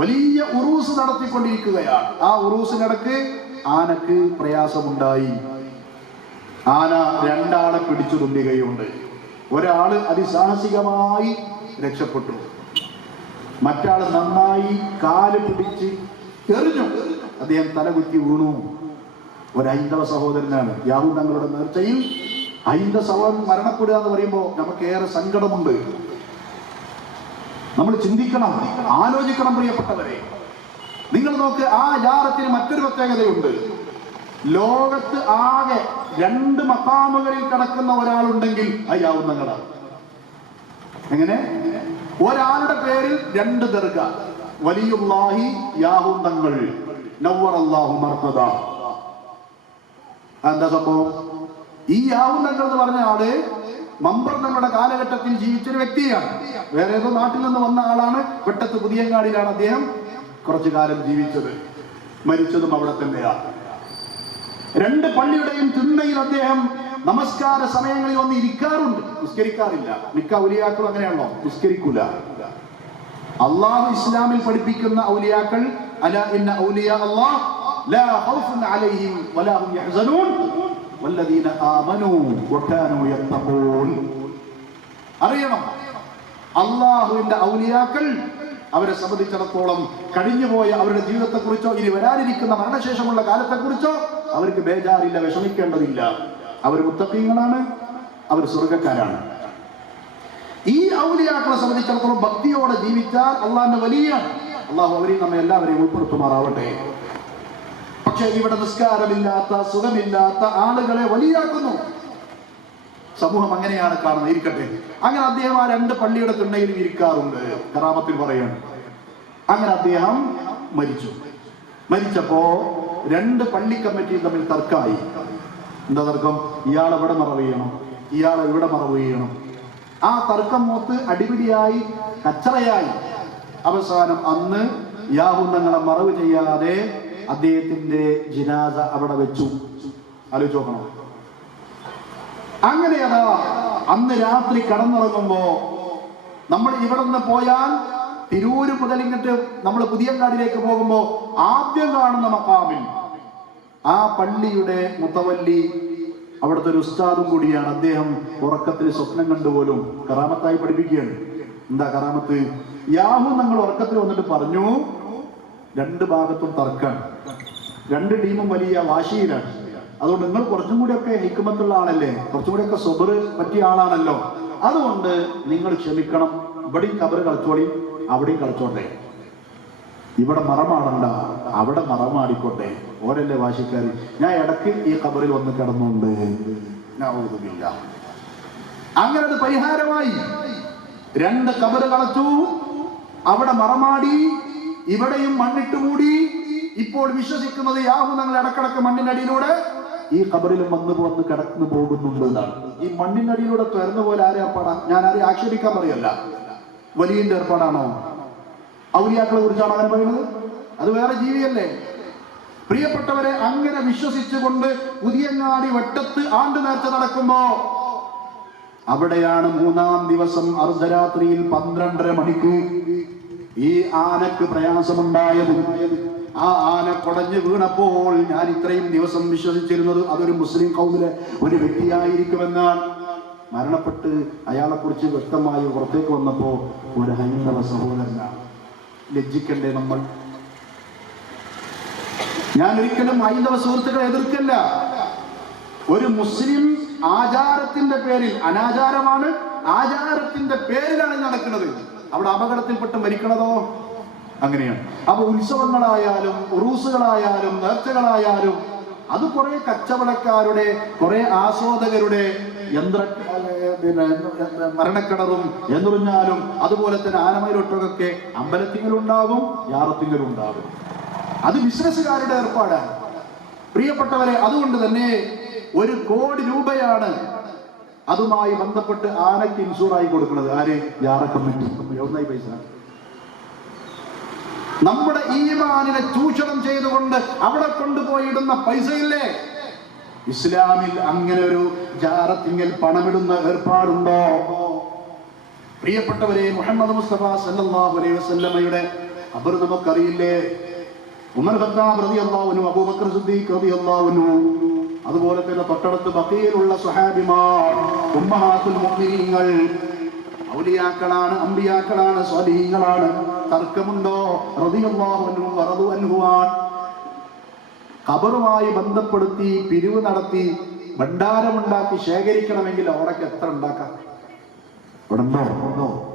വലിയ ഉറൂസ് നടത്തിക്കൊണ്ടിരിക്കുകയാണ്. ആ ഉറൂസിനിടക്ക് ആനക്ക് പ്രയാസമുണ്ടായി. ആന രണ്ടാളെ പിടിച്ചു തുള്ളുകയുണ്ട്. ഒരാള് അതിസാഹസികമായി രക്ഷപ്പെട്ടു, മറ്റാള് നന്നായി കാല് പിടിച്ച് എറിഞ്ഞു. അദ്ദേഹം തലകുത്തി വീണു. ഒരു ഹൈന്ദവ സഹോദരനാണ്. യാഹൂദ് തങ്ങളുടെ നേർച്ചയിൽ ഹൈന്ദവ സഹോദരൻ മരണപ്പെടുക എന്ന് പറയുമ്പോൾ നമുക്ക് ഏറെ സങ്കടമുണ്ട്. നമ്മൾ ചിന്തിക്കണം, ആലോചിക്കണം. പ്രിയപ്പെട്ടവരെ, നിങ്ങൾ നോക്ക്, ആ ജാറത്തിന് മറ്റൊരു പ്രത്യേകതയുണ്ട്. ലോകത്ത് ആകെ 2 മഖാമുകളിൽ കിടക്കുന്ന ഒരാളുണ്ടെങ്കിൽ അത് യാഹൂദ് തങ്ങളാണ്. എങ്ങനെ? ഒരാളുടെ പേരിൽ 2 ദർഗ. വലിയുല്ലാഹി യാഹൂദ് തങ്ങൾ, നവ്വറല്ലാഹു മർത്തദ. എന്താ സംഭവം? ഈ യാഹൂദ് തങ്ങൾ എന്ന് പറഞ്ഞ ആള് മമ്പർ തങ്ങളുടെ കാലഘട്ടത്തിൽ ജീവിച്ചൊരു വ്യക്തിയാണ്. വേറെ ഏതോ നാട്ടിൽ നിന്ന് വന്ന ആളാണ്. വെട്ടത്ത് പുതിയങ്ങാടിയിലാണ് അദ്ദേഹം കുറച്ചു കാലം ജീവിച്ചത്. മരിച്ചതും അവിടെ തന്നെയാണ്. 2 പള്ളിയുടെയും തിണ്ണയിൽ അദ്ദേഹം നമസ്കാര സമയങ്ങളിൽ വന്ന് ഇരിക്കാറുണ്ട്, നിസ്കരിക്കാറില്ല. മിക്ക ഔലിയാക്കളും അങ്ങനെയാണല്ലോ, നിസ്കരിക്കൂല. അള്ളാഹു ഇസ്ലാമിൽ പഠിപ്പിക്കുന്ന ഔലിയാക്കൾ അലാ ഇന്ന ഔലിയാ അല്ലാഹ് ലാ ഖൗഫുൻ അലൈഹിം വലാ ഹും യഹ്സനൂൻ വല്ലദീന ആമനൂ വകാനൂ യത്തഖൂൻ. അറിയണം, അള്ളാഹുവിന്റെ ഔലിയാക്കൾ അവരെ സംബന്ധിച്ചിടത്തോളം കഴിഞ്ഞുപോയ അവരുടെ ജീവിതത്തെക്കുറിച്ചോ ഇനി വരാനിരിക്കുന്ന മരണശേഷമുള്ള കാലത്തെക്കുറിച്ചോ അവർക്ക് ബേജാറില്ല, വിഷമിക്കേണ്ടതില്ല. അവർ മുത്തഖീങ്ങളാണ്, അവർ സ്വർഗ്ഗക്കാരാണ്. ഈ ഔലിയാക്കളെ സംബന്ധിച്ചിടത്തോളം ഭക്തിയോടെ ജീവിച്ചാൽ അള്ളാഹിന്റെ വലിയാണ്. അള്ളാഹു അവരെയും നമ്മെ എല്ലാവരെയും ഉൾപ്പെടുത്തുമാറാവട്ടെ. പക്ഷെ ഇവിടെ നിസ്കാരമില്ലാത്ത, സുഖമില്ലാത്ത ആളുകളെ വലിയാക്കുന്നു. സമൂഹം അങ്ങനെയാണ് കാണുന്നത്. ഇരിക്കട്ടെ, അങ്ങനെ അദ്ദേഹം ആ 2 പള്ളിയുടെ തിണ്ണയിൽ ഇരിക്കാറുണ്ട്. കറാമത്തിൽ പറയാണ്. അങ്ങനെ അദ്ദേഹം മരിച്ചു. മരിച്ചപ്പോ 2 പള്ളി കമ്മിറ്റിയും തമ്മിൽ തർക്കമായി. എന്താ തർക്കം? ഇയാൾ എവിടെ മറവ് ചെയ്യണം, ഇയാൾ എവിടെ മറവ് ചെയ്യണം. ആ തർക്കം മൂത്ത് അടിപിടിയായി, കച്ചറയായി. അവസാനം അന്ന് യാഹൂദങ്ങളെ മറവ് ചെയ്യാതെ അദ്ദേഹത്തിന്റെ ജിനാസ അവിടെ വെച്ചു. ആലോചിച്ച് നോക്കണം. അങ്ങനെ അതാ അന്ന് രാത്രി കടന്നുറങ്ങുമ്പോ, നമ്മൾ ഇവിടെ നിന്ന് പോയാൽ തിരൂര് മുതൽ ഇങ്ങോട്ട് നമ്മൾ പുതിയങ്ങാടിയിലേക്ക് പോകുമ്പോ ആദ്യം കാണുന്ന മഖാമിൽ ആ പള്ളിയുടെ മുത്തവല്ലി, അവിടുത്തെ ഒരു ഉസ്താദും കൂടിയാണ്. അദ്ദേഹം ഉറക്കത്തിൽ സ്വപ്നം കണ്ടുപോലും കറാമത്തായി പഠിപ്പിക്കുകയാണ്. എന്താ കറാമത്ത്? യാഹൂദങ്ങൾ ഉറക്കത്തിൽ വന്നിട്ട് പറഞ്ഞു, 2 ഭാഗത്തും തർക്കാണ്, 2 ടീമും വലിയ വാശിയിലാണ്. അതുകൊണ്ട് നിങ്ങൾ കുറച്ചും കൂടിയൊക്കെ ഹിക്മത്തുള്ള ആളല്ലേ, കുറച്ചും കൂടിയൊക്കെ സബർ പറ്റിയ ആളാണല്ലോ, അതുകൊണ്ട് നിങ്ങൾ ക്ഷമിക്കണം. ഇവിടെയും കബറ് കളിച്ചോളി, അവിടെയും കളിച്ചോട്ടെ. ഇവിടെ മറമാടണ്ട, അവിടെ മറമാടിക്കോട്ടെ. ഓരല്ലേ വാശിക്കാർ. ഞാൻ ഇടയ്ക്ക് ഈ കബറിൽ വന്ന് കിടന്നുണ്ട്. അങ്ങനെ അത് പരിഹാരമായി. 2 കബറ് കളച്ചു, അവിടെ മറമാടി, ഇവിടെയും മണ്ണിട്ട് മൂടി. ഇപ്പോൾ വിശ്വസിക്കുന്നത് യാഹൂദങ്ങൾ ഇടക്കിടക്ക് മണ്ണിനടിയിലൂടെ ഈ കബറിലും വന്ന് കിടന്നു പോകുന്നുണ്ട് എന്നാണ്. ഈ മണ്ണിനടിയിലൂടെ തുറന്നു പോലെ ആരെ ഏർപ്പാടാ? ഞാൻ ആരെയും ആക്ഷേപിക്കാൻ പറയല്ല. വലിയന്റെ ഏർപ്പാടാണോ? ഔലിയാക്കളെ കുറിച്ചാണോ അങ്ങനെ പറയുന്നത്? അത് വേറെ ജീവിയല്ലേ? പ്രിയപ്പെട്ടവരെ, അങ്ങനെ വിശ്വസിച്ചുകൊണ്ട് പുതിയങ്ങാടി വെട്ടത്ത് ആണ്ട് നേർച്ച നടക്കുമ്പോ അവിടെയാണ് 3-ാം ദിവസം അർദ്ധരാത്രിയിൽ 12:30 മണിക്ക് ഈ ആനക്ക് പ്രയാസമുണ്ടായത്. ആ ആന കുടഞ്ഞു വീണപ്പോൾ ഞാൻ ഇത്രയും ദിവസം വിശ്വസിച്ചിരുന്നത് അതൊരു മുസ്ലിം കൗമിലെ ഒരു വ്യക്തിയായിരിക്കുമെന്നാണ്. മരണപ്പെട്ട് അയാളെ കുറിച്ച് വ്യക്തമായി പുറത്തേക്ക് വന്നപ്പോ ഒരു ഹൈന്ദവ സഹോദരനാണ്. ലജ്ജിക്കണ്ടേ നമ്മൾ? ഞാൻ ഒരിക്കലും ഹൈന്ദവ സുഹൃത്തുക്കളെ എതിർക്കല്ല. ഒരു മുസ്ലിം ആചാരത്തിന്റെ പേരിൽ, അനാചാരമാണ്, ആചാരത്തിന്റെ പേരിലാണ് നടക്കുന്നത്. അവിടെ അപകടത്തിൽപ്പെട്ട് മരിക്കണതോ? അങ്ങനെയാണ്. അപ്പൊ ഉത്സവങ്ങളായാലും ഉറൂസുകളായാലും നേർച്ചകളായാലും അത് കുറെ കച്ചവടക്കാരുടെ, കുറെ ആസ്വാദകരുടെ മരണക്കിണറും എന്നുറിഞ്ഞാലും അതുപോലെ തന്നെ ആനമയിലൊട്ടൊക്കെ അമ്പലത്തിങ്ങളുണ്ടാകും, യാറത്തിങ്ങളുണ്ടാകും. അത് ബിസിനസ്സുകാരുടെ ഏർപ്പാടാണ്. പ്രിയപ്പെട്ടവരെ, അതുകൊണ്ട് തന്നെ 1 കോടി രൂപയാണ് അതുമായി ബന്ധപ്പെട്ട് ആനയ്ക്ക് ഇൻഷൂറായി കൊടുക്കുന്നത്. ആര്? യാറ കമ്മിറ്റി. എവിടുന്നായി പൈസ? നമ്മുടെ ഈമാനിനെ ചൂഷണം ചെയ്തുകൊണ്ട് അവിടെ കൊണ്ടുപോയിടുന്ന പൈസയില്ലേ? ഇസ്ലാമിൽ അങ്ങനെ ഒരു ജാറത്തിങ്കൽ പണമിടുന്ന ഏർപ്പാടുണ്ടോ? പ്രിയപ്പെട്ടവരെ, മുഹമ്മദ് മുസ്തഫ സല്ലല്ലാഹു അലൈഹി വസല്ലമയുടെ ഖബർ നമുക്കറിയില്ലേ? ഉമർ ഖത്താബ് റളിയല്ലാഹു അൻഹു, അബൂബക്കർ സിദ്ദീഖ് റളിയല്ലാഹു അൻഹു, അതുപോലെ തന്നെ തൊട്ടടുത്ത് ബഖീലുള്ള സ്വഹാബിമാർ, ഉമ്മഹാത്തുൽ മുഅ്മിനീങ്ങൾ, ഔലിയാക്കളാണ്, അമ്പിയാക്കളാണ്, സ്വാലിഹീങ്ങളാണ്. തർക്കമുണ്ടോ? റളിയല്ലാഹു അൻഹു വറദു അൻഹു. ഖബറുമായി ബന്ധപ്പെടുത്തി പിരിവ് നടത്തി ഭണ്ഡാരമുണ്ടാക്കി ശേഖരിക്കണമെങ്കിൽ അവിടേക്ക് എത്ര ഉണ്ടാക്കാം?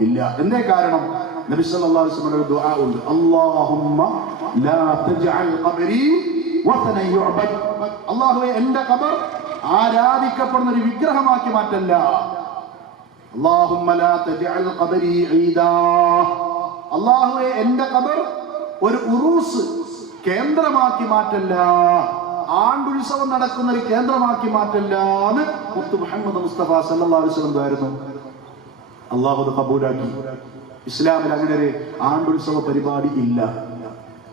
ഇല്ല. എന്തേ കാരണം? നബി സല്ലല്ലാഹു അലൈഹി വസല്ലം ദുആ ഉണ്ട്, അല്ലാഹുമ്മ ലാ തജ്അൽ ഖബരി വസന യുഅബദ്. അല്ലാഹുവേ, എൻ്റെ ഖബർ ആരാധിക്കപ്പെടുന്ന ഒരു വിഗ്രഹമാക്കി മാറ്റല്ല. അല്ലാഹുമ്മ ലാ തജ്അൽ ഖബരി ഈദാ. അല്ലാഹുവേ, എൻ്റെ ഖബർ ഒരു ഉറൂസ് കേന്ദ്രമാക്കി മാറ്റല്ല. ആണ്ടുത്സവം നടക്കുന്ന ഒരു കേന്ദ്രമാക്കി മാറ്റില്ലാന്ന് മുത്ത് മുഹമ്മദ് മുസ്തഫ സല്ലല്ലാഹു അലൈഹി വസല്ലം ആയിരുന്നു. അള്ളാഹു അത് കബൂലാക്കി. ഇസ്ലാമിൽ അങ്ങനെ ഒരു ആണ്ടുത്സവ പരിപാടി ഇല്ല.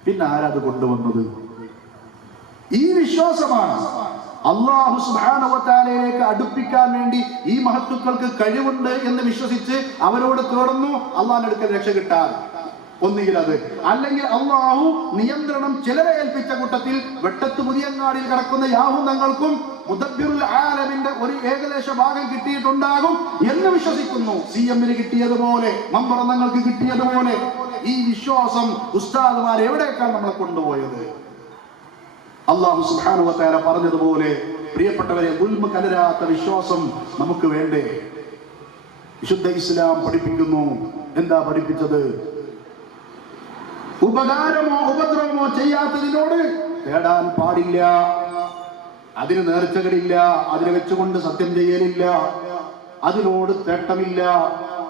പിന്നെ ആരത് കൊണ്ടുവന്നത്? ഈ വിശ്വാസമാണ് അല്ലാഹു സുബ്ഹാനഹു വ തആലയിലേക്ക് അടുപ്പിക്കാൻ വേണ്ടി ഈ മഹത്തുക്കൾക്ക് കഴിവുണ്ട് എന്ന് വിശ്വസിച്ച് അവരോട് തേടുന്നു. അള്ളാഹിന്റെ അടുക്കൽ രക്ഷ കിട്ടാൻ ഒന്നുകിൽ അത്, അല്ലെങ്കിൽ അള്ളാഹു നിയന്ത്രണം ചിലരെ ഏൽപ്പിച്ച കൂട്ടത്തിൽ വെട്ടത്ത് പുതിയങ്ങാടിയിൽ കിടക്കുന്ന യാഹു തങ്ങൾക്കും മുദബ്ബിറുൽ ആലമിന്റെ ഒരു ഏകദേശ ഭാഗം കിട്ടിയിട്ടുണ്ടാകും എന്ന് വിശ്വസിക്കുന്നു. CM-ന് കിട്ടിയതുപോലെ, മമ്പറന്നങ്ങൾക്ക് കിട്ടിയതുപോലെ. ഈ വിശ്വാസം ഉസ്താദുമാർ എവിടേക്കാണ് നമ്മളെ കൊണ്ടുപോയത്? അല്ലാഹു സുബ്ഹാനഹു വ തആല പറഞ്ഞതുപോലെ പ്രിയപ്പെട്ടവരെ, ഉൽമ കലരാത്ത വിശ്വാസം നമുക്ക് വേണ്ടേ? വിശുദ്ധ ഇസ്ലാം പഠിപ്പിക്കുന്നു. എന്താ പഠിപ്പിച്ചത്? ഉപകാരമോ ഉപദ്രവമോ ചെയ്യാത്തതിനോട് തേടാൻ പാടില്ല. അതിന് നേർച്ചകളില്ല, അതിനെ വെച്ചുകൊണ്ട് സത്യം ചെയ്യലില്ല, അതിനോട് തേട്ടമില്ല.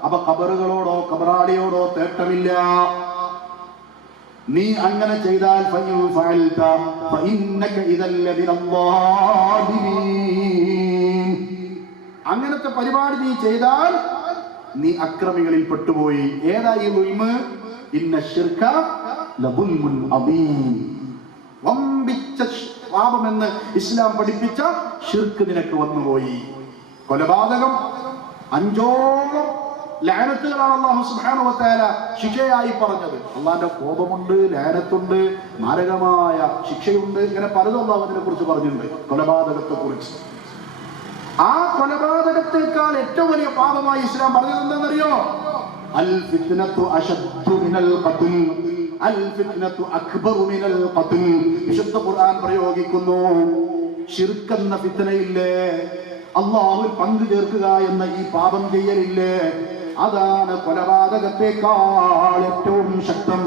അപ്പൊ ഖബറുകളോടോ ഖബറാളിയോടോ തേട്ടമില്ല. നീ അങ്ങനെ ചെയ്താൽ അങ്ങനത്തെ പരിപാടി നീ ചെയ്താൽ നീ അക്രമികളിൽ പെട്ടുപോയി. ഏതാ ഈ ദുൽമ്? ഇന്ന ശിർക ലദുൽമുൻ അദീം. വമ്പിച്ച പാപമെന്ന് ഇസ്ലാം പഠിപ്പിച്ച ശിർക്ക് നിനക്ക് വന്നുപോയി. കൊലപാതകം 5 ലഅനത്തുകളാണ് അല്ലാഹു സുബ്ഹാനഹു വ തആല ശിക്ഷയായി പറഞ്ഞത്. അല്ലാഹുവിന്റെ കോപമുണ്ട്, ലഅനത്തുണ്ട്, മാരകമായ ശിക്ഷയുണ്ട്, ഇങ്ങനെ പലതും അല്ലാഹു അതിനെ കുറിച്ച് പറഞ്ഞിട്ടുണ്ട്. കൊലപാതകത്തെ കുറിച്ച്, ആ കൊലപാതകത്തെക്കാൾ ഏറ്റവും വലിയ പാപമായി ഇസ്ലാം പറഞ്ഞത് എന്താണെന്നറിയോ? അൽ ഫിത്നതു അശദ്ദു മിനൽ ഖത്ൽ, അൽ ഫിത്നതു അക്ബറു മിനൽ ഖത്ൽ. വിശുദ്ധ ഖുർആൻ പ്രയോഗിക്കുന്നു. ശിർക്ക് എന്ന ഫിത്നയില്ലേ, അല്ലാഹുവിൽ പങ്കു ചേർക്കുക എന്ന ഈ പാപം ചെയ്യലില്ലേ, അതാണ് കൊലപാതകത്തെക്കാൾ ഏറ്റവും ശക്തം,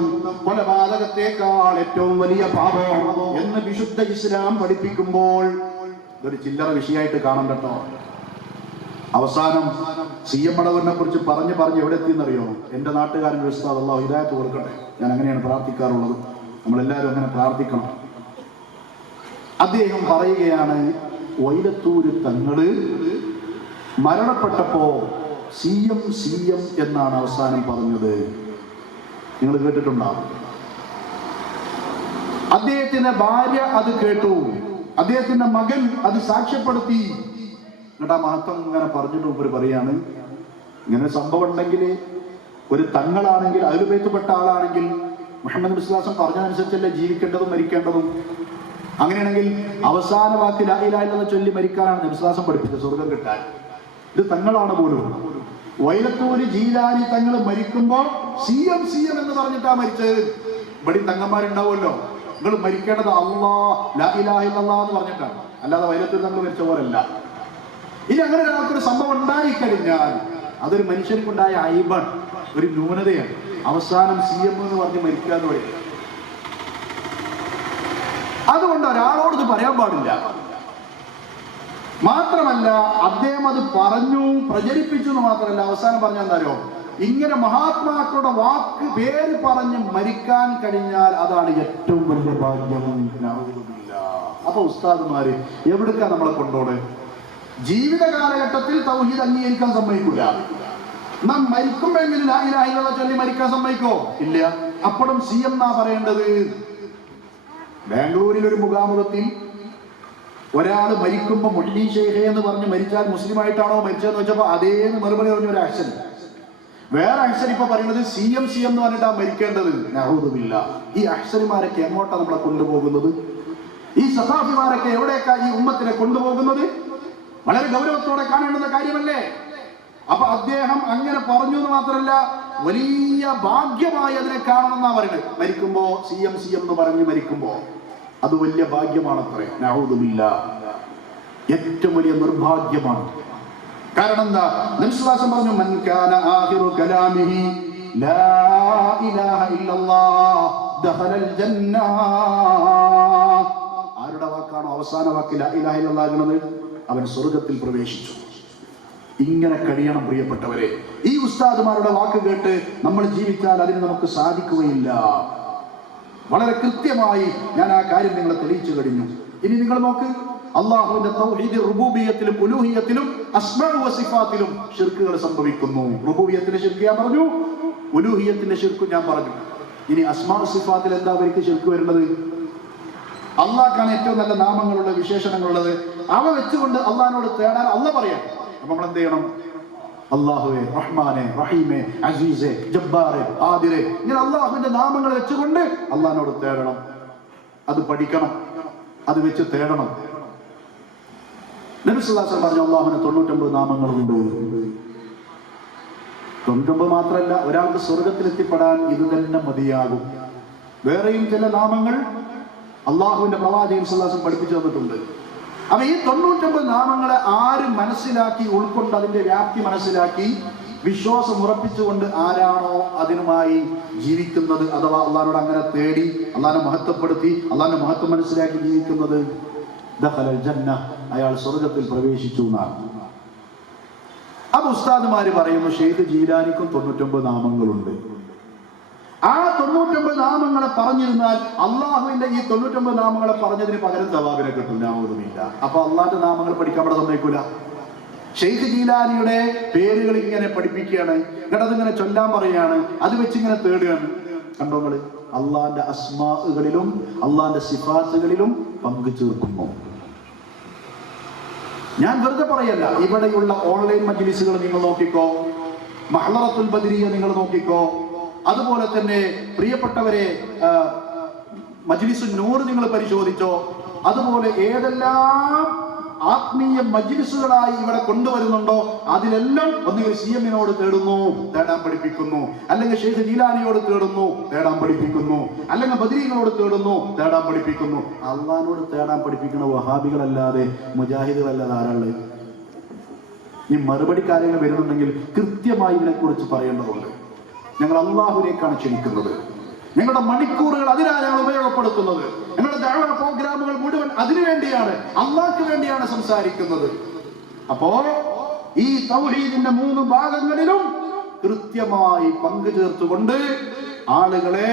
കൊലപാതകത്തെക്കാൾ ഏറ്റവും വലിയ പാപം എന്ന് വിശുദ്ധ ഇസ്ലാം പഠിപ്പിക്കുമ്പോൾ ഇതൊരു ചില്ലറ വിഷയമായിട്ട് കാണണ്ട കേട്ടോ. അവസാനം CM മടവൂരിനെ കുറിച്ച് പറഞ്ഞ് എവിടെ എത്തിയെന്നറിയോ? എന്റെ നാട്ടുകാരൻ ഉസ്താദ്, അല്ലാഹു ഹിദായത്ത് കൊടുക്കട്ടെ, ഞാൻ അങ്ങനെയാണ് പ്രാർത്ഥിക്കാറുള്ളത്. നമ്മളെല്ലാവരും അങ്ങനെ പ്രാർത്ഥിക്കണം. അദ്ദേഹം പറയുകയാണ്, വൈലത്തൂര് തങ്ങള് മരണപ്പെട്ടപ്പോ CM എന്നാണ് അവസാനം പറഞ്ഞത്. നിങ്ങൾ കേട്ടിട്ടുണ്ടാവും. അദ്ദേഹത്തിന്റെ ഭാര്യ അത് കേട്ടു, അദ്ദേഹത്തിന്റെ മകൻ അത് സാക്ഷ്യപ്പെടുത്തി. എന്നിട്ട് ആ മഹത്വം ഇങ്ങനെ പറഞ്ഞിട്ട് ഇവര് പറയാണ്, ഇങ്ങനെ സംഭവം ഉണ്ടെങ്കിൽ ഒരു തങ്ങളാണെങ്കിൽ, അഹ്ലുബൈത്ത്പ്പെട്ട ആളാണെങ്കിൽ മുഹമ്മദ് നബി സ്വല്ലല്ലാഹു അലൈഹി വസല്ലം പറഞ്ഞതനുസരിച്ചല്ലേ ജീവിക്കേണ്ടതും മരിക്കേണ്ടതും. അങ്ങനെയാണെങ്കിൽ അവസാന വാക്ക് ലാ ഇലാഹ ഇല്ലല്ലാഹ് ചൊല്ലി മരിക്കാനാണ് നബി സ്വല്ലല്ലാഹു അലൈഹി വസല്ലം പഠിപ്പിച്ചത്, സ്വർഗം കിട്ടാൻ. ഇത് തങ്ങളാണ് പോലും. വൈലത്തൂര് ജീലാനി തങ്ങൾ മരിക്കുമ്പോ CM എന്ന് പറഞ്ഞിട്ടാ മരിച്ചത്. ഇവിടെ തങ്ങന്മാരുണ്ടാവുമല്ലോ, നിങ്ങൾ മരിക്കേണ്ടത് അല്ലാഹ് ലാ ഇലാഹ ഇല്ലല്ലാഹ് എന്ന് പറഞ്ഞിട്ടാണ്, അല്ലാതെ വൈലത്തൂര് തങ്ങൾ മരിച്ച പോലല്ല. ഇനി അങ്ങനെ ഒരാൾക്കൊരു സംഭവം ഉണ്ടായിക്കഴിഞ്ഞാൽ അതൊരു മനുഷ്യർക്കുണ്ടായ ഐബാണ്, ഒരു ന്യൂനതയാണ്. അവസാനം CM എന്ന് പറഞ്ഞ് മരിക്കാന്ന് പറയും. അതുകൊണ്ട് ഒരാളോട് ഇത് പറയാൻ പാടില്ല. മാത്രമല്ല അദ്ദേഹം അത് പറഞ്ഞു, പ്രചരിപ്പിച്ചു എന്ന് മാത്രമല്ല, അവസാനം പറഞ്ഞ എന്താണോ, ഇങ്ങനെ മഹാത്മാക്കളുടെ വാക്ക് പേര് പറഞ്ഞ് മരിക്കാൻ കഴിഞ്ഞാൽ അതാണ് ഏറ്റവും വലിയ ഭാഗ്യം. അപ്പൊ ഉസ്താദുമാര് എവിടുക്കാ നമ്മളെ കൊണ്ടോടെ? ജീവിത കാലഘട്ടത്തിൽ തൗഹീദ് അംഗീകരിക്കാൻ സമ്മതിക്കില്ല. നാം മരിക്കുമ്പോഴെങ്കിലും ലാ ഇലാഹ ഇല്ലല്ലാഹ് ചൊല്ലി മരിക്കാൻ സമ്മതിക്കോ? ഇല്ല. അപ്പോഴും CM എന്നാ പറയേണ്ടത്. ബാംഗ്ലൂരിൽ ഒരു മുഖാമുഖത്തിൽ ഒരാൾ മരിക്കുമ്പോ മുഹ്ലി ഷെയ്ഖ് എന്ന് പറഞ്ഞ് മരിച്ചാൽ മുസ്ലിമായിട്ടാണോ മരിച്ചതെന്ന് വെച്ചപ്പോ അതേന്ന് മറുപടി പറഞ്ഞ ഒരു ആക്ഷൻ. വേറെ ആക്ഷൻ ഇപ്പൊ പറയുന്നത് CM എന്ന് പറഞ്ഞിട്ടാ മരിക്കേണ്ടത്. നഊദുബില്ല. ഈ അഹ്സനിമാരൊക്കെ എങ്ങോട്ടാ നമ്മളെ കൊണ്ടുപോകുന്നത്? ഈ സഖാഫിമാരൊക്കെ എവിടേക്കാ ഈ ഉമ്മത്തിനെ കൊണ്ടുപോകുന്നത്? വളരെ ഗൗരവത്തോടെ കാണേണ്ടുന്ന കാര്യമല്ലേ? അപ്പൊ അദ്ദേഹം അങ്ങനെ പറഞ്ഞു എന്ന് മാത്രമല്ല, വലിയ ഭാഗ്യമായി അതിനെ കാണണമെന്നാ പറയുന്നത്. മരിക്കുമ്പോ CM എന്ന് പറഞ്ഞ് മരിക്കുമ്പോ അത് വലിയ ഭാഗ്യമാണത്രേ. നഊദുബില്ല. ഏറ്റവും വലിയ നിർഭാഗ്യമാണ്. കാരണം എന്താ? നബി സ്വല്ലല്ലാഹു അലൈഹി വസല്ലം പറഞ്ഞു, മൻ കാന ആഖിറു കലാമിഹി ലാ ഇലാഹ ഇല്ലല്ലാഹ് ദഖലൽ ജന്ന. ആരുടെ വാക്കാണോ അവസാന വാക്ക് ലാ ഇലാഹ ഇല്ലല്ലാഹ് എന്നത്, അവൻ സ്വർഗത്തിൽ പ്രവേശിച്ചു. ഇങ്ങനെ കഴിയണം പ്രിയപ്പെട്ടവരെ. ഈ ഉസ്താദുമാരുടെ വാക്ക് കേട്ട് നമ്മൾ ജീവിച്ചാൽ അതിന് നമുക്ക് സാധിക്കുകയില്ല. വളരെ കൃത്യമായി ഞാൻ ആ കാര്യം നിങ്ങളെ തെളിയിച്ചു കഴിഞ്ഞു. ഇനി നിങ്ങൾ നോക്ക്, അള്ളാഹുവിന്റെ തൗഹീദ് റുബൂബിയ്യത്തിലും ഉലൂഹിയ്യത്തിലും അസ്മാഉ വസിഫാത്തിലും ശിർക്കുകൾ സംഭവിക്കുന്നു. റുബൂബിയ്യത്തിന്റെ ശിർക്ക് ഞാൻ പറഞ്ഞു, ഉലൂഹിയ്യത്തിന്റെ ശിർക്ക് ഞാൻ പറഞ്ഞു. ഇനി അസ്മാഉ സിഫാത്തിൽ എന്താ അവർക്ക് ശിർക്ക് വരുന്നത്? അള്ളാഹ്ക്കാണ് ഏറ്റവും നല്ല നാമങ്ങളുള്ള വിശേഷണങ്ങളുള്ളത്. അവ വെച്ചുകൊണ്ട് അള്ളാഹിനോട് തേടാൻ അള്ളാഹ് പറയാം. അപ്പൊ നമ്മൾ എന്ത് ചെയ്യണം? അല്ലാഹുവേ, റഹ്മാനെ, റഹീമേ, അസീസേ, ജബ്ബാറെ, ആദിറെ, ഇങ്ങനെ അള്ളാഹുവിന്റെ നാമങ്ങൾ വെച്ചുകൊണ്ട് അള്ളാഹിനോട് തേടണം. അത് പഠിക്കണം, അത് വെച്ച് തേടണം. നബി സല്ലല്ലാഹു അലൈഹി വസല്ലം പറഞ്ഞു അള്ളാഹുവിന് 99 നാമങ്ങളുണ്ട്. 99 മാത്രമല്ല, ഒരാൾക്ക് സ്വർഗത്തിലെത്തിപ്പെടാൻ ഇത് തന്നെ മതിയാകും. വേറെയും ചില നാമങ്ങൾ അള്ളാഹുവിന്റെ പ്രവാചകൻ സല്ലല്ലാഹു അലൈഹി വസല്ലം പഠിപ്പിച്ചു തന്നിട്ടുണ്ട്. അപ്പൊ ഈ 99 നാമങ്ങളെ ആര് മനസ്സിലാക്കി ഉൾക്കൊണ്ട് അതിന്റെ വ്യാപ്തി മനസ്സിലാക്കി വിശ്വാസം ഉറപ്പിച്ചുകൊണ്ട് ആരാണോ അതിനുമായി ജീവിക്കുന്നത്, അഥവാ അള്ളാഹിനോട് അങ്ങനെ തേടി അള്ളാഹിനെ മഹത്വപ്പെടുത്തി അള്ളാഹിന്റെ മഹത്വം മനസ്സിലാക്കി ജീവിക്കുന്നത്, ദഖലൽ ജന്ന, അയാൾ സ്വർഗത്തിൽ പ്രവേശിച്ചു എന്നാണ്. അപ്പൊ ഉസ്താദുമാര് പറയുന്നു ഷെയ്ഖ് ജീലാനിക്കും 99 നാമങ്ങളുണ്ട്. ആ 99 നാമങ്ങളെ പറഞ്ഞിരുന്നാൽ അള്ളാഹുവിന്റെ ഈ 99 നാമങ്ങളെ പറഞ്ഞതിന് പകരം തവാബിനെ കിട്ടില്ല. അപ്പൊ അള്ളാഹിന്റെ നാമങ്ങൾ പഠിക്കാൻ അവിടെ സമ്മതിക്കൂല. ഷെയ്ഖ് ജീലാനിയുടെ പേരുകൾ ഇങ്ങനെ പഠിപ്പിക്കുകയാണ്, എന്നിട്ട് അതിങ്ങനെ ചൊല്ലാൻ പറയാണ്, അത് വെച്ച് ഇങ്ങനെ തേടുകയാണ്. കണ്ടോങ്ങള്, അള്ളാഹിന്റെ അസ്മാകളിലും അള്ളാഹിന്റെ സിഫാത്തുകളിലും പങ്കു ചേർക്കുന്നു. ഞാൻ വെറുതെ പറയല്ല. ഇവിടെയുള്ള ഓൺലൈൻ മജ്ലിസുകൾ നിങ്ങൾ നോക്കിക്കോ, മഹ്ലറത്തുൽ ബദരിയ നിങ്ങൾ നോക്കിക്കോ, അതുപോലെ തന്നെ പ്രിയപ്പെട്ടവരെ മജ്ലിസുൻ നൂർ നിങ്ങൾ പരിശോധിച്ചോ, അതുപോലെ ഏതെല്ലാം ആത്മീയ മജ്ലിസുകളായി ഇവിടെ കൊണ്ടുവരുന്നുണ്ടോ അതിലെല്ലാം ഒന്നുകിൽ CM-നോട് തേടുന്നു, തേടാൻ പഠിപ്പിക്കുന്നു, അല്ലെങ്കിൽ ഷെയ്ഖ് ജീലാനിയോട് തേടുന്നു, തേടാൻ പഠിപ്പിക്കുന്നു, അല്ലെങ്കിൽ ബദരീനോട് തേടുന്നു, തേടാൻ പഠിപ്പിക്കുന്നു. അള്ളാഹിനോട് തേടാൻ പഠിപ്പിക്കുന്ന വഹാബികളല്ലാതെ മുജാഹിദുകളല്ലാതെ ആരാള്? ഈ മറുപടി കാര്യങ്ങൾ വരുന്നുണ്ടെങ്കിൽ കൃത്യമായി ഇതിനെക്കുറിച്ച് പറയേണ്ടതുണ്ട്. ഞങ്ങൾ അള്ളാഹുവിനേക്കാണ് ക്ഷണിക്കുന്നത്. ഞങ്ങളുടെ മണിക്കൂറുകൾ അതിനാണ് ഞങ്ങൾ ഉപയോഗപ്പെടുത്തുന്നത്. ഞങ്ങളുടെ ദഅവ പ്രോഗ്രാമുകൾ മുഴുവൻ അതിനുവേണ്ടിയാണ്, അള്ളാഹ്ക്ക് വേണ്ടിയാണ് സംസാരിക്കുന്നത്. അപ്പോ ഈ തൗഹീദിന്റെ 3 ഭാഗങ്ങളിലും കൃത്യമായി പങ്കു ചേർത്തുകൊണ്ട് ആളുകളെ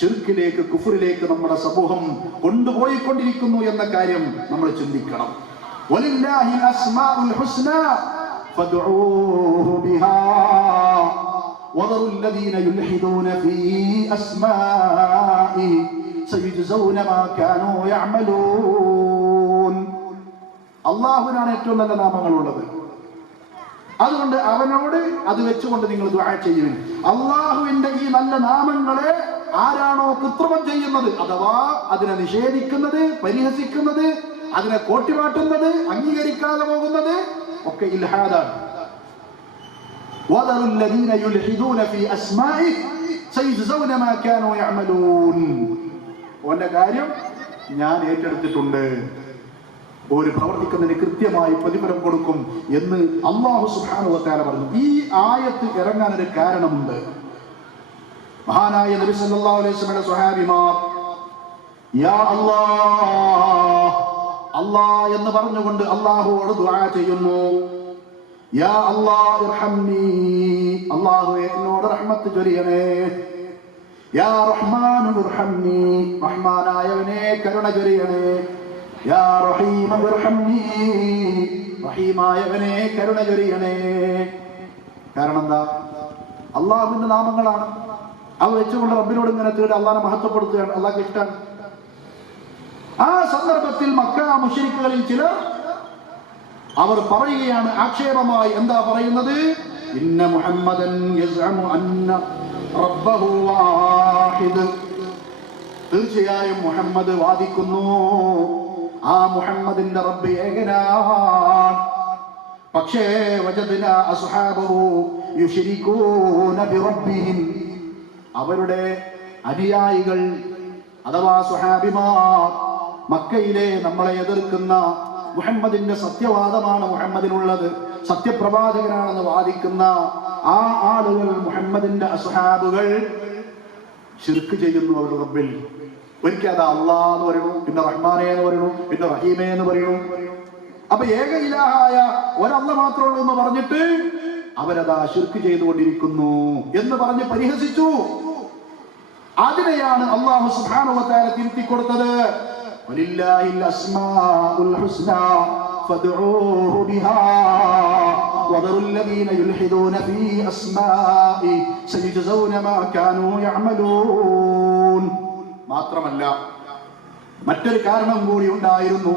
ശിർക്കിലേക്ക്, കുഫറിലേക്ക് നമ്മുടെ സമൂഹം കൊണ്ടുപോയിക്കൊണ്ടിരിക്കുന്നു എന്ന കാര്യം നമ്മൾ ചിന്തിക്കണം. വലില്ലാഹിൽ അസ്മാഉൽ ഹുസ്നാ ഫദ്ഉഹു ബിഹാ وَذَرُوا الَّذِينَ يُلْحِدُونَ فِي أَسْمَائِهِ سَيُجْزَوْنَ مَا كَانُوا يَعْمَلُونَ. അള്ളാഹുവിനാണ് ഏറ്റവും നല്ല നാമങ്ങളുള്ളത്. അതുകൊണ്ട് അവനോട് അത് വെച്ചുകൊണ്ട് നിങ്ങൾ ദുആ ചെയ്യുവിൻ. അള്ളാഹുവിന്റെ ഈ നല്ല നാമങ്ങളെ ആരാണോ കൃത്രിമം ചെയ്യുന്നത്, അഥവാ അതിനെ നിഷേധിക്കുന്നത്, പരിഹസിക്കുന്നത്, അതിനെ കോട്ടിമാട്ടുന്നത്, അംഗീകരിക്കാതെ പോകുന്നത് ഒക്കെ ഇൽഹാദാണ്. وَذَرُوا الَّذِينَ يُلْحِدُونَ فِي أَسْمَائِهِ سَيُجْزَوْنَ مَا كَانُوا يَعْمَلُونَ. ഓന്റെ കാര്യം ഞാൻ ഏറ്റെടുത്തിട്ടുണ്ട്, ഒരു പ്രവർത്തിക്കുന്നതിന് കൃത്യമായി പ്രതിഫലം കൊടുക്കും എന്ന് അല്ലാഹു സുബ്ഹാനഹു വ തആല പറഞ്ഞു. ഈ ആയത്ത് ഇറങ്ങാൻ ഒരു കാരണമുണ്ട്. മഹാനായ നബി സല്ലല്ലാഹു അലൈഹി വസല്ലമയുടെ സ്വഹാബിമാർ യാ അല്ലാഹ്, അല്ലാഹ് എന്ന് പറഞ്ഞുകൊണ്ട് അല്ലാഹുവോട് ദുആ ചെയ്യുന്നു. യാ അല്ലാഹ് ഇർഹംനി, അല്ലാഹുവേ എന്നോട് റഹ്മത്ത് ചൊരിയണേ. യാ റഹ്മാൻ ഇർഹംനി, റഹ്മാനായവനെ കരുണ ചൊരിയണേ. യാ റഹീം ഇർഹംനി, റഹീമായവനെ കരുണ ചൊരിയണേ. കാരണം എന്താ? അള്ളാഹുവിന്റെ നാമങ്ങളാണ്. അവ വെച്ചുകൊണ്ട് റബ്ബിനോട് ഇങ്ങനെ തേടി അള്ളാഹിനെ മഹത്വപ്പെടുത്തുകയാണ്, അള്ളാഹ്ക്ക് ഇഷ്ടമാണ്. ആ സന്ദർഭത്തിൽ മക്ക മുശ്രിക്കുകളിൽ ചിലർ അവർ പറയുകയാണ് ആക്ഷേപമായി, എന്താ പറയുന്നത്? ഇന്ന മുഹമ്മദൻ യസ്അമു അന്ന റബ്ബഹു വാഹിദ്, തീർച്ചയായും മുഹമ്മദ് വാദിക്കുന്നു ആ മുഹമ്മദിന്റെ റബ്ബ് ഏകനാണ്. പക്ഷേ വജദ്നാ അസ്ഹാബഹു യുശ്രികൂന ബിറബ്ബിഹിം, അവരുടെ അനുയായികൾ അഥവാ സ്വഹാബിമാർ, മക്കയിലെ നമ്മളെ എതിർക്കുന്ന മുഹമ്മദിന്റെ സത്യവാദമാണ് മുഹമ്മദിനുള്ളത്, സത്യപ്രവാചകനാണെന്ന് വാദിക്കുന്ന ആ ആളുകൾ, മുഹമ്മദിന്റെ അസ്ഹാബുകൾ ശിർക്ക് ചെയ്യുന്നു അവരുടെ റബ്ബിൽ. ഒരിക്കൽ അത് അള്ളാഹ് എന്ന് പറയുന്നു, പിന്നെ റഹ്മാനെ എന്ന് പറയുന്നു, പിന്നെ റഹീമെ എന്ന് പറയുന്നു. അപ്പൊ ഏക ഇലാഹായ ഒരല്ല മാത്രമേ ഉള്ളൂ എന്ന് പറഞ്ഞിട്ട് അവരതാ ശിർക്ക് ചെയ്തുകൊണ്ടിരിക്കുന്നു എന്ന് പറഞ്ഞ് പരിഹസിച്ചു. അതിനെയാണ് അല്ലാഹു സുബ്ഹാനഹു വ തആല തിരുത്തി കൊടുത്തത്. വലില്ലാഹിൽ അസ്മാഉൽ ഹുസ്നാ ഫദ്ഉഹു ബിഹാ വദറുൽ ലദീന യുൽഹിദൂന ഫീ അസ്മാഇ സയജ്സൗന മാ കാനൂ യഅമലൂൻ. മാത്രമല്ല മറ്റൊരു കാരണം കൂടി ഉണ്ടായിരുന്നു.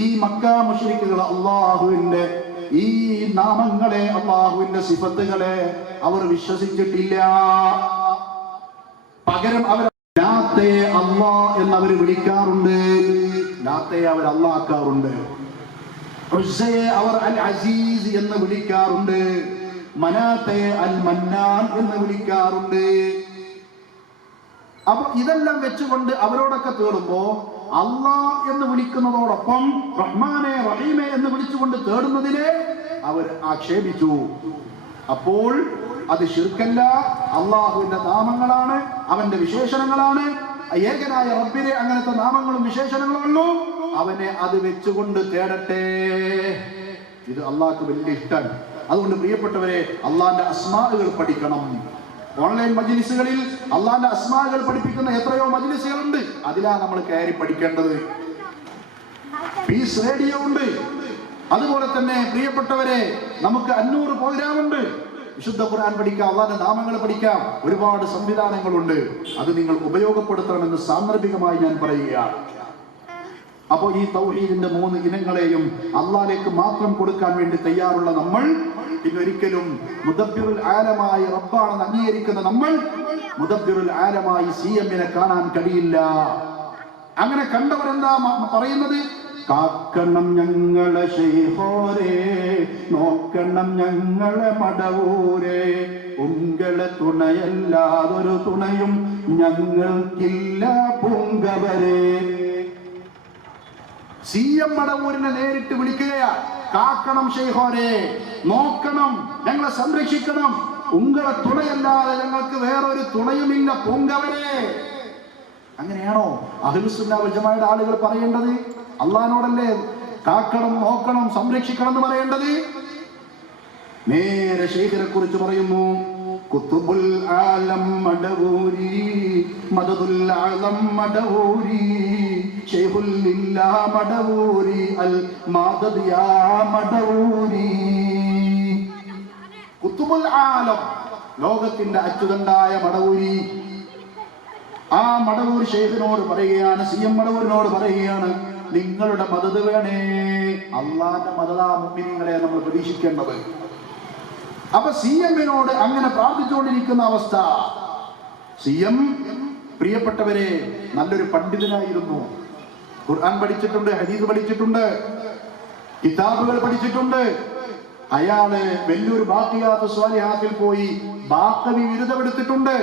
ഈ മക്ക മുശ്രിക്കുകൾ അല്ലാഹുവിന്റെ ഈ നാമങ്ങളെ, അല്ലാഹുവിന്റെ സിഫത്തുകളെ അവർ വിശ്വസിച്ചിട്ടില്ല. പകരം അവർ ലാത്തയെ അല്ലാഹ് എന്നവർ വിളിക്കാറുണ്ട്, ലാത്തയെ അവർ അല്ലാഹ്ക്കാറുണ്ട്. ഉസ്സയെ അവർ അൽ അസീസ് എന്ന് വിളിക്കാറുണ്ട്, മനാത്തെ അൽ മന്നാൻ എന്ന് വിളിക്കാറുണ്ട്. അപ്പൊ ഇതെല്ലാം വെച്ചുകൊണ്ട് അവരോടൊക്കെ തേടുമ്പോ അല്ലാഹ് എന്ന് വിളിക്കുന്നതോടൊപ്പം റഹ്മാനെ റഹീമെ എന്ന് വിളിച്ചുകൊണ്ട് തേടുന്നതിനെ അവർ ആക്ഷേപിച്ചു. അപ്പോൾ അത് ശിർക്കല്ല, അള്ളാഹുവിന്റെ നാമങ്ങളാണ്, അവന്റെ വിശേഷണങ്ങളാണ്. ഏകനായ റബ്ബിനെ അങ്ങനത്തെ നാമങ്ങളും വിശേഷണങ്ങളും ഉള്ളൂ, അവനെ അത് വെച്ചുകൊണ്ട് തേടട്ടെ. ഇത് അള്ളാഹ്ക്ക് വലിയ ഇഷ്ടമാണ്. അതുകൊണ്ട് പ്രിയപ്പെട്ടവരെ, അള്ളാന്റെ അസ്മാഉകൾ പഠിക്കണം. ഓൺലൈൻ മജ്ലിസുകളിൽ അള്ളാന്റെ അസ്മാഉകൾ പഠിപ്പിക്കുന്ന എത്രയോ മജ്ലിസുകളുണ്ട്, അതിലാ നമ്മൾ കയറി പഠിക്കേണ്ടത്. പീസ് റേഡിയോ ഉണ്ട്. അതുപോലെ തന്നെ പ്രിയപ്പെട്ടവരെ, നമുക്ക് 500 പ്രോഗ്രാം ഉണ്ട്. വിശുദ്ധ ഖുർആൻ പഠിക്കാം, അള്ളാന്റെ നാമങ്ങൾ പഠിക്കാം, ഒരുപാട് സംവിധാനങ്ങളുണ്ട്. അത് നിങ്ങൾ ഉപയോഗപ്പെടുത്തണമെന്ന് സാന്ദർഭികമായി ഞാൻ പറയുകയാണ്. അപ്പോൾ ഈ തൗഹീദിന്റെ 3 ഇനങ്ങളെയും അള്ളാഹിലേക്ക് മാത്രം കൊടുക്കാൻ വേണ്ടി തയ്യാറുള്ള നമ്മൾ, ഇതൊരിക്കലും മുദബ്ബിറുൽ ആലമായി റബ്ബാണെന്ന് അംഗീകരിക്കുന്ന നമ്മൾ മുദബ്ബിറുൽ ആലമായി സിഎമ്മിനെ കാണാൻ കഴിയില്ല. അങ്ങനെ കണ്ടവരെന്താ പറയുന്നത്? കാക്കണം ഞങ്ങളെ ശൈഖോരേ, നോക്കണം ഞങ്ങളെ മടവൂരേ, ഉങ്ങളെ തുണയല്ലാതൊരു തുണയും ഞങ്ങൾക്കില്ല പൂങ്കവരേ. സിഎം മടവൂരിനെ നേരിട്ട് വിളിക്കുകയാ. കാക്കണം ശൈഖോരേ, നോക്കണം, ഞങ്ങളെ സംരക്ഷിക്കണം, ഉങ്ങളെ തുണയല്ലാതെ ഞങ്ങൾക്ക് വേറൊരു തുണയുമില്ല പൂങ്കവരേ. അങ്ങനെയാണോ അഹ്ലുസുന്ന വൽ ജമാഅയുടെ ആളുകൾ പറയേണ്ടത്? അള്ളാഹിനോടല്ലേ കാക്കണം, നോക്കണം, സംരക്ഷിക്കണം എന്ന് പറയേണ്ടത്? നേരെ ശൈഖിനെ കുറിച്ച് പറയുന്നു, കുത്തുബുൽ ആലം മടവൂരി, മദദുൽ ആലം മടവൂരി, ശൈഖുൽ ലില്ലാ മടവൂരി, അൽ മദദ് യാ മടവൂരി. കുത്തുബുൽ ആലം, ലോകത്തിന്റെ അച്യുതണ്ടായ മടവൂരി. ആ മടവൂർ ശൈഖിനോട് പറയുകയാണ്, സിഎം മടവൂരിനോട് പറയുകയാണ്, നിങ്ങളുടെ മദദ് വേണേ. അള്ളാന്റെ മദദാ മുഅ്മിനീങ്ങളെ നമ്മൾ പ്രതീക്ഷിക്കേണ്ടത്. അപ്പൊ സിഎമ്മിനോട് അങ്ങനെ പ്രാർത്ഥിച്ചുകൊണ്ടിരിക്കുന്ന അവസ്ഥ. സിഎം പ്രിയപ്പെട്ടവരെ നല്ലൊരു പണ്ഡിതനായിരുന്നു. ഖുർആൻ പഠിച്ചിട്ടുണ്ട്, ഹദീസ് പഠിച്ചിട്ടുണ്ട്, കിതാബുകൾ പഠിച്ചിട്ടുണ്ട്. അയാള് വലിയൊരു ബാഖിയാത്ത് സ്വാലിഹാത്തിൽ പോയി ബാഖവി ബിരുദമെടുത്തിട്ടുണ്ട്.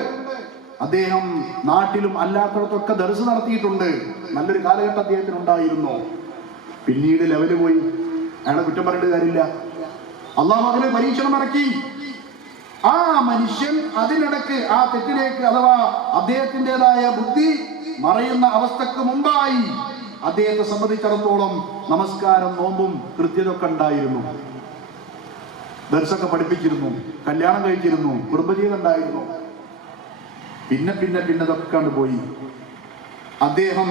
അദ്ദേഹം നാട്ടിലും അല്ലാത്തടത്തൊക്കെ ദർസ് നടത്തിയിട്ടുണ്ട്. നല്ലൊരു കാലഘട്ടം അദ്ദേഹത്തിന് ഉണ്ടായിരുന്നു. പിന്നീട് ലെവല് പോയി. അയാളെ കുറ്റം പറഞ്ഞിട്ട് കാര്യമില്ല. അള്ളാഹു അതിനെ പരീക്ഷണം ഇറക്കി. ആ മനുഷ്യൻ അതിനിടക്ക് ആ തെറ്റിലേക്ക്, അഥവാ അദ്ദേഹത്തിൻ്റെതായ ബുദ്ധി മറയുന്ന അവസ്ഥക്ക് മുമ്പായി അദ്ദേഹത്തെ സംബന്ധിച്ചിടത്തോളം നമസ്കാരം, നോമ്പും കൃത്യതൊക്കെ ഉണ്ടായിരുന്നു. ദർസൊക്കെ പഠിപ്പിച്ചിരുന്നു, കല്യാണം കഴിച്ചിരുന്നു, കുടുംബജീവിതം ഉണ്ടായിരുന്നു. പിന്നെ ഇതൊക്കെ പോയി. അദ്ദേഹം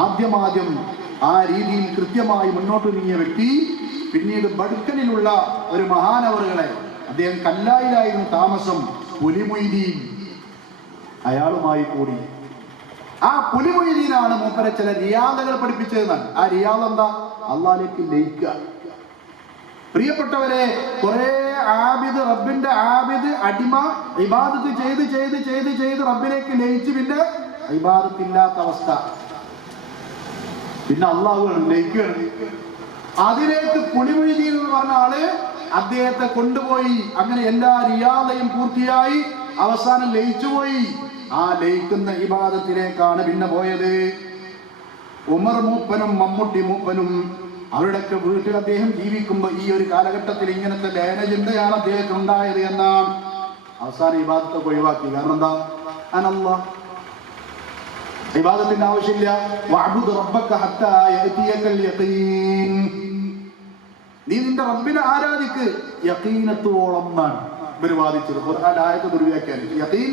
ആദ്യം ആ രീതിയിൽ കൃത്യമായി മുന്നോട്ട് നീങ്ങിയ വ്യക്തി പിന്നീട് ബഡ്കനിലുള്ള ഒരു മഹാനവറുകളെ, അദ്ദേഹം കല്ലായിലായിരുന്നു താമസം, പുലിമൊയ്തീൻ, അയാളുമായി കൂടി. ആ പുലിമൊയ്തീനാണ് മൂപ്പരെ ചില റിയാദകൾ പഠിപ്പിച്ചതെന്നാണ്. ആ റിയാദ് എന്താ? അള്ളാഹിലേക്ക് ലയിക്കുക. പ്രിയപ്പെട്ടവരെ, കുറെ ആബിദ്, റബ്ബിന്റെ ആബിദ്, അടിമ ഇബാദത്ത് ചെയ്ത് റബ്ബിലേക്ക് ലയിച്ച് പിന്നെ ഇബാദത്തില്ലാത്ത അവസ്ഥ. പിന്നെ അള്ളാഹു ലയിക്കുകയാണ്. അതിലേക്ക് പുലിമൊയ്തീൻ എന്ന് പറഞ്ഞ ആള് അദ്ദേഹത്തെ കൊണ്ടുപോയി. അങ്ങനെ എല്ലാ റിയാദയും പൂർത്തിയായി അവസാനം ലയിച്ചുപോയി. ആ ലയിക്കുന്ന ഇബാദത്തിലേക്കാണ് പിന്നെ പോയത്. ഉമർ മൂപ്പനും മമ്മൂട്ടി മൂപ്പനും അവരുടെയൊക്കെ വീട്ടിൽ അദ്ദേഹം ജീവിക്കുമ്പോൾ ഈ ഒരു കാലഘട്ടത്തിൽ ഇങ്ങനത്തെ ലയനചിന്തയാണ് അദ്ദേഹത്തിന് ഉണ്ടായത് എന്നാണ്. അവസാനം ഇബാദത്തൊക്കെ ഒഴിവാക്കി. കാരണം എന്താ? അനല്ലാഹ്, ഇബാദത്തിന്റെ ആവശ്യമില്ല. വഅബ്ദു റബ്ബക ഹത്താ യഅതിയകൽ യഖീൻ. നീ നിന്റെ റബ്ബിനെ ആരാധിക്ക് യഖീനത്തോളം എന്നാണ് ഇവർ വാദിച്ചത്. ഖുർആൻ ആയത്ത് ദുർവ്യാഖ്യാനിച്ചു. യഖീൻ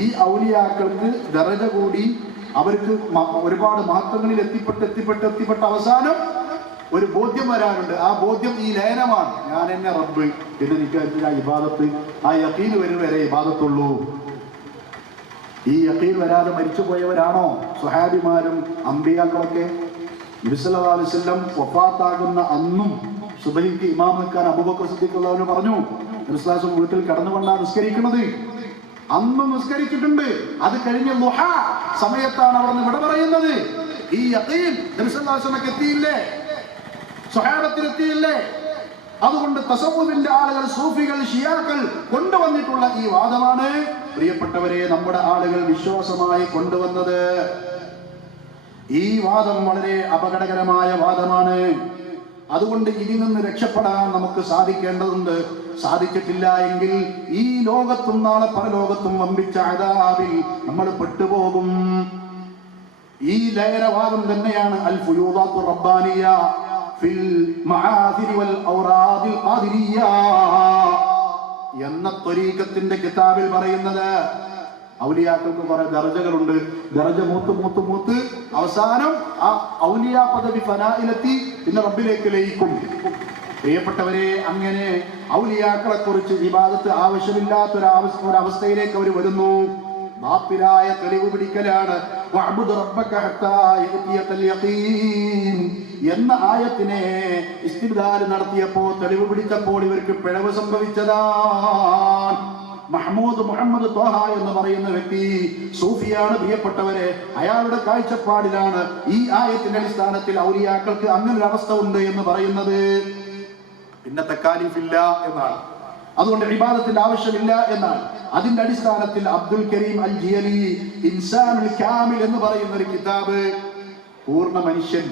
ഈ ഔലിയാക്കൾക്ക് ദറജ കൂടി അവർക്ക് ഒരുപാട് മഹത്വങ്ങളിൽ എത്തിപ്പെട്ട് അവസാനം ഒരു ബോധ്യം വരാനുണ്ട്. ആ ബോധ്യം ഈ ലയനമാണ്. ഞാൻ എന്നെ റബ്ബ് എന്ന് എനിക്ക് ആ ഇബാദത്ത്, ആ യഖീൻ വരും വരെ ഇബാദത്തുള്ളൂ. ഈ യഖീൻ വരാതെ മരിച്ചു പോയവരാണോ സ്വഹാബിമാരും അമ്പിയാക്കളൊക്കെ? നബി സല്ലല്ലാഹു അലൈഹി വസല്ലം വഫാത്താകുന്ന അന്നും സുബഹിക്ക് ഇമാം നിൽക്കാൻ അബൂബക്കർ സിദ്ദീഖ് റളിയല്ലാഹു പറഞ്ഞു. നബി സല്ലല്ലാഹു അലൈഹി വസല്ലം വീട്ടിൽ കടന്നുകൊണ്ടാണ് നിസ്കരിക്കുന്നത്. അന്നും നിസ്കരിച്ചിട്ടുണ്ട്. അത് കഴിഞ്ഞ് ളുഹ സമയത്താണ് അവർ ഇവിടെ പറയുന്നത്. ഈ യഖീൻ നബി സല്ലല്ലാഹു അലൈഹി വസല്ലം എത്തിയില്ലേ? സ്വഹാബത്തിലെത്തിയില്ലേ? അതുകൊണ്ട് തസവ്വുഫിന്റെ ആളുകൾ, സൂഫികൾ, ഷിയാക്കൾ കൊണ്ടുവന്നിട്ടുള്ള ഈ വാദമാണ് പ്രിയപ്പെട്ടവരെ നമ്മുടെ ആളുകൾ വിശ്വാസമായി കൊണ്ടുവന്നത്. ഈ വാദം വളരെ അപകടകരമായ വാദമാണ്. അതുകൊണ്ട് ഇതിൽ നിന്ന് രക്ഷപ്പെടാൻ നമുക്ക് സാധിക്കേണ്ടതുണ്ട്. സാധിച്ചിട്ടില്ല എങ്കിൽ ഈ ലോകത്തും നാളെ പരലോകത്തും വമ്പിച്ച അദാബിൽ നമ്മൾ പെട്ടുപോകും. ഈ ലയനവാദം തന്നെയാണ് അൽ ഫുയൂദാത്തു റബ്ബാനിയ ഫിൽ മആദിരി വൽ ഔറാദിൽ ഖാദിരിയ എന്ന ത്വരീഖത്തിന്റെ കിതാബിൽ പറയുന്നത്. ഔലിയാക്കൾക്ക് കുറെ ദർജകളുണ്ട്. ദർജ മൂത്ത് അവസാനം ആ ഔലിയ പദവി ഫനായിലെത്തി പിന്നെ റബ്ബിലേക്ക് ലയിക്കും. പ്രിയപ്പെട്ടവരെ, അങ്ങനെ ഔലിയാക്കളെ കുറിച്ച് ഇബാദത്ത് ആവശ്യമില്ലാത്തൊരവസ്ഥയിലേക്ക് അവർ വരുന്നു. ബാത്തിലായ തെളിവ് പിടിക്കലാണ്. വഅബ്ദു റബ്ബക ഹത്താ യഅതിയകൽ യഖീൻ എന്ന ആയത്തിനെ ഇസ്തിദ്ലാൽ നടത്തിയപ്പോൾ, തെളിവ് പിടിച്ചപ്പോൾ ഇവർക്ക് പിഴവ് സംഭവിച്ചതാണ്. മുഹമ്മദ് ത്വഹ എന്ന് പറയുന്ന വ്യക്തി സൂഫിയാണ്. പ്രിയപ്പെട്ടവരെ, അയാളുടെ കാഴ്ചപ്പാടിലാണ് ഈ ആയത്തിന്റെ അടിസ്ഥാനത്തിൽ ഔലിയാക്കൾക്ക് അങ്ങനെ ഒരു അവസ്ഥ ഉണ്ട് എന്ന് പറയുന്നത്. പിന്നെ തക്കാലിഫില്ല എന്നാണ്. അതുകൊണ്ട് ഇബാദത്തിന്റെ ആവശ്യമില്ല എന്നാണ്. അതിന്റെ അടിസ്ഥാനത്തിൽ അബ്ദുൽ കരീം അൽ ജിയലി ഇൻസാനുൽ കാമിൽ എന്ന് പറയുന്ന ഒരു കിതാബ്, പൂർണ്ണ മനുഷ്യൻ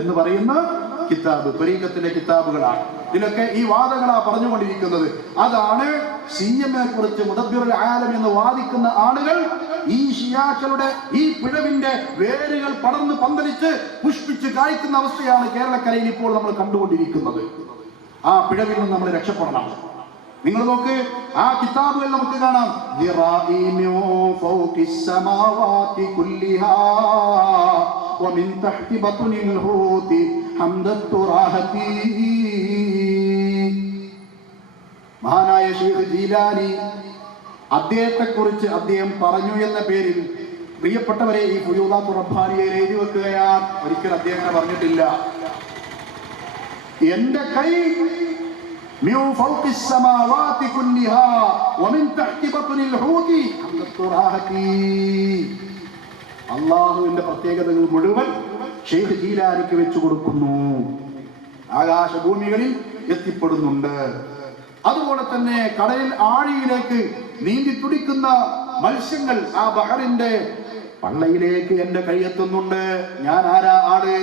എന്ന് പറയുന്ന കിതാബ്, ത്വരീഖത്തിന്റെ കിതാബുകളാണ്. ഇതിലൊക്കെ ഈ വാദങ്ങളാ പറഞ്ഞുകൊണ്ടിരിക്കുന്നത്. അതാണ് സിഎമ്മിനെ കുറിച്ച് മുദബ്ബിറുൽ ആലം എന്ന് വാദിക്കുന്ന ആളുകൾ ഈ ഷിയാക്കളുടെ ഈ പിഴവിന്റെ വേരുകൾ പടർന്ന് പന്തലിച്ച് പുഷ്പിച്ച് കായ്ക്കുന്ന അവസ്ഥയാണ് കേരളക്കരയിൽ ഇപ്പോൾ നമ്മൾ കണ്ടുകൊണ്ടിരിക്കുന്നത്. ആ പിഴവിൽ നിന്ന് നമ്മൾ രക്ഷപ്പെടണം. നിങ്ങൾ നോക്ക്, ആ കിതാബുകൾ നമുക്ക് കാണാം. ومن تحت بطن الحوت حمد التراهة മഹാനായ ശൈഖ് ജീലാനി അദ്ദേഹത്തെ കുറിച്ച് അദ്ദേഹം പറഞ്ഞു എന്ന പേരിൽ പ്രിയപ്പെട്ടവരെ ഈ ഫുയൂദാത്തു റബ്ബാനിയയിൽ എഴുതി വെക്കുകയാണ്. ഒരിക്കൽ അദ്ദേഹം പറഞ്ഞിട്ടില്ല, എന്റെ കൈ മിൻ ഫൗഖിസ് സമാവാതി കുല്ലിഹാ വമിൻ തഹ്തി ബത്നിൽ ഹൂതി ഹംദത് തുറാഹതി. അല്ലാഹുവിന്റെ പ്രത്യേകതകൾ മുഴുവൻ ശൈഖ് ജീലാനിക്ക് വെച്ചു കൊടുക്കുന്നു. ആകാശഭൂമികളിൽ എത്തിപ്പെടുന്നുണ്ട്. അതുപോലെ തന്നെ കടലിൽ ആഴിയിലേക്ക് നീന്തി തുടിക്കുന്ന മത്സ്യങ്ങൾ ആ ബഹറിന്റെ പള്ളയിലേക്ക് എന്റെ കൈയെത്തുന്നുണ്ട്. ഞാൻ ആരാ ആള്?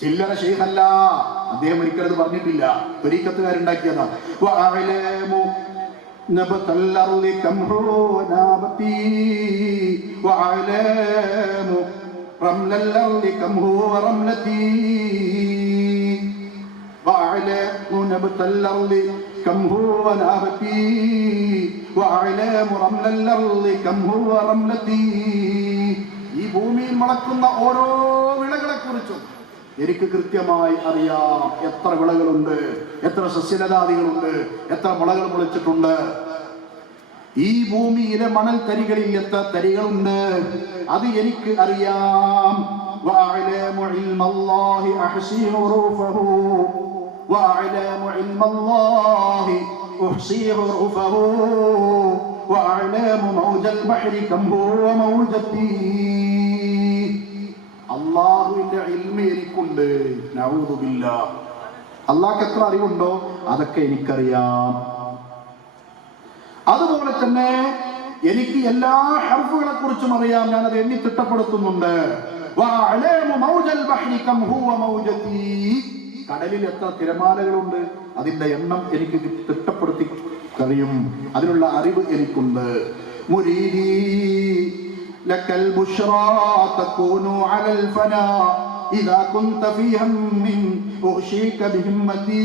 ചില്ലറ ശൈഖല്ല. അദ്ദേഹം ഒരിക്കലും പറഞ്ഞിട്ടില്ല, ത്വരീഖത്തുകാരുണ്ടാക്കിയതാ. كم هو نابتي وأعلام رمل الأرض كم هو رملتي. ഈ ഭൂമിയിൽ മുളക്കുന്ന ഓരോ വിളകളെ കുറിച്ചും എനിക്ക് കൃത്യമായി അറിയാം. എത്ര വിളകളുണ്ട്, എത്ര സസ്യലതാദികളുണ്ട്, എത്ര മുളകൾ മുളച്ചിട്ടുണ്ട്. ഈ ഭൂമിയിലെ മണൽ തരികളിൽ എത്ര തരികളുണ്ട്, അത് എനിക്ക് അറിയാം. وأعلام علم الله أحصي حروفه وأعلام علم الله أحصي حروفه وأعلام موج البحر كم هو موجتي. അള്ളാഹുവിന്റെ ഇൽമ് എനിക്കുണ്ട്. നഊദു ബില്ലാഹ്. അള്ളാഹ്ക്ക് എത്ര അറിവുണ്ടോ അതൊക്കെ എനിക്കറിയാം. അതുപോലെ തന്നെ എനിക്ക് എല്ലാ ഹർഫുകളെ കുറിച്ചും അറിയാം. ഞാനത് എണ്ണി തിട്ടപ്പെടുത്തുന്നുണ്ട്. വഅഅലമു മൗജൽ ബഹ്രി കം ഹുവ മൗജതി. കടലിൽ എത്ര തിരമാലകളുണ്ട് അതിന്റെ എണ്ണം എനിക്ക് തിട്ടപ്പെടുത്തി കഴിയും. അതിനുള്ള അറിവ് എനിക്കുണ്ട്. മുരീദി ലക്കൽ ബുശ്റാ തകൂനു അലൽ ഫനാ ഇദാ കുൻത ഫീ ഹമ്മിൻ ഉഖ്ശീക ബിഹിമ്മതി.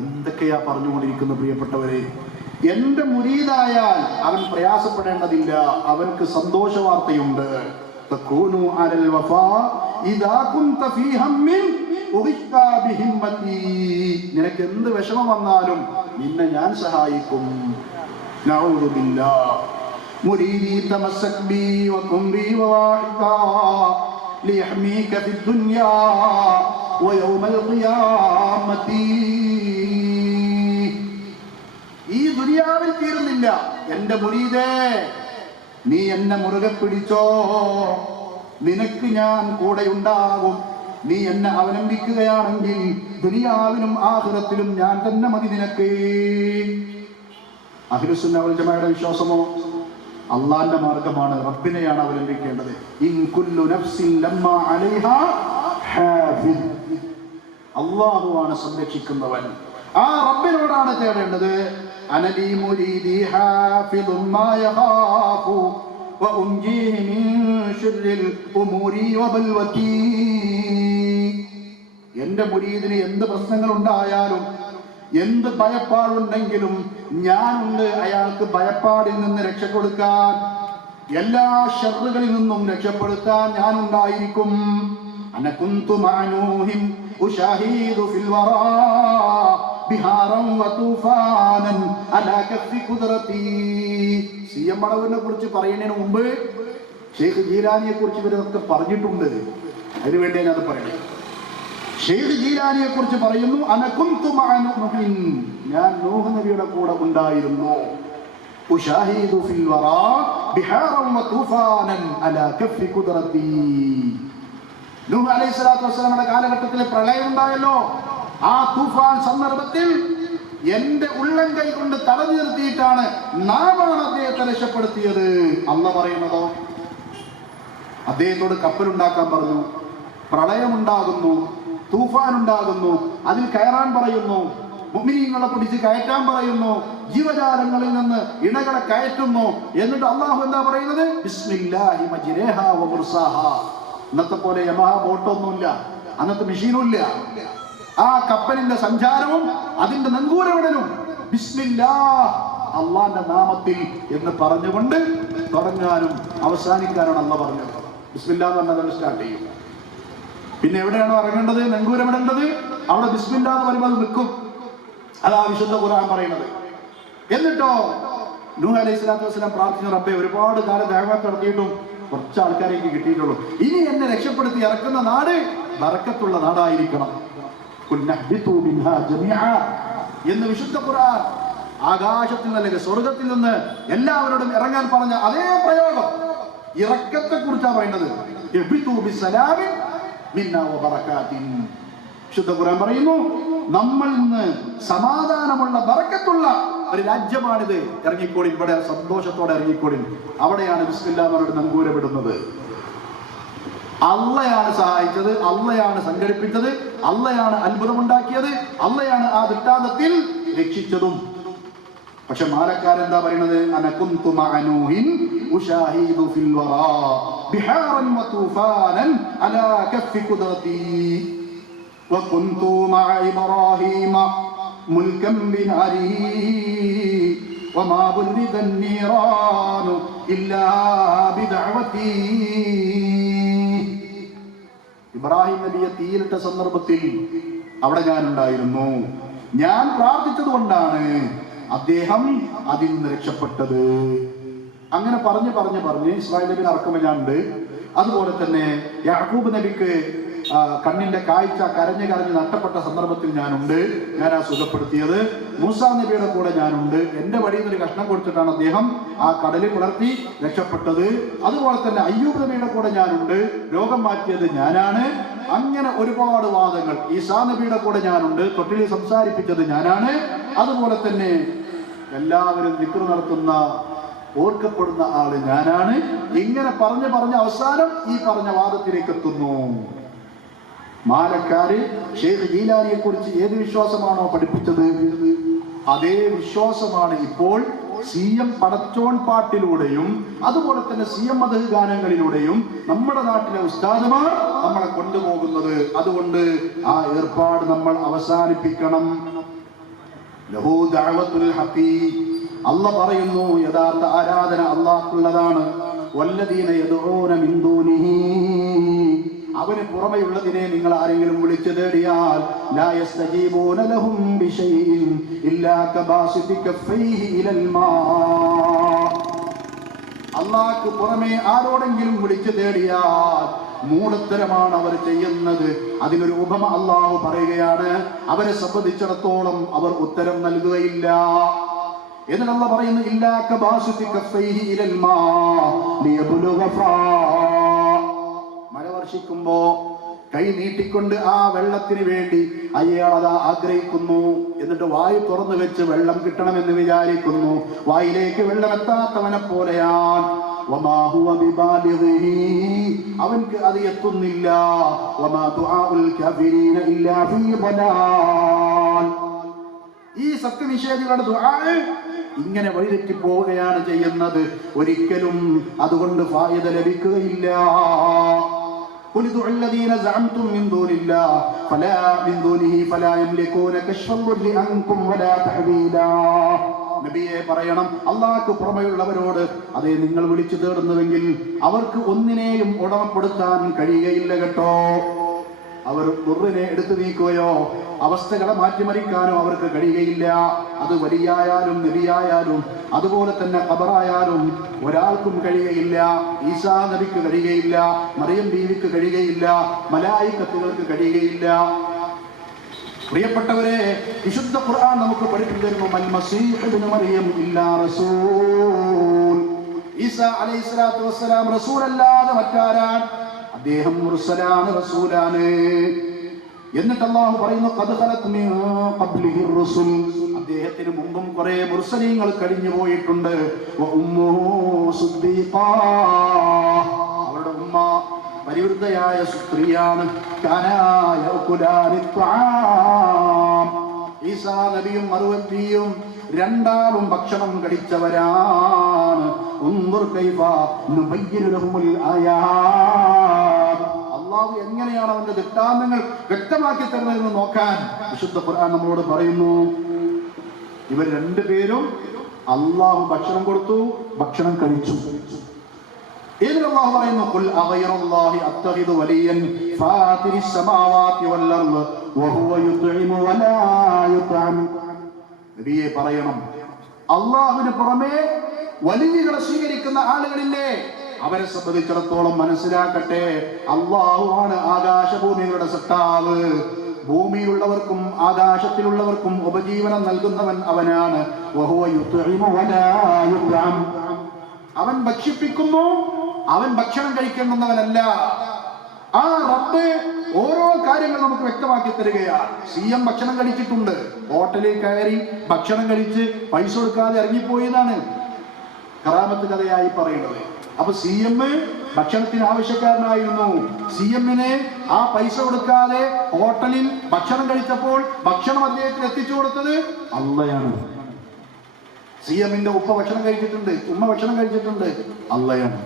എന്തൊക്കെയാ പറഞ്ഞുകൊണ്ടിരിക്കുന്ന പ്രിയപ്പെട്ടവരെ. എന്റെ മുരീദായാൽ അവൻ പ്രയാസപ്പെടേണ്ടതില്ല, അവൻക്ക് സന്തോഷ വാർത്തയുണ്ട്. തകൂനു അലൽ വഫാ ഇദാ കുൻത ഫീ ഹമ്മിൻ ഉഹിക്കാ ബിഹിമ്മതി. നിനക്ക് എന്ത് വിഷമം വന്നാലും നിന്നെ ഞാൻ സഹായിക്കും. നഊദു ബില്ലാഹ്. മുരീദി തമസ്സക് ബി വകും ബി വവാഹിദാ ലിയഹ്മീക ഫിദ്ദുനിയാ വയൗമൽ ഖിയാമത്തി. ഈ ദുനിയാവിൽ തീരുന്നില്ല. എന്റെ മുരീദേ, നീ എന്നെ മുറുകെ പിടിച്ചോ, നിനക്ക് ഞാൻ കൂടെ ഉണ്ടാകും. നീ എന്നെ അവലംബിക്കുകയാണെങ്കിൽ ദുനിയാവിലും ആഖിറത്തിലും ഞാൻ തന്നെ മതി നിനക്ക്. അഹ്ലുസുന്ന വൽ ജമാഅയുടെ വിശ്വാസമോ അള്ളാന്റെ മാർഗമാണ്, റബ്ബിനെയാണ് അവലംബിക്കേണ്ടത്. ഇൻ കുല്ലു നഫ്സിൻ ലമ്മാ അലൈഹാ ഹാഫിദ്. അല്ലാഹുവാണ് സംരക്ഷിക്കുന്നവൻ, ആ റബ്ബിനോടാണ് തേടേണ്ടത്. അനലി മുരീദി ഹാഫിദുൻ മാ യഖാഫു വഉൻജീഹി മിൻ ശർരിൽ ഉമൂരി വബൽവതി. എന്റെ മുരീദിന് എന്ത് പ്രശ്നങ്ങൾ ഉണ്ടായാലും എന്ത് ഭയപ്പാടുണ്ടെങ്കിലും ഞാനുണ്ട് അയാൾക്ക് ഭയപ്പാടിൽ നിന്ന് രക്ഷ കൊടുക്കാൻ, എല്ലാ ഷർറുകളിൽ നിന്നും രക്ഷപ്പെടുത്താൻ ഞാനുണ്ടായിരിക്കും. അനകുന്തു മഅനൂഹിൻ ഉശാഹിദു ഫിൽ വറാ ബിഹാറൻ വതൂഫാനൻ അലാ കഫി ഖുദ്റതി. സിഎം മടവൂരിനെ കുറിച്ച് പറയുന്നതിന് മുമ്പ് ഷെയ്ഖ് ജീലാനിയെ കുറിച്ച് ഇവരൊക്കെ പറഞ്ഞിട്ടുണ്ട്. അതിനുവേണ്ടി ഞാനത് പറയണേ. ഷെയ്ഖ് ജീലാനിയെ കുറിച്ച് പറയുന്നു, അനകുന്തു മഅ നൂഹിൻ, ഞാൻ നൂഹ് നബിയുടെ കൂടെ ഉണ്ടായിരുന്നു. ഉശാഹിദു ഫിൽ വറാ ബിഹാറൻ വതൂഫാനൻ അലാ കഫി ഖുദ്റതി. നൂഹ് അലൈഹിസ്സലാത്തു വസ്സലാമയുടെ കാലഘട്ടത്തിൽ പ്രളയം ഉണ്ടായല്ലോ. ആ തൂഫാൻ സന്ദർഭത്തിൽ എന്റെ ഉള്ളം കൈ കൊണ്ട് തടഞ്ഞു നിർത്തിയിട്ടാണ് നാമാണ് അദ്ദേഹത്തെ രക്ഷപ്പെടുത്തിയത്. അല്ലാഹ് പറയുന്നതോ അദ്ദേഹത്തോട് കപ്പലുണ്ടാക്കാൻ പറഞ്ഞു. പ്രളയമുണ്ടാകുന്നു, തൂഫാൻ ഉണ്ടാകുന്നു, അതിൽ കയറാൻ പറയുന്നു, മുഅ്മിനീങ്ങളെ പിടിച്ച് കയറ്റാൻ പറയുന്നു, ജീവജാലങ്ങളിൽ നിന്ന് ഇണകളെ കയറ്റുന്നു. എന്നിട്ട് അള്ളാഹു എന്താ പറയുന്നത്? ബിസ്മില്ലാഹി മജ്രിഹാ വ മുർസാഹാ. ഇന്നത്തെ പോലെ യമഹ ബോട്ടൊന്നുമില്ല, അന്നത്തെ മെഷീനും ഇല്ല. ആ കപ്പലിന്റെ സഞ്ചാരവും അതിന്റെ നങ്കൂരവിടലും ബിസ്മില്ലാഹ്, അള്ളാന്റെ നാമത്തിൽ എന്ന് പറഞ്ഞുകൊണ്ട് തുടങ്ങാനും അവസാനിക്കാനാണ് അള്ളാഹ് പറഞ്ഞത്. ബിസ്മില്ലാഹ് എന്ന് പറഞ്ഞാൽ സ്റ്റാർട്ട് ചെയ്യും. പിന്നെ എവിടെയാണോ ഇറങ്ങേണ്ടത്, നങ്കൂരമിടേണ്ടത്, അവിടെ ബിസ്മില്ലാഹ് എന്ന് പറയുമ്പോൾ അത് നിൽക്കും. അതാ വിശുദ്ധ ഖുർആൻ പറയുന്നത്. എന്നിട്ടോ നൂഹ് അലൈഹിസ്സലാത്തു വസ്സലാം പ്രാർത്ഥിച്ചു, റബ്ബേ, ഒരുപാട് കാലം ദഅവത്ത് നടത്തിയിട്ടും കുറച്ച് ആൾക്കാരേക്ക് കിട്ടിയിട്ടുള്ളൂ, ഇനി എന്നെ രക്ഷപ്പെടുത്തി ഇറക്കുന്ന നാട് ബറക്കത്തുള്ള നാടായിരിക്കണം. എന്ന് വിശുദ്ധ ഖുർആൻ ആകാശത്തിൽ നിന്ന്, സ്വർഗത്തിൽ നിന്ന് എല്ലാവരോടും ഇറങ്ങാൻ പറഞ്ഞ അതേ പ്രയോഗം ഇറക്കത്തെ കുറിച്ചാണ് പറയുന്നത്. വിശുദ്ധ ഖുർആൻ പറയുന്നു, നമ്മൾ ഇന്ന് സമാധാനമുള്ള ബറക്കത്തുള്ള ഒരു രാജ്യമാണിത്, ഇറങ്ങിക്കോടി, ഇവിടെ സന്തോഷത്തോടെ ഇറങ്ങിക്കോടി. അവിടെയാണ് ബിസ്മില്ലാഹ് നങ്കൂരമിടുന്നത്. അള്ളയാണ് സഹായിച്ചത്, അള്ളയാണ് സംഘടിപ്പിച്ചത്, അള്ളയാണ് അത്ഭുതമുണ്ടാക്കിയത്, അള്ളയാണ് ആ ദൃഷ്ടാന്തത്തിൽ രക്ഷിച്ചതും. പക്ഷെ മാലക്കാരെന്താ പറയുന്നത്? അനകുന്തു മഅ നൂഹിൻ ഉശാഹിദു ഫിൽ വറാ ബിഹാറൻ വതൂഫാനൻ അലാ കഫി ഖുദ്റതി വകുന്തു മഅ ഇബ്രാഹീമ മുൽകൻ ബിനാരിഹി വമാ ബുരിദൻ നീറാനു ഇല്ലാ ബിദഅവതി. ഇബ്രാഹിം നബിയെ തീയിലിട്ട സന്ദർഭത്തിൽ അവിടെ ഞാനുണ്ടായിരുന്നു. ഞാൻ പ്രാർത്ഥിച്ചത് കൊണ്ടാണ് അദ്ദേഹം അതിൽ നിന്ന് രക്ഷപ്പെട്ടത്. അങ്ങനെ പറഞ്ഞ് ഇസ്മായിൽ നബി അറക്കുമ്പോൾ ഞാനുണ്ട്. അതുപോലെ തന്നെ യാക്കൂബ് നബിക്ക് കണ്ണിന്റെ കാഴ്ച കരഞ്ഞ് നഷ്ടപ്പെട്ട സന്ദർഭത്തിൽ ഞാനുണ്ട്, ഞാൻ ആ സുഖപ്പെടുത്തിയത്. മൂസാ നബിയുടെ കൂടെ ഞാനുണ്ട്. എന്റെ വഴിയിൽ നിന്നൊരു കഷ്ണം കൊടുത്തിട്ടാണ് അദ്ദേഹം ആ കടലിൽ പുലർത്തി രക്ഷപ്പെട്ടത്. അതുപോലെ തന്നെ അയ്യൂബ് നബിയുടെ കൂടെ ഞാനുണ്ട്, രോഗം മാറ്റിയത് ഞാനാണ്. അങ്ങനെ ഒരുപാട് വാദങ്ങൾ. ഈസാ നബിയുടെ കൂടെ ഞാനുണ്ട്, തൊട്ടിൽ സംസാരിപ്പിച്ചത് ഞാനാണ്. അതുപോലെ തന്നെ എല്ലാവരും ദിക്ർ നടത്തുന്ന, ഓർക്കപ്പെടുന്ന ആള് ഞാനാണ്. ഇങ്ങനെ പറഞ്ഞ് അവസാനം ഈ പറഞ്ഞ വാദത്തിലേക്ക് എത്തുന്നു. മാലക്കാര് ഷെയ്ഖ് ജീലാനിയെ കുറിച്ച് ഏത് വിശ്വാസമാണോ പഠിപ്പിച്ചത്, അതേ വിശ്വാസമാണ് ഇപ്പോൾ CM പടച്ചോൺ പാട്ടിലൂടെയും അതുപോലെ തന്നെ CM മദ്ഹ് ഗാനങ്ങളിലൂടെയും നമ്മുടെ നാട്ടിലെ ഉസ്താദുമാർ നമ്മളെ കൊണ്ടുപോകുന്നത്. അതുകൊണ്ട് ആ ഏർപ്പാട് നമ്മൾ അവസാനിപ്പിക്കണം. ലഹു ദഅവത്തുൽ ഹഖീ, അല്ലാഹ് പറയുന്നു യഥാർത്ഥ ആരാധന അല്ലാഹുള്ളതാണ്. വല്ലദീന യദ്ഊന മിൻ ദൂനിഹി, അവന് പുറമെയുള്ളതിനെ നിങ്ങൾ ആരെങ്കിലും വിളിച്ചു തേടിയാൽ ലാ യസ്തജീബൂന ലഹും ബിശൈഇൻ ഇല്ലാ കബാസിതി കഫൈഹി ഇലൽ മാ, അല്ലാഹ്ക്ക് പുറമെ ആരോടെങ്കിലും വിളിച്ചു തേടിയാൽ മൂഢത്തരമാണ് അവർ ചെയ്യുന്നത്. അതിനൊരു ഉപമ അല്ലാഹു പറയുകയാണ്, അവരെ സംബന്ധിച്ചിടത്തോളം അവർ ഉത്തരം നൽകുകയില്ല. എന്നിട്ട് അല്ലാഹ് പറയുന്നു ഇല്ലാ കബാസിതി കഫൈഹി ഇലൽ മാ ലിയബ്ലുഗ ഫാ, മഴ വർഷിക്കുമ്പോ കൈ നീട്ടിക്കൊണ്ട് ആ വെള്ളത്തിന് വേണ്ടി അയാൾ അതാ ആഗ്രഹിക്കുന്നു. എന്നിട്ട് വായു തുറന്നു വെച്ച് വെള്ളം കിട്ടണമെന്ന് വിചാരിക്കുന്നു. വായിലേക്ക് വെള്ളം എത്താത്തവനെ പോലെയാണ്. വമാ ഹുവ ബിബാലിഗിഹി, അവൻക്ക് അത് എത്തുന്നില്ല. വമാ ദുആഉൽ കാഫിരീന ഇല്ലാ ഫീ ളലാൽ, ഈ സത്യനിഷേധികളുടെ ദുആ ഇങ്ങനെ വഴിതെറ്റി പോവുകയാണ് ചെയ്യുന്നത്. ഒരിക്കലും അതുകൊണ്ട് ഫായിദ ലഭിക്കുകയില്ല. قل ادعوا الذين زعمتم من دون الله من دونه فلا يملكون كشف الضر عنكم ولا تحويلا. നബിയെ പറയണം, അല്ലാഹ്ക്ക് പുറമെയുള്ളവരോട് അതേ നിങ്ങൾ വിളിച്ചു തേടുന്നുവെങ്കിൽ അവർക്ക് ഒന്നിനെയും ഉടമപ്പെടുത്താൻ കഴിയുകയില്ല കേട്ടോ. അവർ ദുർറിനെ എടുത്തു നീക്കുകയോ അവസ്ഥകളെ മാറ്റിമറിക്കാനോ അവർക്ക് കഴിയുകയില്ല. അത് വലിയായാലും നബിയായാലും അതുപോലെ തന്നെ ഖബറായാലും ഒരാൾക്കും കഴിയുകയില്ല. ഈസാ നബിക്ക് കഴിയുകയില്ല, മറിയം ബീവിക്ക് കഴിയുകയില്ല, മലായികത്തുകൾക്ക് കഴിയുകയില്ല. പ്രിയപ്പെട്ടവരെ, വിശുദ്ധ ഖുർആൻ നമുക്ക് പഠിപ്പിച്ചു തരുന്നു, മൽ മസീഹ് ഇബ്നു മറിയം ഇല്ലാ റസൂൽ. ഈസാ അലൈഹിസ്സലാത്തു വസ്സലാം റസൂലല്ലാതെ മറ്റാരാണ്? അദ്ദേഹം മുർസലാണ്, റസൂലാണ്. എന്നിട്ട് അല്ലാഹു പറയുന്നു ഖദ് ഖലത് മിൻ ഖബ്ലിഹി റുസുൽ, അദ്ദേഹത്തിന് മുമ്പും കുറെ മുർസലീങ്ങൾ കഴിഞ്ഞു പോയിട്ടുണ്ട്. വ ഉമ്മുഹു സിദ്ദീഖാ, അവരുടെ ഉമ്മ പരിവൃദ്ധയായ സ്ത്രീയാണ്. കാനാ യഅകുലാനി ത്വആം, ഈസാ നബിയും മറുവത്തിയും രണ്ടാളും ഭക്ഷണം കഴിച്ചവരാണ്. ഉൻദുർ കൈഫ നുബയ്യിനു ലഹുൽ ആയാത്, അല്ലാഹു എങ്ങനെയാണ് അവന്റെ ദൃഷ്ടാന്തങ്ങൾ വ്യക്തമാക്കി തരുന്നതെന്ന് നോക്കാൻ വിശുദ്ധ ഖുർആൻ നമ്മളോട് പറയുന്നു. ഇവർ രണ്ടുപേരും അല്ലാഹു ഭക്ഷണം കൊടുത്തു, ഭക്ഷണം കഴിച്ചു. ഇതിൽ അല്ലാഹു പറയുന്നു ഖുൽ അഗൈറല്ലാഹി അത്തഖിദു വലിയൻ ഫാതിരിസ് സമാവാതി വൽ അർദ് വഹുവ യുത്ഇമു വലാ യുത്അം. നബിയെ പറയണം, അല്ലാഹുവിന് പുറമെ വലിയകളെ സ്വീകരിക്കുന്ന ആളുകളില്ലേ, അവരെ സംബന്ധിച്ചിടത്തോളം മനസ്സിലാക്കട്ടെ, അല്ലാഹുവാണ് ആകാശഭൂമികളുടെ സത്താവ്. ഭൂമിയിലുള്ളവർക്കും ആകാശത്തിലുള്ളവർക്കും ഉപജീവനം നൽകുന്നവൻ അവനാണ്. വഹുവ യുത്ഇമു വലാ യുത്അം, അവൻ ഭക്ഷിപ്പിക്കുന്നു, അവൻ ഭക്ഷണം കഴിക്കുന്നവനല്ല. ആ റബ്ബ് ഓരോ കാര്യങ്ങൾ നമുക്ക് വ്യക്തമാക്കി തരികയാണ്. CM ഭക്ഷണം കഴിച്ചിട്ടുണ്ട്, ഹോട്ടലിൽ കയറി ഭക്ഷണം കഴിച്ച് പൈസ കൊടുക്കാതെ ഇറങ്ങിപ്പോയതാണ് കറാമത്ത് കഥയായി പറയുന്നത്. അപ്പൊ CM ഭക്ഷണത്തിന് ആവശ്യക്കാരനായിരുന്നു. CM-ന് ആ പൈസ കൊടുക്കാതെ ഹോട്ടലിൽ ഭക്ഷണം കഴിച്ചപ്പോൾ ഭക്ഷണം അദ്ദേഹത്തിന് എത്തിച്ചു കൊടുത്തത് അള്ളയാണ്. CM-ന്റെ ഉപ്പ ഭക്ഷണം കഴിച്ചിട്ടുണ്ട്, ഉമ്മ ഭക്ഷണം കഴിച്ചിട്ടുണ്ട്, അള്ളയാണ്.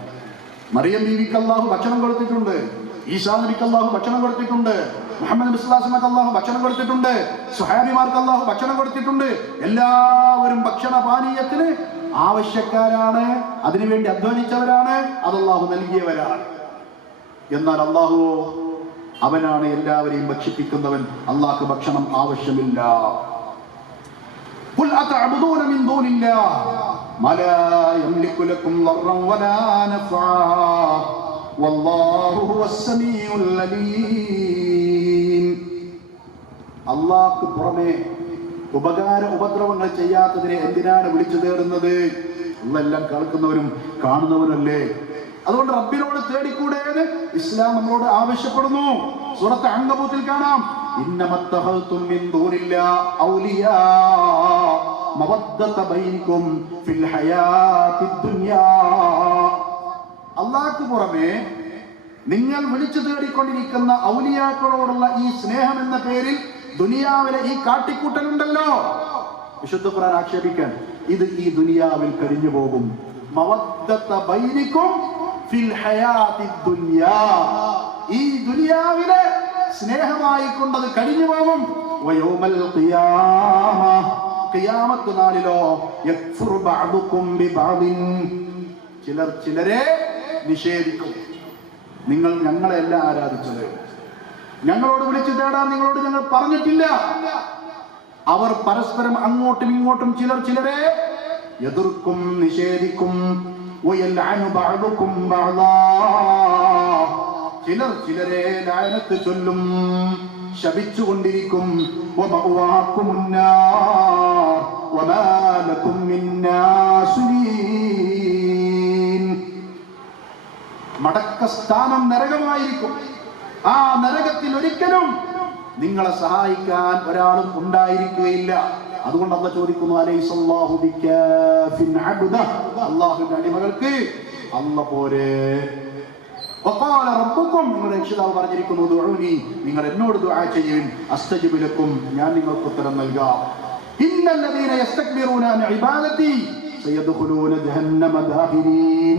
മറിയം ബീവിക്ക് അല്ലാഹു ഭക്ഷണം കൊടുത്തിട്ടുണ്ട്, ഈസാ നബിക്ക് അല്ലാഹു ഭക്ഷണം കൊടുത്തിട്ടുണ്ട്, മുഹമ്മദ് നബി സ്വല്ലല്ലാഹു അലൈഹി വസല്ലം അല്ലാഹു ഭക്ഷണം കൊടുത്തിട്ടുണ്ട്, സ്വഹാബിമാർക്ക് അല്ലാഹു ഭക്ഷണം കൊടുത്തിട്ടുണ്ട്. എല്ലാവരും ഭക്ഷണ പാനീയത്തിന് ആവശ്യക്കാരാണ്, അതിനുവേണ്ടി അധ്വാനിച്ചവരാണ്, അത് അല്ലാഹു നൽകിയവരാണ്. എന്നാൽ അല്ലാഹു അവനാണ് എല്ലാവരെയും ഭക്ഷിപ്പിക്കുന്നവൻ. അല്ലാഹുക്ക് ഭക്ഷണം ആവശ്യമില്ല. ഖുൽ അതഅബുദൂന മിൻ ദൂനില്ലാഹ് മാ ലാ യംലികു ലക്കും ളർറൻ വലാ നഫ്ആ വല്ലാഹു ഹുവസ് സമീഉൽ അലീം. അല്ലാഹുക്ക് പുറമെ ഉപകാര ഉപദ്രവങ്ങൾ ചെയ്യാത്തതിനെ എന്തിനാണ് വിളിച്ചു തേടുന്നത്? അള്ളെല്ലാം കേൾക്കുന്നവരും കാണുന്നവരല്ലേ. അതുകൊണ്ട് റബ്ബിനോട് തേടിക്കൂടെ എന്ന് ഇസ്ലാം നമ്മളോട് ആവശ്യപ്പെടുന്നു. സൂറത്ത് അൻകബൂത്തിൽ കാണാം, ഇന്നമത്തഖൽതും മിൻ ദൂനില്ലാഹി ഔലിയാ മവദ്ദത ബൈനകും ഫിൽ ഹയാത്തിദ് ദുനിയാ. അല്ലാഹുക്ക് പുറമെ നിങ്ങൾ വിളിച്ചു തേടിക്കൊണ്ടിരിക്കുന്ന ഔലിയാക്കളോടുള്ള ഈ സ്നേഹം എന്ന പേരിൽ ദുനിയാവിലെ ഈ കാട്ടിക്കൂട്ടലുണ്ടല്ലോ, വിശുദ്ധ ഖുർആൻ ആക്ഷേപിക്കാൻ, ഇത് ഈ ദുനിയാവിൽ കഴിഞ്ഞു പോകും. മവദ്ദത ബൈനകും ഫിൽ ഹയാത്തിദ് ദുനിയാ, ഈ ദുനിയാവിലെ സ്നേഹമായി കൊണ്ടത് കഴിഞ്ഞു പോകും. വയൗമൽ ഖിയാമ, ഖിയാമത്ത് നാളിലോ യക്ഫുറു ബഅദുകും ബിബഅദിൻ, ചിലർ ചിലരെ നിഷേധിക്കും. നിങ്ങൾ ഞങ്ങളെല്ലാം ആരാധിച്ചത്, ഞങ്ങളോട് വിളിച്ചു തേടാൻ നിങ്ങളോട് ഞങ്ങൾ പറഞ്ഞിട്ടില്ല. അവർ പരസ്പരം അങ്ങോട്ടും ഇങ്ങോട്ടും ചിലർ ചിലരെ എതിർക്കും, നിഷേധിക്കും. വയൽഅനു ബഅദുകും ബഅദാ, ചിലർ ചിലരെ ലഅനത്ത് ചൊല്ലും, ശപിച്ചുകൊണ്ടിരിക്കും. വമഅവാകുമുന്നാർ വമാ ലകും മിൻ നാസിരീൻ, മടക്കസ്ഥാനം നരകമായിരിക്കും. ആ നരകത്തിൽ ഒരിക്കലും നിങ്ങളെ സഹായിക്കാൻ ഒരാളും ഉണ്ടായിരിക്കുകയില്ല. അതുകൊണ്ട് അല്ലാഹു ചോദിക്കുന്നു, അലൈസല്ലാഹു ബികാഫിൻ അബ്ദ, അല്ലാഹുവിന്റെ അടിമകൾക്ക് അല്ലാഹു പോരെ. വഖാല റബ്ബുക്കും, നിങ്ങളുടെ രക്ഷിതാവ് പറഞ്ഞിരിക്കുന്നു, ദുഊനി, നിങ്ങൾ എന്നോട് ദുആ ചെയ്യുവിൻ, അസ്തജിബ് ലക്കും, ഞാൻ നിങ്ങൾക്ക് ഉത്തരം നൽകാം. ഇന്നല്ലദീന യസ്തക്ബിറൂന അൻ ഇബാദതി സയദ്ഖുലൂന ജഹന്നമ ദാഖിരീൻ,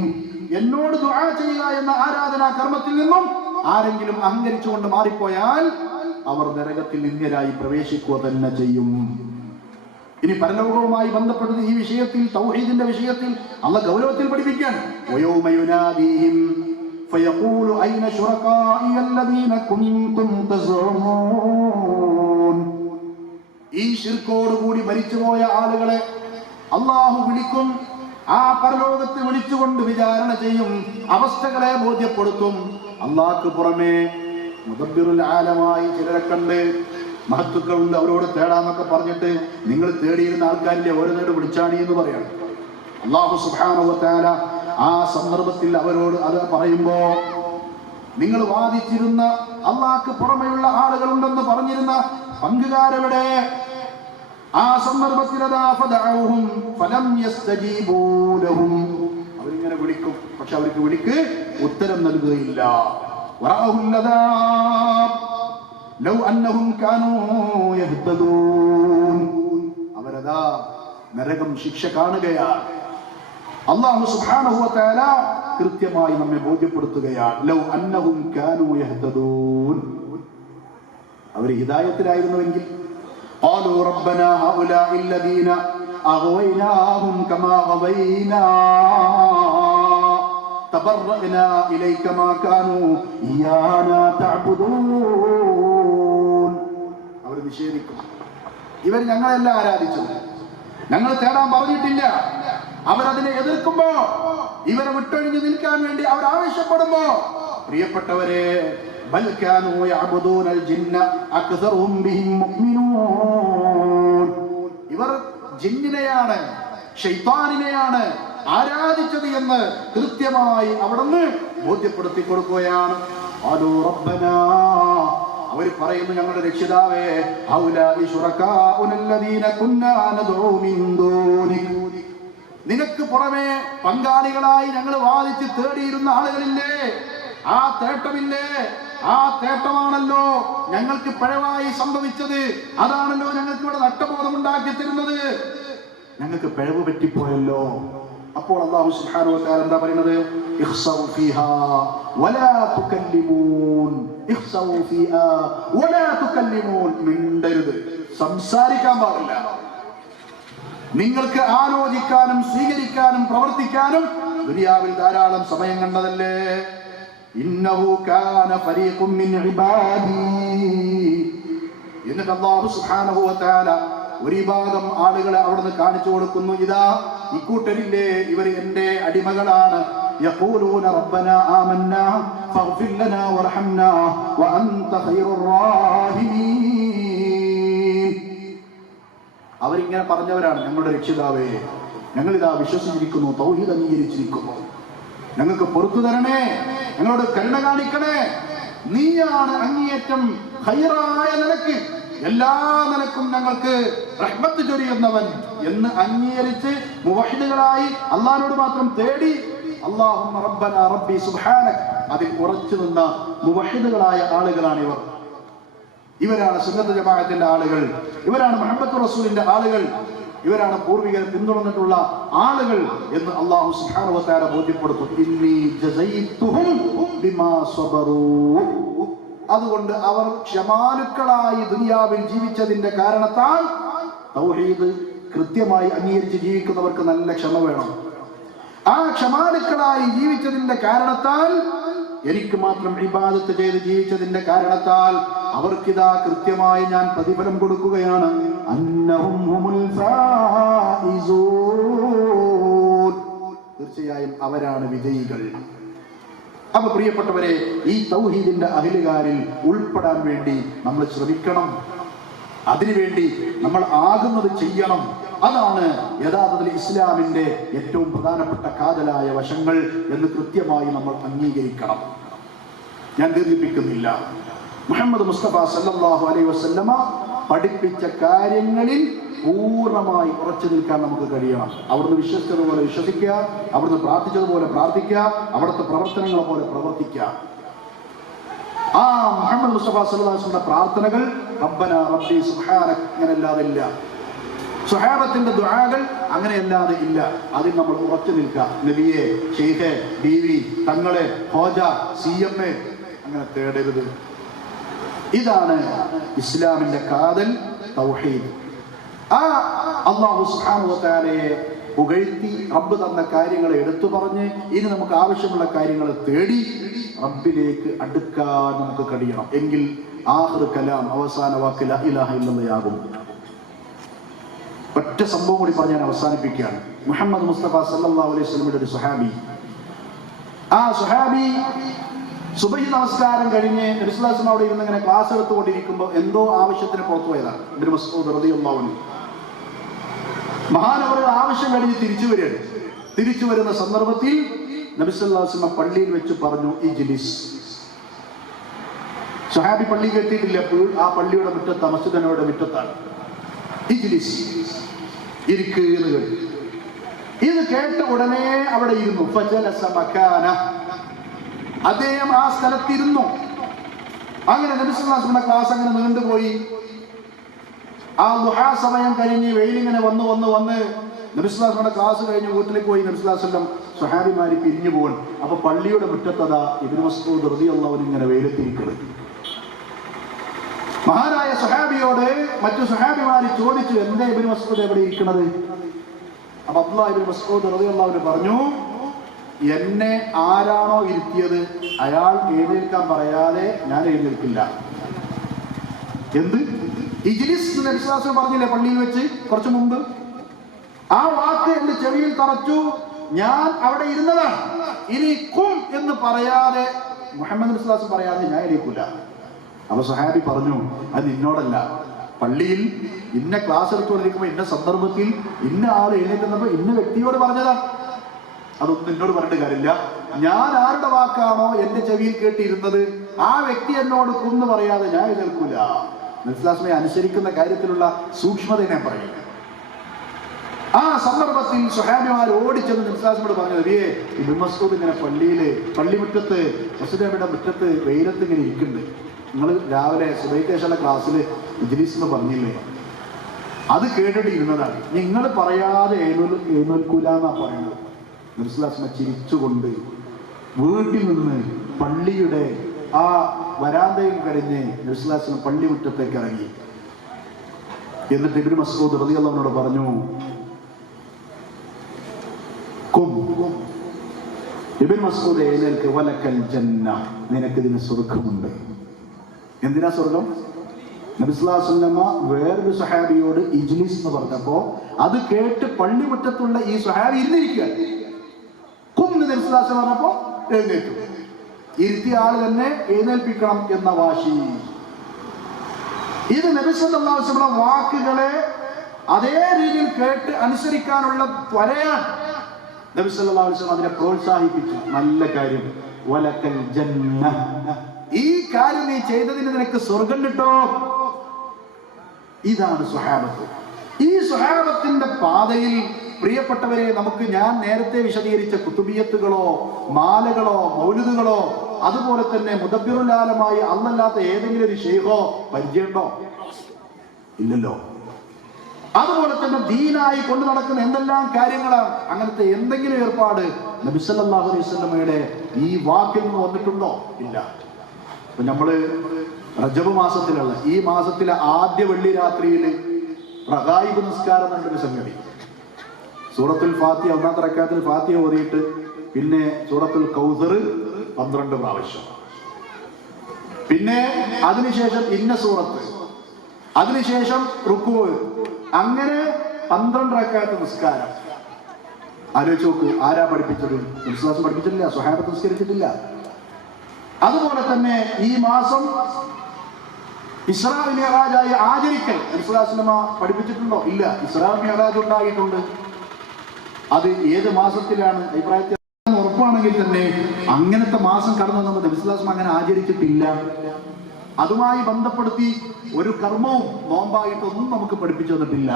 എന്നോട് ദുആ ചെയ്യുക എന്ന ആരാധനാ കർമ്മത്തിൽ നിന്നും ആരെങ്കിലും അഹങ്കരിച്ചുകൊണ്ട് മാറിപ്പോയാൽ അവർ നരകത്തിൽ നിന്ദ്യരായി പ്രവേശിക്കുക തന്നെ ചെയ്യും. ഇനി പരലോകവുമായി ബന്ധപ്പെട്ടത് ഈ വിഷയത്തിൽ, തൗഹീദിന്റെ വിഷയത്തിൽ അല്ലാഹു ഗൗരവത്തിൽ പഠിപ്പിക്കാൻ, വയൗമ യുനാദീഹിം ഫയഖൂലു അയ്ന ശുറകാഇയ അല്ലദീന കുൻതും തസ്ഉമൂൻ, ഈ ശിർക്കോട് കൂടി മരിച്ചുപോയ ആളുകളെ അല്ലാഹു വിളിക്കും. ആ പരലോകത്ത് വിളിച്ചുകൊണ്ട് വിചാരണ ചെയ്യും, അവസ്ഥകളെ ബോധ്യപ്പെടുത്തും. അല്ലാഹുക്ക് പുറമെ മുദബ്ബിറുൽ ആലമായി ചിലരെ കണ്ട് മഹത്തുക്കളുണ്ട്, അവരോട് തേടാന്നൊക്കെ പറഞ്ഞിട്ട് നിങ്ങൾ തേടിയിരുന്ന ആൾക്കാരിലെ ഓരോ നേട് വിളിച്ചാണി എന്ന് പറയണം. അല്ലാഹു സുബ്ഹാനഹു വ തആല ആ സന്ദർഭത്തിൽ അവരോട് അത് പറയുമ്പോ, നിങ്ങൾ വാദിച്ചിരുന്ന അല്ലാഹുക്ക് പുറമെയുള്ള ആളുകളുണ്ടെന്ന് പറഞ്ഞിരുന്ന പങ്കുകാരെവിടെ? ആ സന്ദർഭത്തിൽ അവരിങ്ങനെ വിളിക്കും, പക്ഷെ അവർക്ക് വിളിക്ക് ഉത്തരം നൽകുകയില്ല. അവരതാ നരകം ശിക്ഷ കാണുകയാണ്. അല്ലാഹു സുബ്ഹാനഹു വ തആല കൃത്യമായി നമ്മെ ബോധ്യപ്പെടുത്തുകയാണ്, ലൗ അന്നഹും കാനൂ യഹ്തദൂൻ, അവർ ഹിദായത്തിലായിരുന്നുവെങ്കിൽ قالوا ربنا هؤلاء الذين أغويناهم كما غوينا تبرأنا إليك ما كانوا إيانا تعبدون. അവർ നിഷേധിക്കും, ഇവർ ഞങ്ങളെല്ലാം ആരാധിച്ചു, ഞങ്ങൾ തേടാൻ പറഞ്ഞിട്ടില്ല. അവരതിനെ എതിർക്കുമ്പോ, ഇവരെ വിട്ടൊഴിഞ്ഞു നിൽക്കാൻ വേണ്ടി അവർ ആവശ്യപ്പെടുമ്പോ, പ്രിയപ്പെട്ടവരെ, ബൽ കാനൂ യഅബുദൂനൽ ജിന്ന അക്സറുഹും ബിഹിം മുഅ്മിനൂൻ, ഇവർ ജിന്നിനെയാണ്, ശൈത്താനിനെയാണ് ആരാധിച്ചത് എന്ന് കൃത്യമായി അവിടുന്ന് ബോധ്യപ്പെടുത്തി കൊടുക്കുകയാണ്. ഖാലൂ റബ്ബനാ, അവർ പറയുന്നു, ഞങ്ങളുടെ രക്ഷിതാവേ, ഹൗലാഇ ശുറകാഉനല്ലദീന കുന്നാ നദ്ഉ മിൻ ദൂനിക, നിനക്ക് പുറമെ പങ്കാളികളായി ഞങ്ങൾ വാദിച്ച് തേടിയിരുന്ന ആളുകളില്ലേ, ആ തേട്ടമില്ലേ, ആ തേട്ടമാണല്ലോ ഞങ്ങൾക്ക് പിഴവായി സംഭവിച്ചത്, അതാണല്ലോ ഞങ്ങൾക്ക് ഇവിടെ നഷ്ടബോധം ഉണ്ടാക്കി തരുന്നത്, ഞങ്ങൾക്ക് പിഴവ് പറ്റിപ്പോയല്ലോ. അപ്പോൾ അല്ലാഹു സുബ്ഹാനഹു വ തആല എന്താ പറയുന്നത്? ഇഖ്സൗ ഫീഹാ വലാ തുകല്ലിമൂൻ, ഇഖ്സൗ ഫീഹാ വലാ തുകല്ലിമൂൻ, മിണ്ടരുത്, സംസാരിക്കാൻ പാടില്ല. നിങ്ങൾക്ക് ആലോചിക്കാനും സ്വീകരിക്കാനും പ്രവർത്തിക്കാനും ദുനിയാവിൽ ധാരാളം സമയം കണ്ടതല്ലേ. ഇന്നഹു കാന ഫരീഖും മിൻ ഇബാദി, എന്നിട്ട് അല്ലാഹു സുബ്ഹാനഹു വ തആല ഒരു വിഭാഗം ആളുകളെ അവിടുന്ന് കാണിച്ചു കൊടുക്കുന്നു, ഇതാ ഇക്കൂട്ടരില്ലേ, ഇവർ എന്റെ അടിമകളാണ്. യഖൂലൂന റബ്ബനാ ആമന്നാ ഫഗ്ഫിർ ലനാ വർഹംനാ വഅൻത ഖൈറുർ റാഹിമീൻ. അവരിങ്ങനെ പറഞ്ഞവരാണ്, ഞങ്ങളുടെ രക്ഷിതാവേ, ഞങ്ങൾ ഇതാ വിശ്വസിച്ചിരിക്കുന്നു, തൗഹീദ് അംഗീകരിച്ചിരിക്കുന്നു, ഞങ്ങൾക്ക് പൊറുത്തു തരണേ, ഞങ്ങളോട് കരുണ കാണിക്കണേ, നീയാണ് അങ്ങേയറ്റം ഖൈറായ നിലക്ക്, എല്ലാ നിലക്കും ഞങ്ങൾക്ക് റഹ്മത്ത് ചൊരിയുന്നവൻ എന്ന് അംഗീകരിച്ച് മുവഹിദുകളായി അല്ലാഹുവോട് മാത്രം തേടി, അല്ലാഹുമ്മ റബ്ബനാ റബ്ബി സുബ്ഹാനക, അതിൽ ഉറച്ചു നിന്ന മുവഹിദുകളായ ആളുകളാണ് ഇവർ. ഇവരാണ് സുന്നത്ത് ജമാഅത്തിന്റെ ആളുകൾ, ഇവരാണ് മുഹമ്മദ് റസൂലിന്റെ ആളുകൾ, ഇവരാണ് പൂർവികർ പിന്തുടർന്നിട്ടുള്ള ആളുകൾ എന്ന് അല്ലാഹു സുബ്ഹാനഹു വ തആല ബോധ്യപ്പെടുത്തും. ഇന്നി ജസൈതുഹും ബിമാ സബറൂ, അതുകൊണ്ട് അവർ ക്ഷമാലുക്കളായി ദുനിയാവിൽ ജീവിച്ചതിന്റെ കാരണത്താൽ തൗഹീദ് കൃത്യമായി അംഗീകരിച്ച് ജീവിക്കുന്നവർക്ക് നല്ല ക്ഷമ വേണം. ആ ക്ഷമാലുക്കളായി ജീവിച്ചതിന്റെ കാരണത്താൽ, എനിക്ക് മാത്രം ഇബാദത്ത് ചെയ്ത് ജീവിച്ചതിന്റെ കാരണത്താൽ അവർക്കിതാ കൃത്യമായി ഞാൻ പ്രതിഫലം കൊടുക്കുകയാണ്. അന്നഹും ഹുമുൽ ഫായിസൂൻ, തീർച്ചയായും അവരാണ് വിജയികൾ. അപ്പൊ പ്രിയപ്പെട്ടവരെ, ഈ തൗഹീദിന്റെ അഹ്ലുകാരിൽ ഉൾപ്പെടാൻ വേണ്ടി നമ്മൾ ശ്രമിക്കണം. അതിനുവേണ്ടി നമ്മൾ ആകുന്നത് ചെയ്യണം. അതാണ് യഥാർത്ഥത്തിൽ ഇസ്ലാമിന്റെ ഏറ്റവും പ്രധാനപ്പെട്ട കാതലായ വശങ്ങൾ എന്ന് കൃത്യമായി നമ്മൾ അംഗീകരിക്കണം. ഞാൻ ദീർഘിപ്പിക്കുന്നില്ല. മുഹമ്മദ് മുസ്തഫ സല്ലല്ലാഹു അലൈഹി വസല്ലമ പഠിപ്പിച്ച കാര്യങ്ങളിൽ പൂർണ്ണമായി ഉറച്ചു നിൽക്കാൻ നമുക്ക് കഴിയണം. അവിടുന്ന് വിശ്വസിച്ചതുപോലെ വിശ്വസിക്കുക, അവിടുന്ന് പ്രാർത്ഥിച്ചതുപോലെ പ്രാർത്ഥിക്കുക, അവിടുത്തെ പ്രവർത്തനങ്ങളെ പോലെ പ്രവർത്തിക്കുക. ആ മുഹമ്മദ് മുസ്തഫ സല്ലല്ലാഹു അലൈഹി വസല്ലമയുടെ പ്രാർത്ഥനകൾ റബ്ബന റബ്ബി സുബ്ഹാനക അങ്ങനെയല്ലാതെ ഇല്ല. സ്വഹാബത്തിന്റെ ദുആകൾ അങ്ങനെയല്ലാതെ ഇല്ല. അതിൽ നമ്മൾ ഉറച്ചു നിൽക്കുക. നബിയെ, ഷെയ്ഖെ, ബീവി, തങ്ങളെ, ഹോജ, CMA അങ്ങനെ തേടരുത്. ഇതാണ് ഇസ്ലാമിന്റെ കാതൽ തൗഹീദ്. ആ അല്ലാഹു സുബ്ഹാനഹു വ തആലയെ പുകഴ്ത്തി റബ്ബ് തന്ന കാര്യങ്ങളെ എടുത്തു പറഞ്ഞ് ഇനി നമുക്ക് ആവശ്യമുള്ള കാര്യങ്ങൾ തേടി റബ്ബിലേക്ക് അടുക്കാൻ നമുക്ക് കഴിയണം. എങ്കിൽ ആഖിറു കലാം, അവസാന വാക്ക് ലാ ഇലാഹ ഇല്ലല്ലാഹ്. ഒറ്റ സംഭവം കൂടി പറഞ്ഞ് ഞാൻ അവസാനിപ്പിക്കുകയാണ്. മുഹമ്മദ് മുസ്തഫ സല്ലല്ലാഹു അലൈഹി വസല്ലമയുടെ ഒരു സ്വഹാബി, ആ സ്വഹാബി സുബഹി നമസ്കാരം കഴിഞ്ഞ് നബി സല്ലല്ലാഹു അലൈഹി വസല്ലം അവിടെ ഇരുന്ന് ഇങ്ങനെ ക്ലാസ് എടുത്തുകൊണ്ടിരിക്കുമ്പോൾ എന്തോ ആവശ്യത്തിന് പുറത്തു പോയതാണ്. ഇബ്നു മസ്ഊദ് റളിയല്ലാഹു അൻഹു മഹാനവറുടെ ആവശ്യം കഴിഞ്ഞ് തിരിച്ചു വരുന്ന സന്ദർഭത്തിൽ നബി സല്ലല്ലാഹു അലൈഹി വസല്ലം പള്ളിയിൽ വെച്ച് പറഞ്ഞു, ഇജ്ലിസ്. സ്വഹാബി പള്ളി കെട്ടിയിട്ടില്ല, ആ പള്ളിയുടെ മുറ്റത്ത്, മസ്ജിദ് നബവിയുടെ മുറ്റത്താണ്. ഇജ്ലിസ്, ഇരിക്ക് എന്ന് കേട്ടു. ഇത് കേട്ട ഉടനെ അവിടെ ഇരുന്നു. ഫജലസ മകാന, അദ്ദേഹം ആ സ്ഥലത്തിരുന്നു. അങ്ങനെ നബി സല്ലല്ലാഹു അലൈഹി വസല്ലം ക്ലാസ് അങ്ങനെ നീണ്ടുപോയി. ആ ദുഹാ സമയം കഴിഞ്ഞ് വെയിലിങ്ങനെ വന്ന് നബി സല്ലല്ലാഹു അലൈഹി വസല്ലം ക്ലാസ് കഴിഞ്ഞ് വീട്ടിലേക്ക് പോയി. നബി സല്ലല്ലാഹു അലൈഹി വസല്ലം സ്വഹാബിമാര് പിരിഞ്ഞു പോകണം. അപ്പൊ പള്ളിയുടെ മുറ്റത്തതാ ഇബ്നു മസ്ഊദ് റളിയല്ലാഹു അൻഹു ഇങ്ങനെ വെയിലത്തിരിക്കുന്നത്. മഹാനായ സ്വഹാബിയോട് മറ്റു സ്വഹാബിമാര് ചോദിച്ചു, എന്താ ഇബ്നു മസ്ഊദ് എവിടെ ഇരിക്കുന്നത്? അപ്പൊ അബ്ദുല്ലാഹ് ഇബ്നു മസ്ഊദ് റളിയല്ലാഹു അൻഹു പറഞ്ഞു, എന്നെ ആരാണോ ഇരുത്തിയത് അയാൾ എഴുന്നേൽക്കാൻ പറയാതെ ഞാൻ എഴുന്നേൽക്കില്ല. എന്ത് ഇജ്ലിസ് നബി സല്ലല്ലാഹു അലൈഹി വസല്ലം പറഞ്ഞില്ലേ പള്ളിയിൽ വെച്ച് കുറച്ചു മുമ്പ്? ആ വാക്ക് എന്റെ ചെവിയിൽ തറച്ചു. ഞാൻ അവിടെ ഇരുന്നതാണ്. ഇനി കും എന്ന് പറയാതെ, മുഹമ്മദ് നബി സല്ലല്ലാഹു അലൈഹി വസല്ലം പറയാതെ ഞാൻ എഴുന്നേൽക്കില്ല. അപ്പൊ സ്വഹാബി പറഞ്ഞു, അത് നിന്നോടല്ല, പള്ളിയിൽ ഇന്ന ക്ലാസ് എടുത്തുകൊണ്ടിരിക്കുമ്പോ ഇന്ന സന്ദർഭത്തിൽ ഇന്ന ആൾ എഴുന്നേൽക്കുന്നപ്പോ ഇന്ന വ്യക്തിയോട് പറഞ്ഞതാണ്. അതൊന്നും എന്നോട് പറഞ്ഞിട്ട് കാര്യമില്ല. ഞാൻ ആരുടെ വാക്കാണോ എന്റെ ചെവിയിൽ കേട്ടിരുന്നത് ആ വ്യക്തി എന്നോട് കുന്ന് പറയാതെ ഞാൻ എഴുന്നേൽക്കൂല. നബിസ്വല്ലല്ലാഹു അനുസരിക്കുന്ന കാര്യത്തിലുള്ള സൂക്ഷ്മത ഞാൻ പറയും. ആ സന്ദർഭത്തിൽ സ്വഹാബിമാർ ഓടിച്ചെന്ന് നബിസ്വല്ലല്ലാഹു പറഞ്ഞു, നബിയെ, ഇബ്നു മസ്ഊദ് ഇങ്ങനെ പള്ളിമുറ്റത്ത് മസ്ജിദ് നബിയുടെ മുറ്റത്ത് വെയിലത്ത് ഇങ്ങനെ ഇരിക്കുന്നുണ്ട്. നിങ്ങൾ രാവിലെ സുബഹിക്ക് ശേഷമുള്ള ക്ലാസ്സിൽ ഇജ്ലിസ് എന്ന് പറഞ്ഞില്ലേ, അത് കേട്ടിട്ട് ഇരുന്നതാണ്. നിങ്ങൾ പറയാതെ എഴുന്നേൽക്കൂല എന്നാ പറയുന്നത്. നബി സല്ലല്ലാഹു അലൈഹി ചിരിച്ചുകൊണ്ട് വീട്ടിൽ നിന്ന് പള്ളിയുടെ ആ വരാന്തയിൽ കഴിഞ്ഞ് നബി സല്ലല്ലാഹു അലൈഹി പള്ളി മുറ്റത്തേക്ക് ഇറങ്ങി. എന്നിട്ട് ഇബ്നു മസ്ഊദ് റളിയല്ലാഹു അൻഹു പറഞ്ഞു, ഇബ്നു മസ്ഊദ് എഴുന്നേൽക്ക്, വലക്കൽ ജന്ന, നിനക്കിതിന് സ്വർഗമുണ്ട്. എന്തിനാ സ്വർഗം? നബി സല്ലല്ലാഹു അലൈഹി വസല്ലം വേറൊരു സ്വഹാബിയോട് ഇജ്ലിസ് എന്ന് പറഞ്ഞപ്പോ അത് കേട്ട് പള്ളിമുറ്റത്തുള്ള ഈ സ്വഹാബി ഇരുന്നിരിക്കുക. നബി സല്ലല്ലാഹു അലൈഹി വസല്ലം പറഞ്ഞപ്പോ എഴുന്നേറ്റു. ഇരുത്തിയ ആള് തന്നെ എഴുന്നേൽപ്പിക്കണം എന്ന വാശി. ഇത് നബി സല്ലല്ലാഹു അലൈഹി വസല്ലം വാക്കുകളെ അതേ രീതിയിൽ കേട്ട് അനുസരിക്കാനുള്ള ത്വരയാണ്. നബി സല്ലല്ലാഹു അലൈഹി വസല്ലം അതിനെ പ്രോത്സാഹിപ്പിച്ചു. നല്ല കാര്യം, വലക്കൽ ജന്ന, ഈ കാര്യം നീ ചെയ്തതിന് നിനക്ക് സ്വർഗം കിട്ടോ. ഇതാണ് സ്വഹാബത്ത്. ഈ സ്വഹാബത്തിന്റെ പാതയിൽ പ്രിയപ്പെട്ടവരെ, നമുക്ക് ഞാൻ നേരത്തെ വിശദീകരിച്ച കുതുബിയത്തുകളോ മാലകളോ മൗലിദുകളോ അതുപോലെ തന്നെ മുദബ്ബിറുൽ ആലമായി അന്നല്ലാത്ത ഏതെങ്കിലും ഒരു ഷെയ്ഖോ പരിചയമുണ്ടോ? ഇല്ലല്ലോ. അതുപോലെ തന്നെ ദീനായി കൊണ്ടു നടക്കുന്ന എന്തെല്ലാം കാര്യങ്ങളാണ്. അങ്ങനത്തെ എന്തെങ്കിലും ഏർപ്പാട് നബി സല്ലല്ലാഹു അലൈഹി വസല്ലമയുടെ ഈ വാക്കിൽ നിന്ന് വന്നിട്ടുണ്ടോ? ഇല്ല. അപ്പൊ നമ്മള് റജബ് മാസത്തിലുള്ള ഈ മാസത്തിലെ ആദ്യ വെള്ളി രാത്രിയിൽ റഗായിബ് നിസ്കാരം എന്നൊരു സംഗതി. സൂറത്തുൽ ഫാത്തിഹ ഒന്നാമത്തെ റക്അത്തിൽ ഫാത്തിഹ ഓതിയിട്ട് പിന്നെ സൂറത്തുൽ കൗസർ 12 പ്രാവശ്യം, പിന്നെ അതിനുശേഷം ഇന്ന സൂറത്ത്, അതിനുശേഷം റുക്കൂ, അങ്ങനെ 12 റക്അത്ത് നിസ്കാരം. ആലോചിച്ച് നോക്കൂ, ആരാ പഠിപ്പിച്ചത്? വിശ്വാസം പഠിപ്പിച്ചിട്ടില്ല, സ്വഹാബത്ത് നിസ്കരിച്ചിട്ടില്ല. അതുപോലെ തന്നെ ഈ മാസം ഇസ്രാ മിഅ്റാജായി ആചരിക്കൽ റസൂലുള്ളാഹി പഠിപ്പിച്ചിട്ടുണ്ടോ? ഇല്ല. ഇസ്രാ മിഅ്റാജ് ഉണ്ടായിട്ടുണ്ട്. അത് ഏത് മാസത്തിലാണ് അഭിപ്രായത്തിൽ ഉറപ്പാണെങ്കിൽ തന്നെ അങ്ങനത്തെ മാസം കടന്നു വന്നത് റസൂലുള്ളാഹി അങ്ങനെ ആചരിച്ചിട്ടില്ല. അതുമായി ബന്ധപ്പെടുത്തി ഒരു കർമ്മവും നോമ്പായിട്ടൊന്നും നമുക്ക് പഠിപ്പിച്ചു തന്നിട്ടില്ല.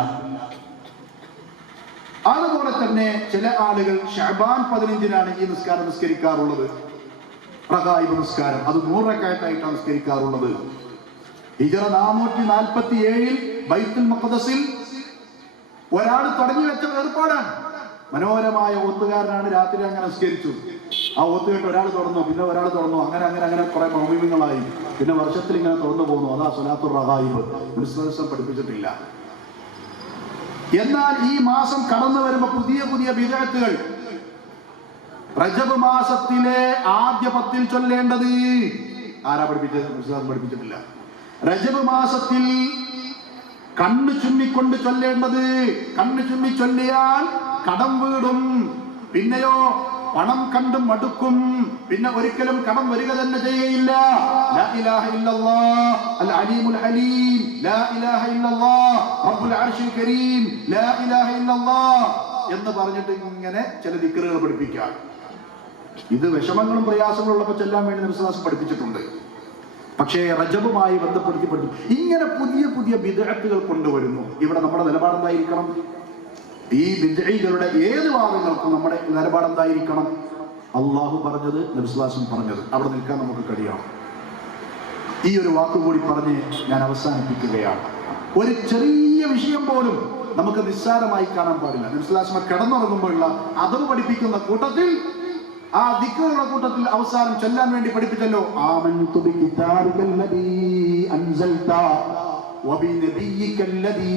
അതുപോലെ തന്നെ ചില ആളുകൾ ശഅബാൻ 15-നാണ് ഈ നിസ്കാരം നിസ്കരിക്കാറുള്ളത്, റഗായിബ് നിസ്കാരം. അത് 100 റക്അത്തായിട്ടാണ് നിസ്കരിക്കാറുള്ളത്. ഹിജ്റ 447 ബൈത്തുൽ മഖ്ദസിൽ ഒരാൾ തുടങ്ങി വെച്ച ഏർപ്പാടാണ്. മനോഹരമായ ഓത്തുകാരനാണ്. രാത്രി അങ്ങനെ നിസ്കരിച്ചു. ആ ഓത്ത് കേട്ട് ഒരാൾ തുറന്നു, പിന്നെ ഒരാൾ തുറന്നു, അങ്ങനെ അങ്ങനെ അങ്ങനെ കുറെ മൗമിമങ്ങളായി. പിന്നെ വർഷത്തിൽ ഇങ്ങനെ തുറന്നു പോകുന്നു. അതാ സ്വലാത്തുർ റഗായിബ്. മുസ്ലിം പഠിപ്പിച്ചിട്ടില്ല. എന്നാൽ ഈ മാസം കടന്നു വരുമ്പോൾ പുതിയ പുതിയ ബിദ്അത്തുകൾ. റജബ് മാസത്തിലെ ആദ്യ 10 ചൊല്ലേണ്ടത് ആരാ പഠിപ്പിച്ചത്? മുസ്ലിം പഠിപ്പിച്ചിട്ടില്ല. റജബ് മാസത്തിൽ കണ്ണു ചുമ്മിക്കൊണ്ട് ചൊല്ലേണ്ടത്. കണ്ണു ചുമ്മി ചൊല്ലിയാൽ കടം വീടും. പിന്നെയോ പണം കണ്ടും മടുക്കും. പിന്നെ ഒരിക്കലും കടം വരിക തന്നെ ചെയ്യയില്ല. ലാ ഇലാഹ ഇല്ലല്ലാഹ് അൽ അലീമുൽ ഹലീം, ലാ ഇലാഹ ഇല്ലല്ലാഹ് റബ്ബുൽ അർശിൽ കരീം, ലാ ഇലാഹ ഇല്ലല്ലാഹ് എന്ന് പറഞ്ഞിട്ട് ഇങ്ങനെ ചില ദിക്റുകൾ പഠിപ്പിക്കാം. ഇത് വിഷമങ്ങളും പ്രയാസങ്ങളും ഉള്ളപ്പോൾ ചെല്ലാൻ വേണ്ടി നബി സല്ലല്ലാഹു അലൈഹി വസല്ലം പഠിപ്പിച്ചിട്ടുണ്ട്. പക്ഷേ റജബുമായി ബന്ധപ്പെടുത്തി പഠിച്ചു. ഇങ്ങനെ പുതിയ പുതിയ ബിദ്അത്തുകൾ കൊണ്ടുവരുന്നു. ഇവിടെ നമ്മുടെ നിലപാടെന്തായിരിക്കണം? ഈ ബിദ്അത്തുകളുടെ ഏത് വാദങ്ങൾക്കും നമ്മുടെ നിലപാടെന്തായിരിക്കണം? അള്ളാഹു പറഞ്ഞത്, നബി സല്ലല്ലാഹു അലൈഹി വസല്ലം പറഞ്ഞത്, അവിടെ നിൽക്കാൻ നമുക്ക് കഴിയണം. ഈ ഒരു വാക്കുകൂടി പറഞ്ഞ് ഞാൻ അവസാനിപ്പിക്കുകയാണ്. ഒരു ചെറിയ വിഷയം പോലും നമുക്ക് നിസ്സാരമായി കാണാൻ പാടില്ല. നബി സല്ലല്ലാഹു അലൈഹി വസല്ലം കിടന്നുറങ്ങുമ്പോഴുള്ള അദബ് പഠിപ്പിക്കുന്ന കൂട്ടത്തിൽ, ആ ദിക്റുകളുടെ കൂട്ടത്തിൽ അവസാനം ചൊല്ലാൻ വേണ്ടി പഠിപ്പിച്ചല്ലോ, ആമൻതു ബികിതാബികല്ലദീ അൻസൽത വബിനബിയികല്ലദീ